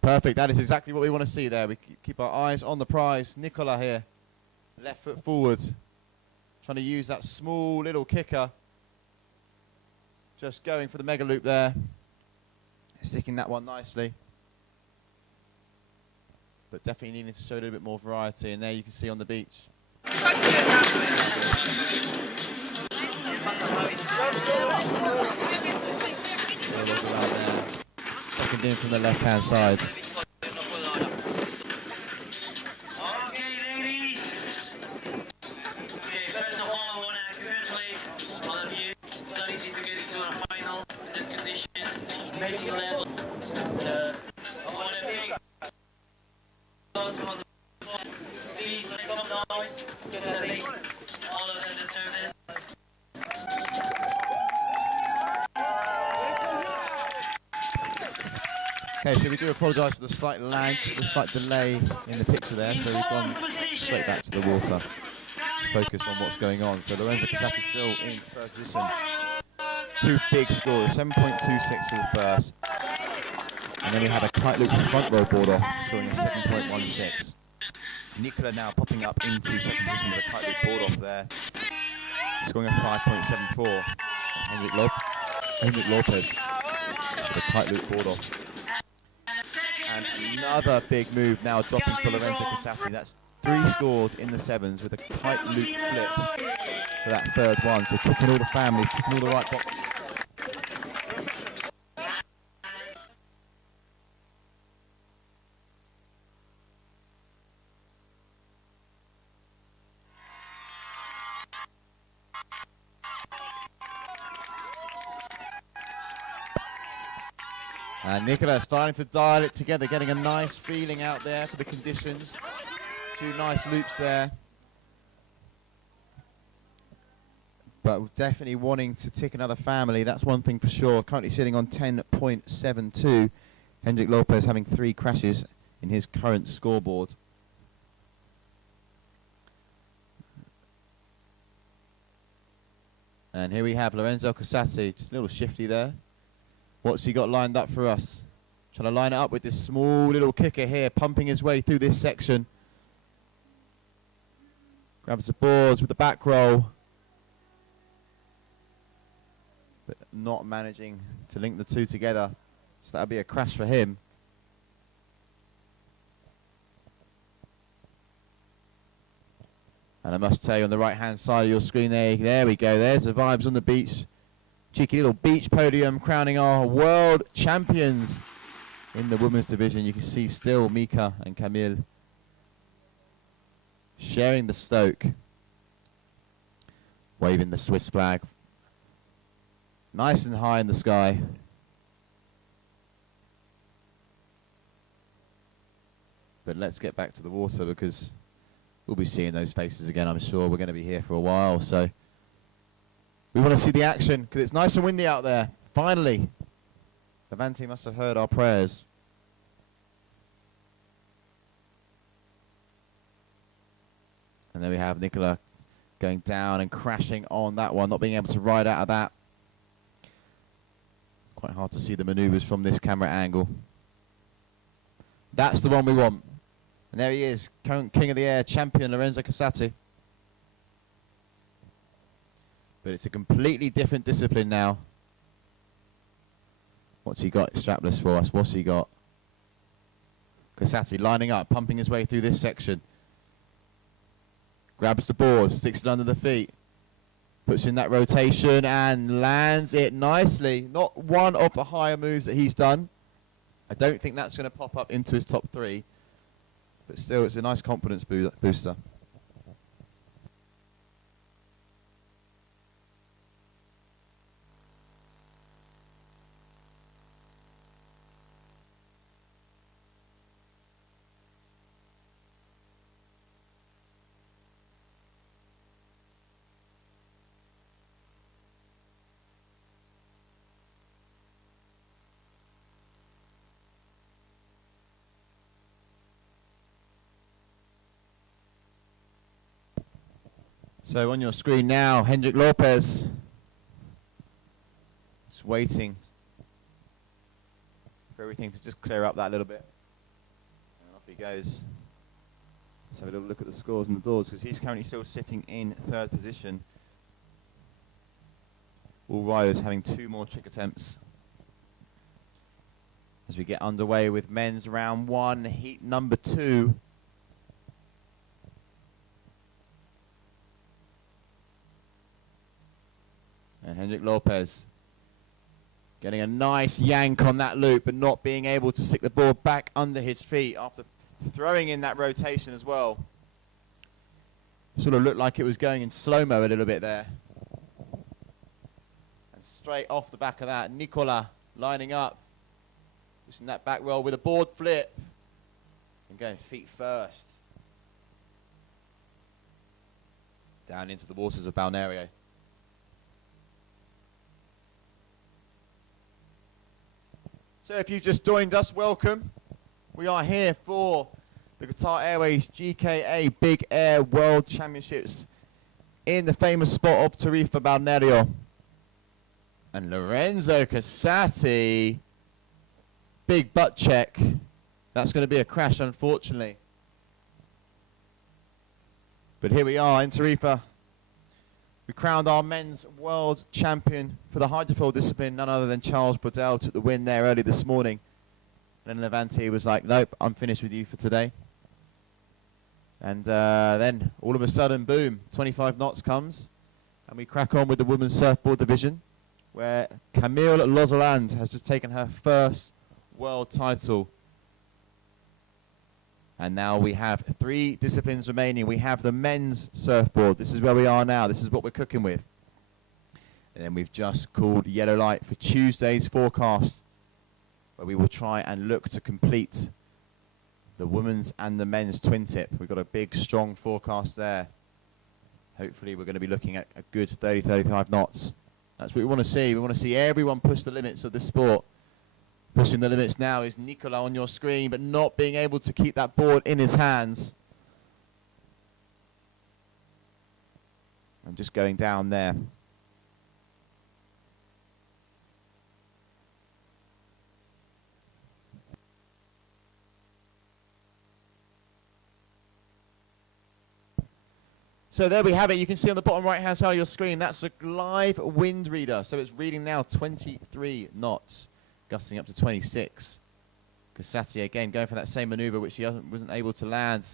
Perfect, that is exactly what we want to see there. We keep our eyes on the prize. Nicola here, left foot forward. Trying to use that small little kicker. Just going for the mega loop there. Sticking that one nicely. But definitely needing to show a little bit more variety. And there you can see on the beach. Second in from the left-hand side. Okay, so we do apologise for the slight lag, the slight delay in the picture there, so we've gone straight back to the water. Focus on what's going on. So Lorenzo Casati still in first position. 2 big scores, 7.26 for the first. And then we have a kite loop front row board off, scoring a 7.16. Nicola now popping up into second position with a kite loop board off there, scoring a 5.74. And Hendrik Lopez with a kite loop board off. And another big move now dropping for Lorenzo Casati. That's 3 scores in the sevens with a kite loop flip for that third one. So ticking all the families, ticking all the right boxes. And Nicola starting to dial it together, getting a nice feeling out there for the conditions. 2 nice loops there. But definitely wanting to tick another family, that's one thing for sure. Currently sitting on 10.72. Hendrik Lopez having 3 crashes in his current scoreboard. And here we have Lorenzo Casati, just a little shifty there. What's he got lined up for us? Trying to line it up with this small little kicker here, pumping his way through this section. Grabs the boards with the back roll. But not managing to link the 2 together. So that'll be a crash for him. And I must tell you, on the right-hand side of your screen there we go. There's the vibes on the beach. Cheeky little beach podium crowning our world champions in the women's division. You can see still Mika and Camille sharing the stoke, waving the Swiss flag nice and high in the sky. But let's get back to the water, because we'll be seeing those faces again, I'm sure. We're going to be here for a while, so we want to see the action, because it's nice and windy out there. Finally, Levante must have heard our prayers. And then we have Nicola going down and crashing on that one, not being able to ride out of that. Quite hard to see the maneuvers from this camera angle. That's the one we want. And there he is, current King of the Air champion Lorenzo Casati. But it's a completely different discipline now. What's he got strapless for us? What's he got? Casati lining up, pumping his way through this section. Grabs the board, sticks it under the feet. Puts in that rotation and lands it nicely. Not one of the higher moves that he's done. I don't think that's going to pop up into his top 3. But still, it's a nice confidence booster. So on your screen now, Hendrik Lopez. Just waiting for everything to just clear up that little bit. And off he goes. Let's have a little look at the scores and the doors, because he's currently still sitting in 3rd position. All riders having 2 more trick attempts. As we get underway with men's round 1, heat number 2. And Hendrik Lopez getting a nice yank on that loop, but not being able to stick the board back under his feet after throwing in that rotation as well. Sort of looked like it was going in slow-mo a little bit there. And straight off the back of that, Nicola lining up, pushing that back roll with a board flip and going feet first down into the waters of Balneario. So if you've just joined us, welcome. We are here for the Qatar Airways GKA Big Air World Championships in the famous spot of Tarifa, Balneario. And Lorenzo Casati, big butt check. That's going to be a crash, unfortunately. But here we are in Tarifa. We crowned our men's world champion for the hydrofoil discipline. None other than Charles Brodell took the win there early this morning. And then Levante was like, nope, I'm finished with you for today. And then all of a sudden, boom, 25 knots comes. And we crack on with the women's surfboard division, where Camille Lozoland has just taken her first world title. And now we have 3 disciplines remaining. We have the men's surfboard. This is where we are now. This is what we're cooking with. And then we've just called yellow light for Tuesday's forecast, where we will try and look to complete the women's and the men's twin tip. We've got a big, strong forecast there. Hopefully we're going to be looking at a good 30, 35 knots. That's what we want to see. We want to see everyone push the limits of this sport. Pushing the limits now is Nicola on your screen, but not being able to keep that board in his hands. And just going down there. So there we have it. You can see on the bottom right hand side of your screen, that's a live wind reader. So it's reading now 23 knots, gusting up to 26. Casati again going for that same maneuver which he wasn't able to land.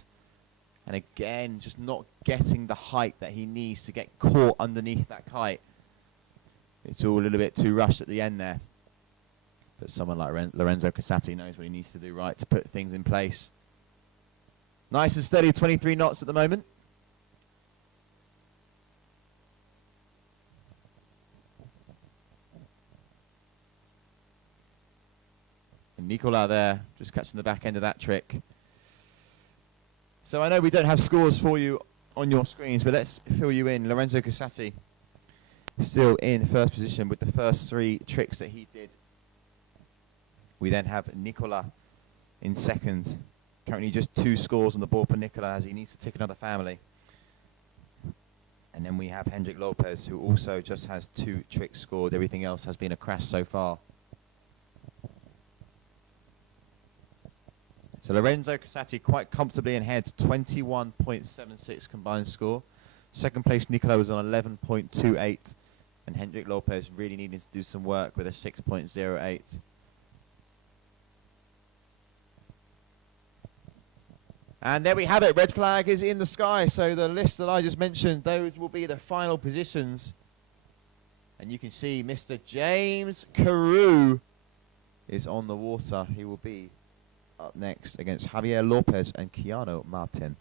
And again, just not getting the height that he needs to get caught underneath that kite. It's all a little bit too rushed at the end there. But someone like Lorenzo Casati knows what he needs to do right to put things in place. Nice and steady, 23 knots at the moment. And Nicola there, just catching the back end of that trick. So I know we don't have scores for you on your screens, but let's fill you in. Lorenzo Casati still in first position with the first 3 tricks that he did. We then have Nicola in second. Currently just 2 scores on the board for Nicola as he needs to tick another family. And then we have Hendrik Lopez, who also just has 2 tricks scored. Everything else has been a crash so far. So Lorenzo Casati quite comfortably in head, 21.76 combined score. Second place Nicola was on 11.28, and Hendrik Lopez really needing to do some work with a 6.08. And there we have it, red flag is in the sky. So the list that I just mentioned, those will be the final positions. And you can see Mr. James Carew is on the water. He will be up next against Javier Lopez and Keanu Martin.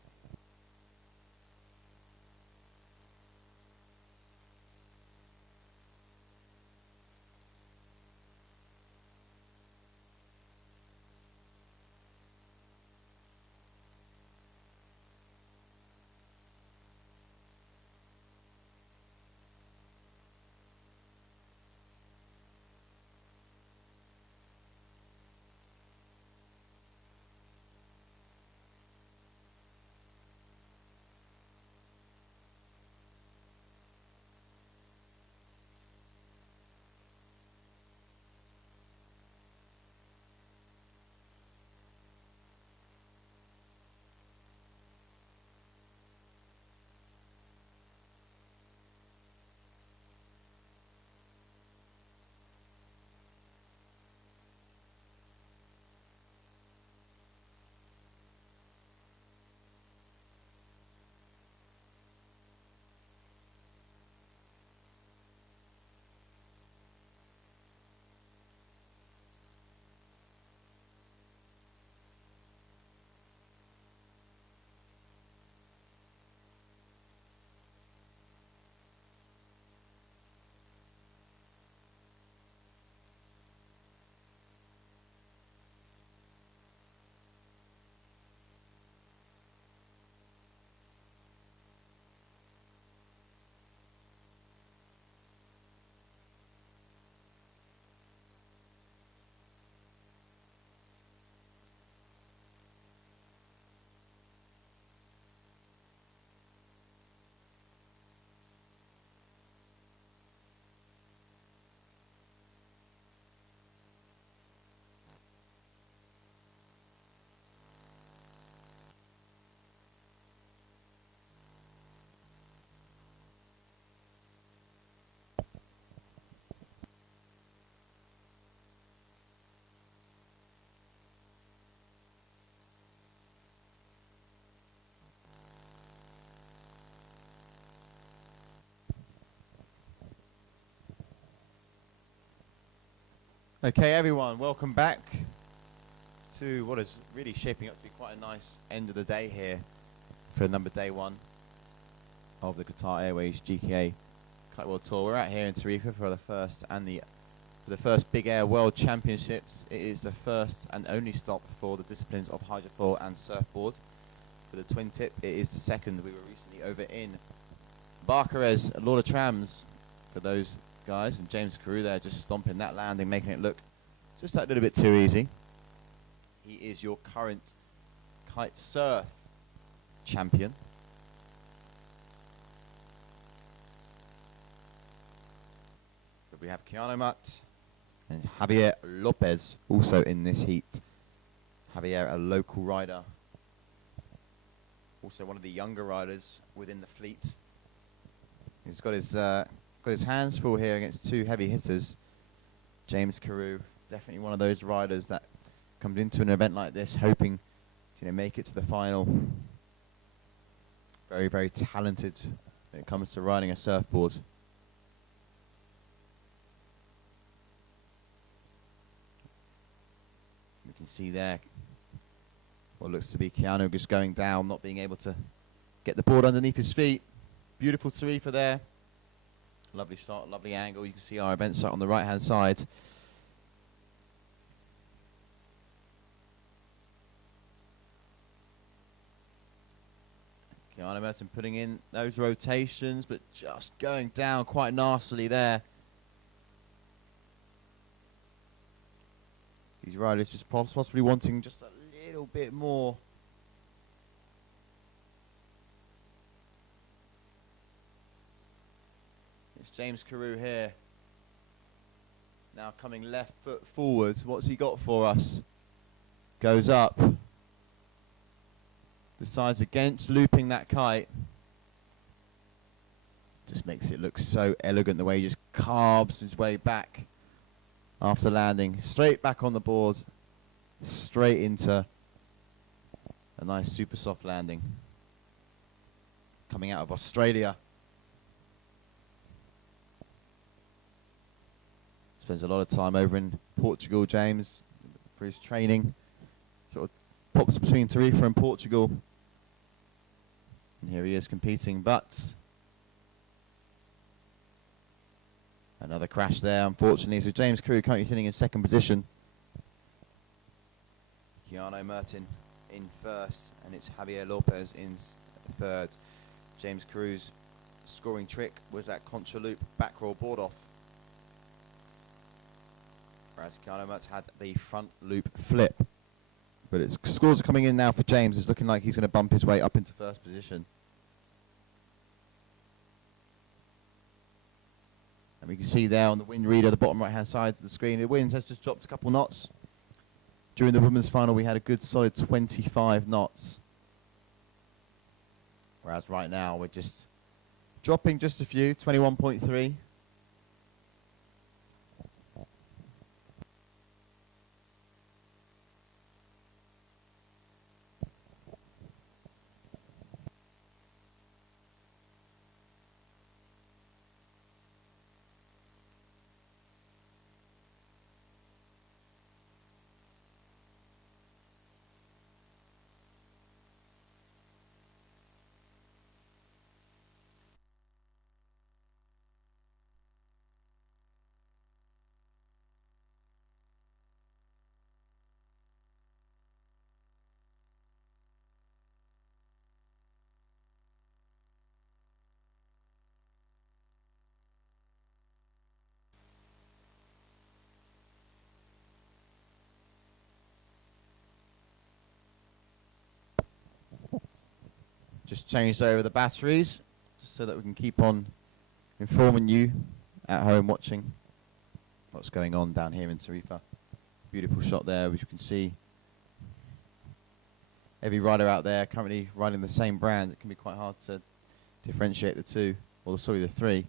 Okay, everyone, welcome back to what is really shaping up to be quite a nice end of the day here for day 1 of the Qatar Airways GKA Kite World Tour. We're out here in Tarifa for the first and the For the first Big Air World Championships, it is the first and only stop for the disciplines of hydrofoil and surfboard. For the twin tip, it is the second. We were recently over in Barcarez, a lot of trams for those guys, and James Carew there just stomping that landing, making it look just that little bit too easy. He is your current kite surf champion. But we have Keanu Mutt and Javier Lopez also in this heat. Javier, a local rider, also one of the younger riders within the fleet. He's got his hands full here against two heavy hitters. James Carew, definitely one of those riders that comes into an event like this hoping to make it to the final. Very, very talented when it comes to riding a surfboard. We can see there what looks to be Keanu just going down, not being able to get the board underneath his feet. Beautiful Tarifa there. Lovely shot, lovely angle. You can see our event site on the right-hand side. Keanu Merton putting in those rotations, but just going down quite nastily there. These riders just possibly wanting just a little bit more. It's James Carew here. Now coming left foot forwards. What's he got for us? Goes up. Decides against looping that kite. Just makes it look so elegant the way he just carves his way back after landing. Straight back on the board. Straight into a nice super soft landing. Coming out of Australia. Spends a lot of time over in Portugal, James, for his training. Sort of pops between Tarifa and Portugal. And here he is competing, but another crash there, unfortunately. So James Carew currently sitting in second position. Keanu Merton in first, and it's Javier Lopez in third. James Carew's scoring trick was that contra loop back roll board off. Whereas Keanu Merton had the front loop flip. But its scores are coming in now for James. It's looking like he's going to bump his way up into first position. And we can see there on the wind reader, the bottom right-hand side of the screen, the wind has just dropped a couple knots. During the women's final, we had a good solid 25 knots. Whereas right now, we're just dropping just a few, 21.3. Just changed over the batteries just so that we can keep on informing you at home watching what's going on down here in Tarifa. Beautiful shot there, which you can see every rider out there currently riding the same brand. It can be quite hard to differentiate the two, or sorry, the three.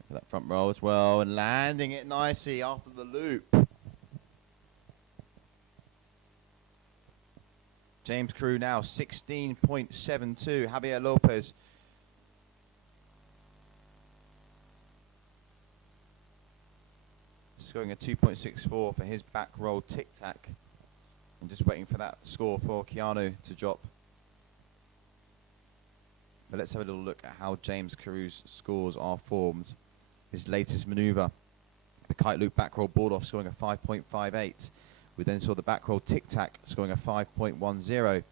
Look at that front roll as well, and landing it nicely after the loop. James Carew now 16.72. Javier Lopez scoring a 2.64 for his back roll tic-tac. And just waiting for that score for Keanu to drop. But let's have a little look at how James Carews' scores are formed. His latest manoeuvre, the kite loop back roll board off, scoring a 5.58. We then saw the back roll tic tac scoring a 5.10.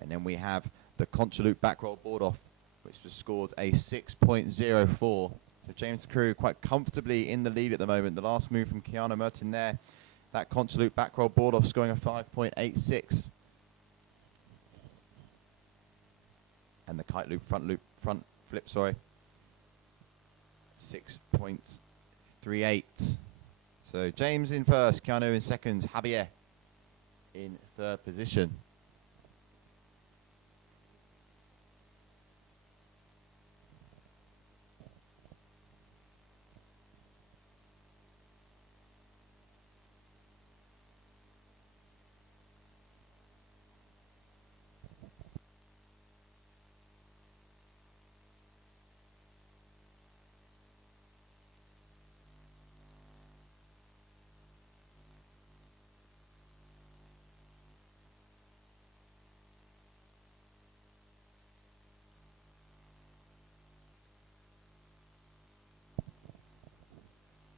And then we have the concha loop back roll board off, which was scored a 6.04. So James Carew quite comfortably in the lead at the moment. The last move from Keanu Merton there, that concha loop back roll board off scoring a 5.86. And the kite loop front flip, sorry, 6.38. So James in first, Keanu in second, Javier in third position.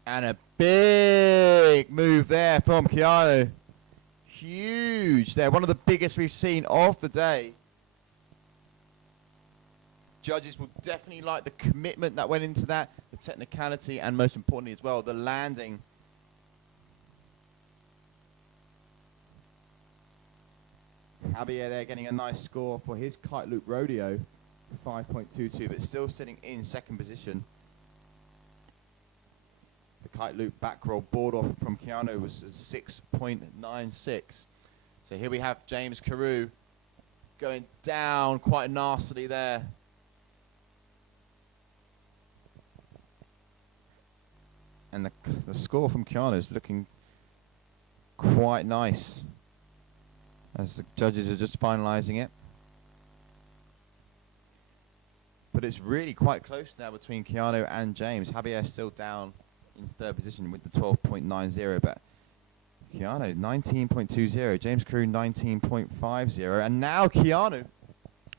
And a big move there from Keanu. Huge there. One of the biggest we've seen of the day. Judges will definitely like the commitment that went into that, the technicality, and most importantly as well, the landing. Javier there getting a nice score for his kite loop rodeo, 5.22, but still sitting in second position. The kite loop back roll board off from Keanu was 6.96. So here we have James Carew going down quite nastily there. And the score from Keanu is looking quite nice as the judges are just finalizing it. But it's really quite close now between Keanu and James. Javier still down in third position with the 12.90, but Keanu 19.20, James Carew 19.50, and now Keanu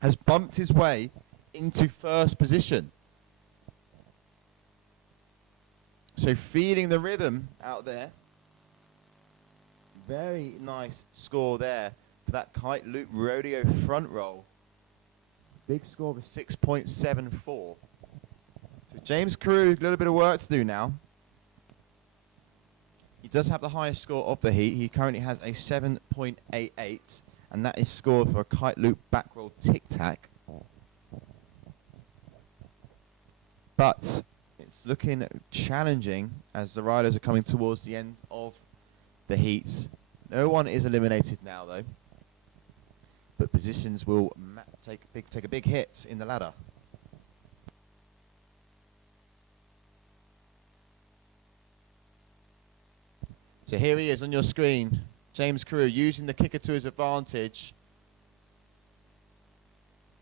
has bumped his way into first position. So feeling the rhythm out there. Very nice score there for that kite loop rodeo front roll. Big score of a 6.74. So James Carew, a little bit of work to do now. He does have the highest score of the heat. He currently has a 7.88, and that is scored for a kite loop back roll tic tac. But it's looking challenging as the riders are coming towards the end of the heats. No one is eliminated now, though. But positions will take a big hit in the ladder. So here he is on your screen, James Carew using the kicker to his advantage.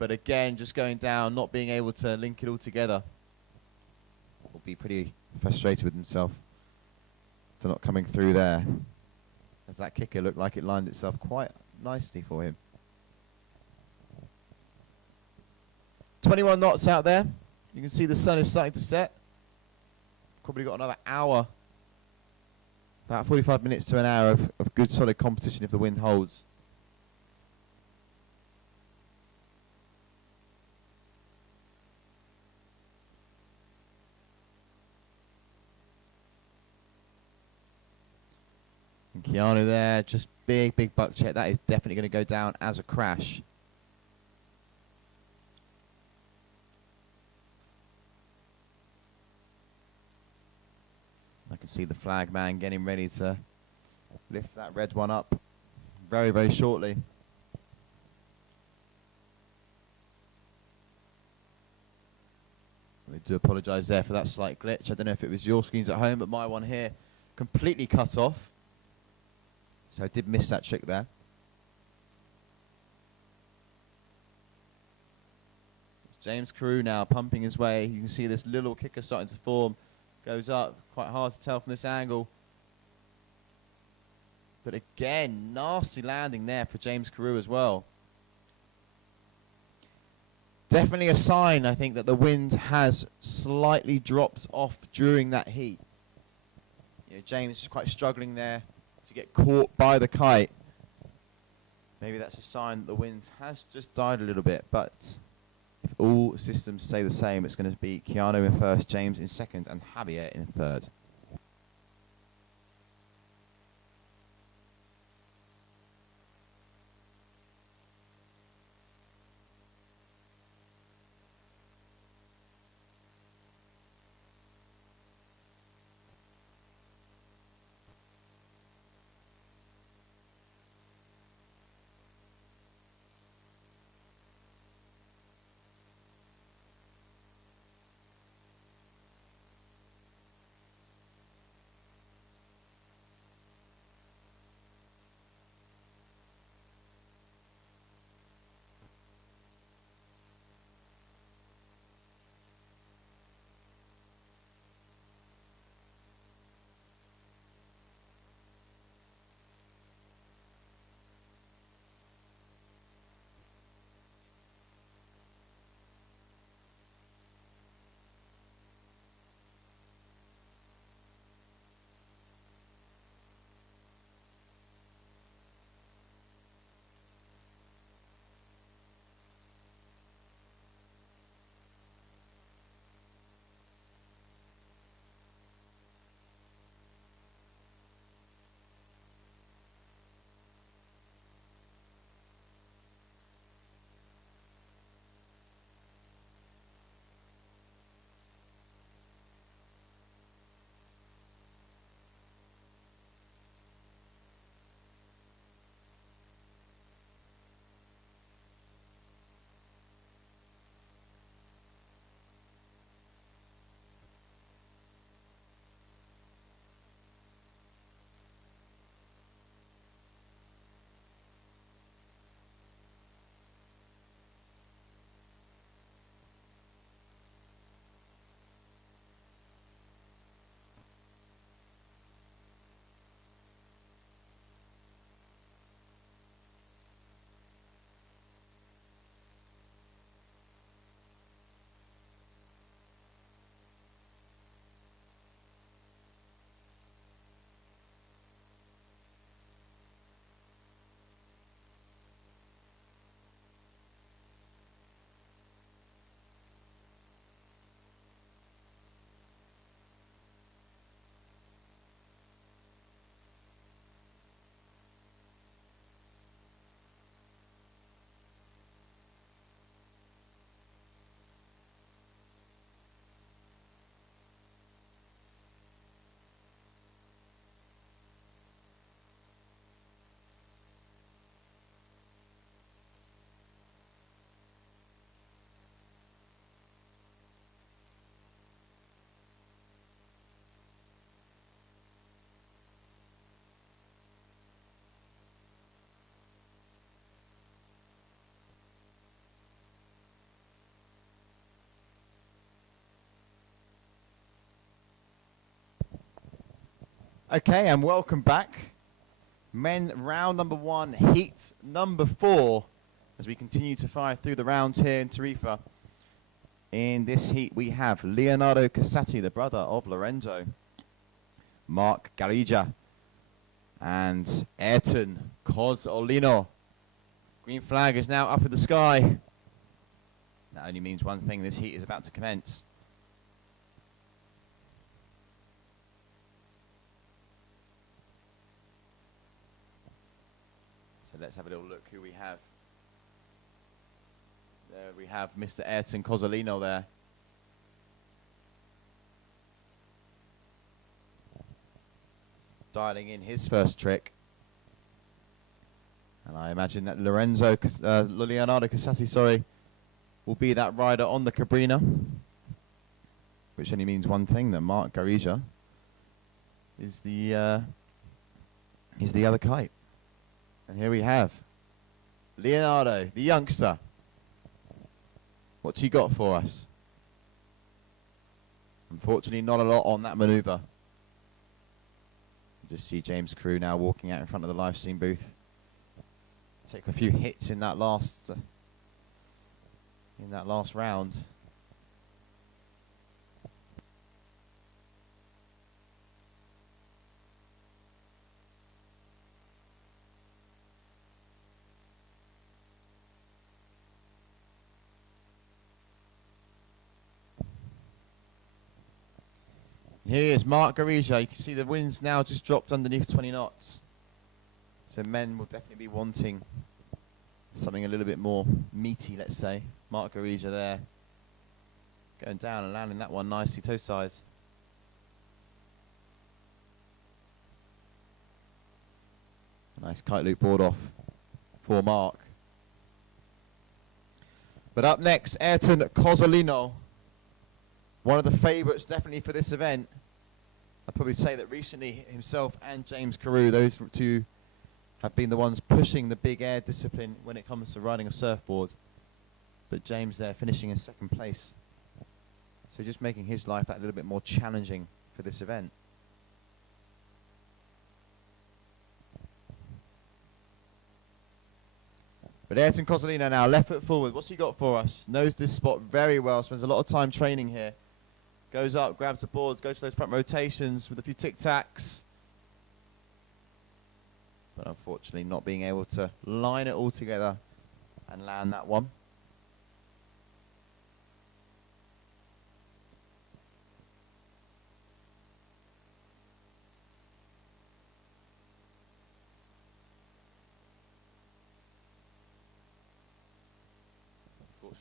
But again, just going down, not being able to link it all together. Will be pretty frustrated with himself for not coming through there, as that kicker looked like it lined itself quite nicely for him. 21 knots out there. You can see the sun is starting to set. Probably got another hour, about 45 minutes to an hour of good solid competition if the wind holds. And Keanu there, just big buck check. That is definitely going to go down as a crash. I can see the flag man getting ready to lift that red one up very, very shortly. I do apologise there for that slight glitch. I don't know if it was your screens at home, but my one here completely cut off. So I did miss that trick there. James Carew now pumping his way. You can see this little kicker starting to form. Goes up, quite hard to tell from this angle. But again, nasty landing there for James Carew as well. Definitely a sign, I think, that the wind has slightly dropped off during that heat. You know, James is quite struggling there to get caught by the kite. Maybe that's a sign that the wind has just died a little bit, but if all systems stay the same, it's going to be Keanu in first, James in second, and Javier in third. Okay, and welcome back. Men round number 1, heat number 4, as we continue to fire through the rounds here in Tarifa. In this heat we have Leonardo Casati, the brother of Lorenzo, Mark Garija, and Ayrton Cozzolino. Green flag is now up in the sky. That only means one thing: this heat is about to commence. So let's have a little look who we have. There we have Mr. Ayrton Cozzolino there. Dialing in his first trick. And I imagine that Leonardo Casati, sorry, will be that rider on the Cabrina. Which only means one thing, that Mark Garija is the other kite. And here we have Leonardo, the youngster. What's he got for us? Unfortunately, not a lot on that maneuver. You just see James Crew now walking out in front of the live stream booth. Take a few hits in that last in that last round. Here is Mark Garija. You can see the wind's now just dropped underneath 20 knots. So men will definitely be wanting something a little bit more meaty, let's say. Mark Garija there. Going down and landing that one nicely, toe sides. Nice kite loop board off for Mark. But up next, Ayrton Cozzolino. One of the favourites definitely for this event. I'd probably say that recently himself and James Carew, those two have been the ones pushing the big air discipline when it comes to riding a surfboard. But James there finishing in second place. So just making his life that little bit more challenging for this event. But Ayrton Cozzolino now, left foot forward. What's he got for us? Knows this spot very well, spends a lot of time training here. Goes up, grabs the board, goes to those front rotations with a few tic-tacs. But unfortunately not being able to line it all together and land that one.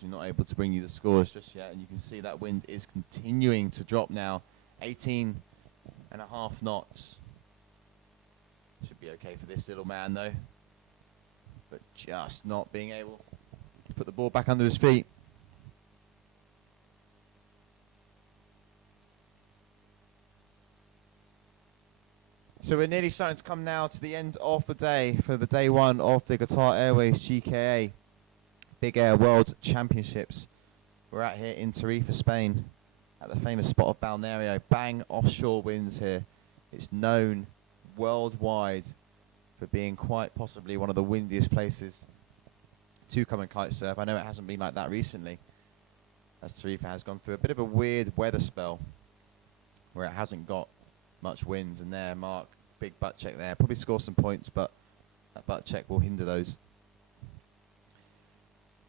Not able to bring you the scores just yet, and you can see that wind is continuing to drop now. 18 and a half knots. Should be okay for this little man though, but just not being able to put the ball back under his feet. So we're nearly starting to come now to the end of the day for the day one of the Qatar Airways GKA Big Air World Championships. We're out here in Tarifa, Spain, at the famous spot of Balneario. Bang offshore winds here. It's known worldwide for being quite possibly one of the windiest places to come and kite surf. I know it hasn't been like that recently, as Tarifa has gone through a bit of a weird weather spell where it hasn't got much winds. And there, Mark, big butt check there. Probably score some points, but that butt check will hinder those.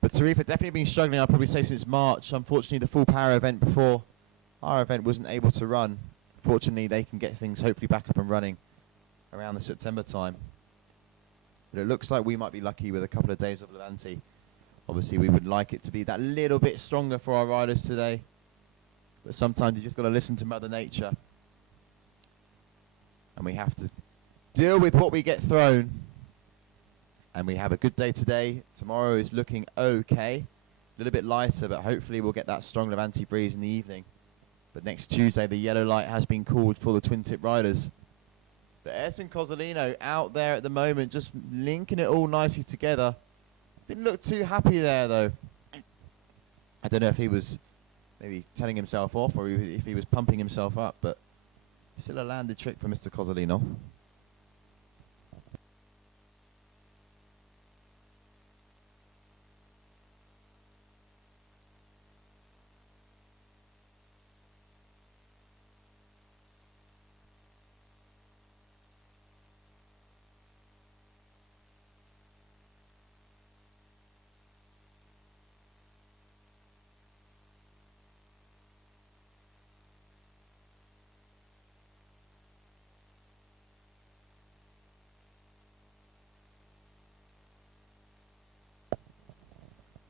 But Tarifa definitely been struggling, I'll probably say, since March. Unfortunately, the full power event before our event wasn't able to run. Fortunately, they can get things hopefully back up and running around the September time. But it looks like we might be lucky with a couple of days of Levante. Obviously, we would like it to be that little bit stronger for our riders today. But sometimes you just got to listen to Mother Nature. And we have to deal with what we get thrown. And we have a good day today. Tomorrow is looking okay. A little bit lighter, but hopefully we'll get that strong Levante breeze in the evening. But next Tuesday, the yellow light has been called for the twin tip riders. But Ayrton Cozzolino out there at the moment, just linking it all nicely together. Didn't look too happy there, though. I don't know if he was maybe telling himself off or if he was pumping himself up, but still a landed trick for Mr. Cozzolino.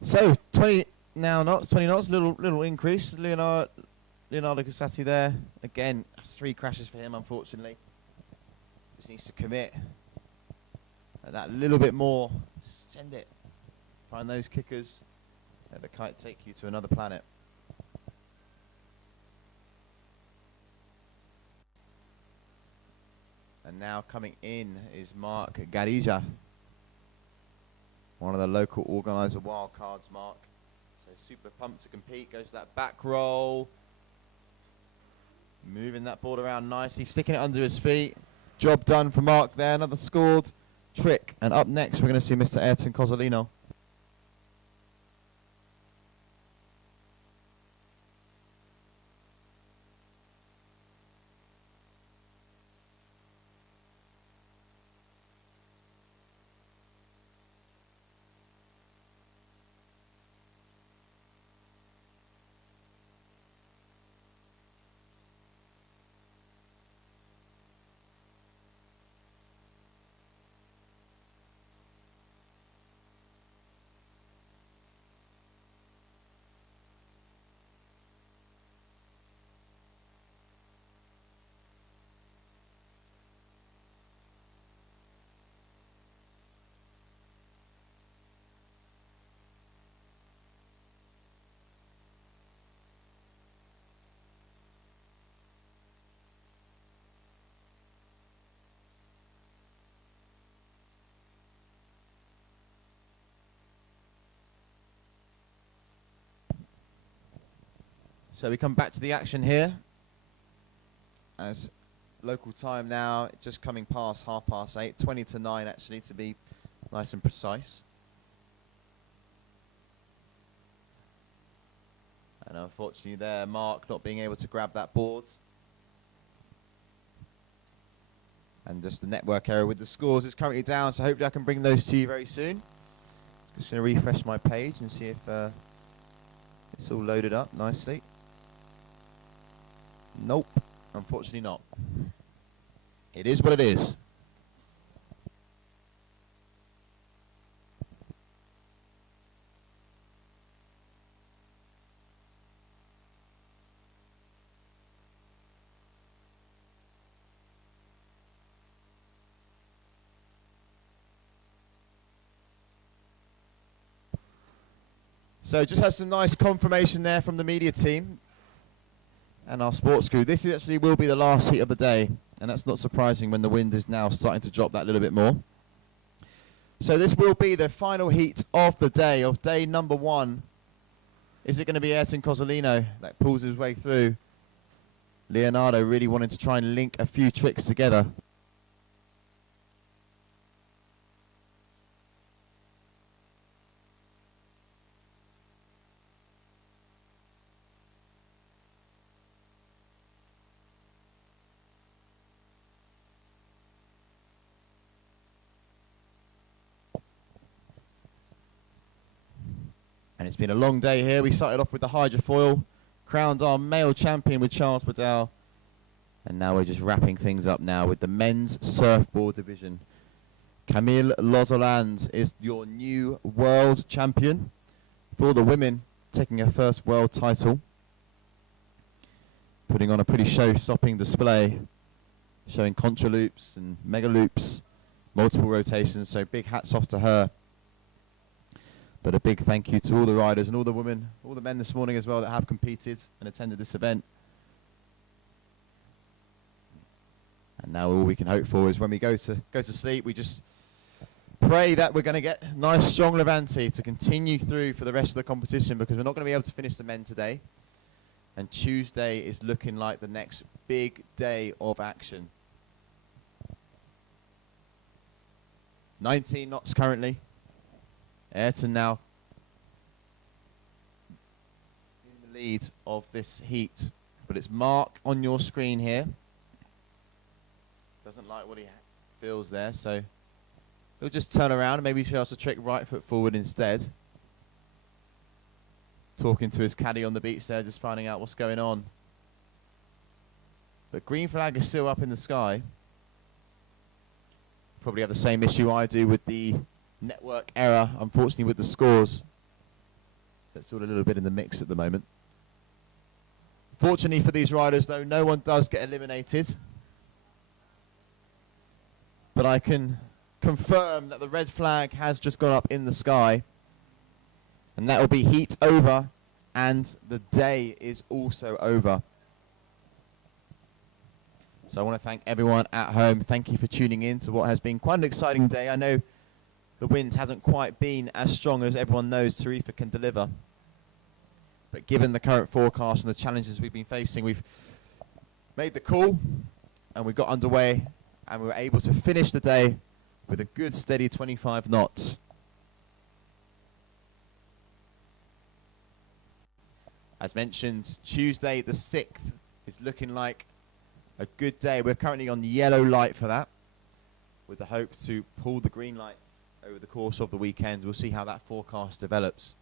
So 20 knots, little increase. Leonardo Casati there. Again, 3 crashes for him, unfortunately. Just needs to commit. And that little bit more. Send it. Find those kickers. Let the kite take you to another planet. And now coming in is Mark Garija. One of the local organiser wildcards, Mark. So super pumped to compete. Goes to that back roll. Moving that board around nicely. Sticking it under his feet. Job done for Mark there. Another scored trick. And up next, we're going to see Mr. Ayrton Cozzolino. So we come back to the action here. As local time now, just coming past 8:30, 20 to 9 actually, to be nice and precise. And unfortunately there, Mark not being able to grab that board. And just the network error with the scores is currently down, so hopefully I can bring those to you very soon. Just going to refresh my page and see if it's all loaded up nicely. Nope, unfortunately not. It is what it is. So just had some nice confirmation there from the media team and our sports crew. This actually will be the last heat of the day, and that's not surprising when the wind is now starting to drop that little bit more. So this will be the final heat of the day, of day number 1. Is it going to be Ayrton Cozzolino that pulls his way through? Leonardo really wanting to try and link a few tricks together. And it's been a long day here. We started off with the hydrofoil, crowned our male champion with Charles Bedell. And now we're just wrapping things up now with the men's surfboard division. Camille Lozoland is your new world champion. For the women, taking her first world title. Putting on a pretty show-stopping display, showing contra loops and mega loops, multiple rotations, so big hats off to her. But a big thank you to all the riders and all the women, all the men this morning as well that have competed and attended this event. And now all we can hope for is when we go to sleep, we just pray that we're going to get nice, strong Levante to continue through for the rest of the competition, because we're not going to be able to finish the men today. And Tuesday is looking like the next big day of action. 19 knots currently. Ayrton now in the lead of this heat, but it's Mark on your screen here. Doesn't like what he feels there, so he'll just turn around and maybe try to trick right foot forward instead. Talking to his caddy on the beach there, just finding out what's going on. But green flag is still up in the sky. Probably have the same issue I do with the network error, unfortunately, with the scores. It's all a little bit in the mix at the moment. Fortunately for these riders, though, no one does get eliminated. But I can confirm that the red flag has just gone up in the sky. And that will be heat over, and the day is also over. So I want to thank everyone at home. Thank you for tuning in to what has been quite an exciting day. I know the wind hasn't quite been as strong as everyone knows Tarifa can deliver. But given the current forecast and the challenges we've been facing, we've made the call and we got underway, and we were able to finish the day with a good steady 25 knots. As mentioned, Tuesday the 6th is looking like a good day. We're currently on the yellow light for that, with the hope to pull the green lights over the course of the weekend. We'll see how that forecast develops.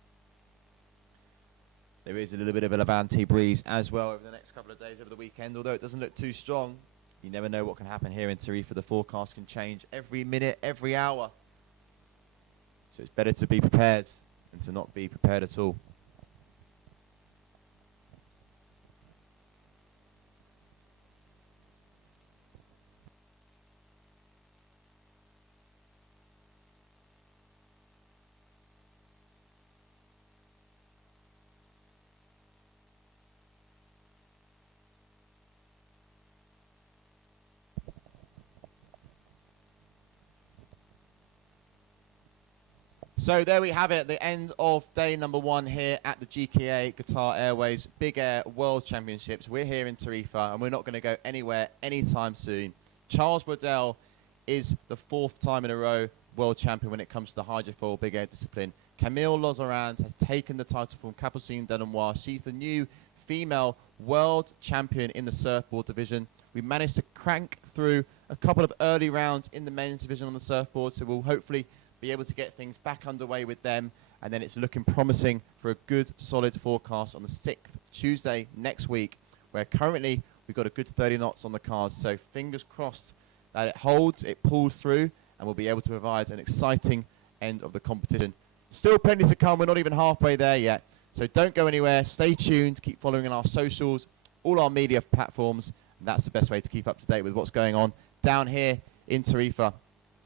There is a little bit of a Levante breeze as well over the next couple of days over the weekend, although it doesn't look too strong. You never know what can happen here in Tarifa. The forecast can change every minute, every hour. So it's better to be prepared than to not be prepared at all. So there we have it, the end of day number 1 here at the GKA Qatar Airways Big Air World Championships. We're here in Tarifa and we're not going to go anywhere anytime soon. Charles Waddell is the 4th time in a row world champion when it comes to the hydrofoil big air discipline. Camille Lozorand has taken the title from Capucine Delanois. She's the new female world champion in the surfboard division. We managed to crank through a couple of early rounds in the men's division on the surfboard, so we'll hopefully be able to get things back underway with them, and then it's looking promising for a good solid forecast on the 6th, Tuesday next week, where currently we've got a good 30 knots on the cards. So fingers crossed that it holds, it pulls through, and we'll be able to provide an exciting end of the competition. Still plenty to come, we're not even halfway there yet, so don't go anywhere, stay tuned, keep following on our socials, all our media platforms, and that's the best way to keep up to date with what's going on down here in Tarifa.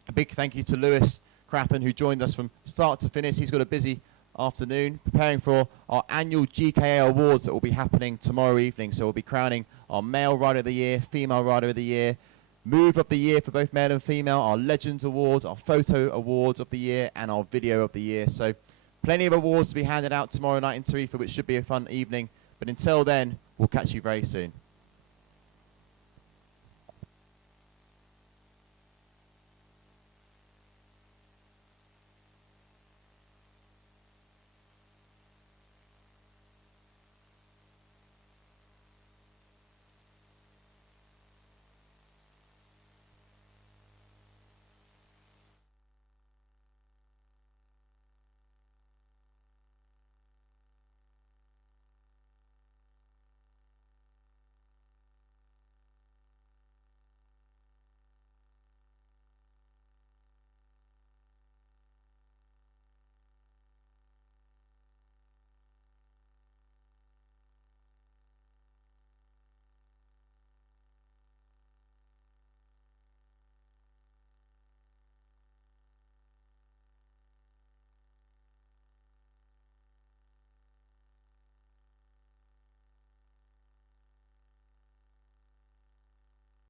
A big thank you to Lewis Crappen, who joined us from start to finish. He's got a busy afternoon preparing for our annual GKA awards that will be happening tomorrow evening. So we'll be crowning our male rider of the year, female rider of the year, move of the year for both male and female, our legends awards, our photo awards of the year, and our video of the year. So plenty of awards to be handed out tomorrow night in Tarifa, which should be a fun evening. But until then, we'll catch you very soon.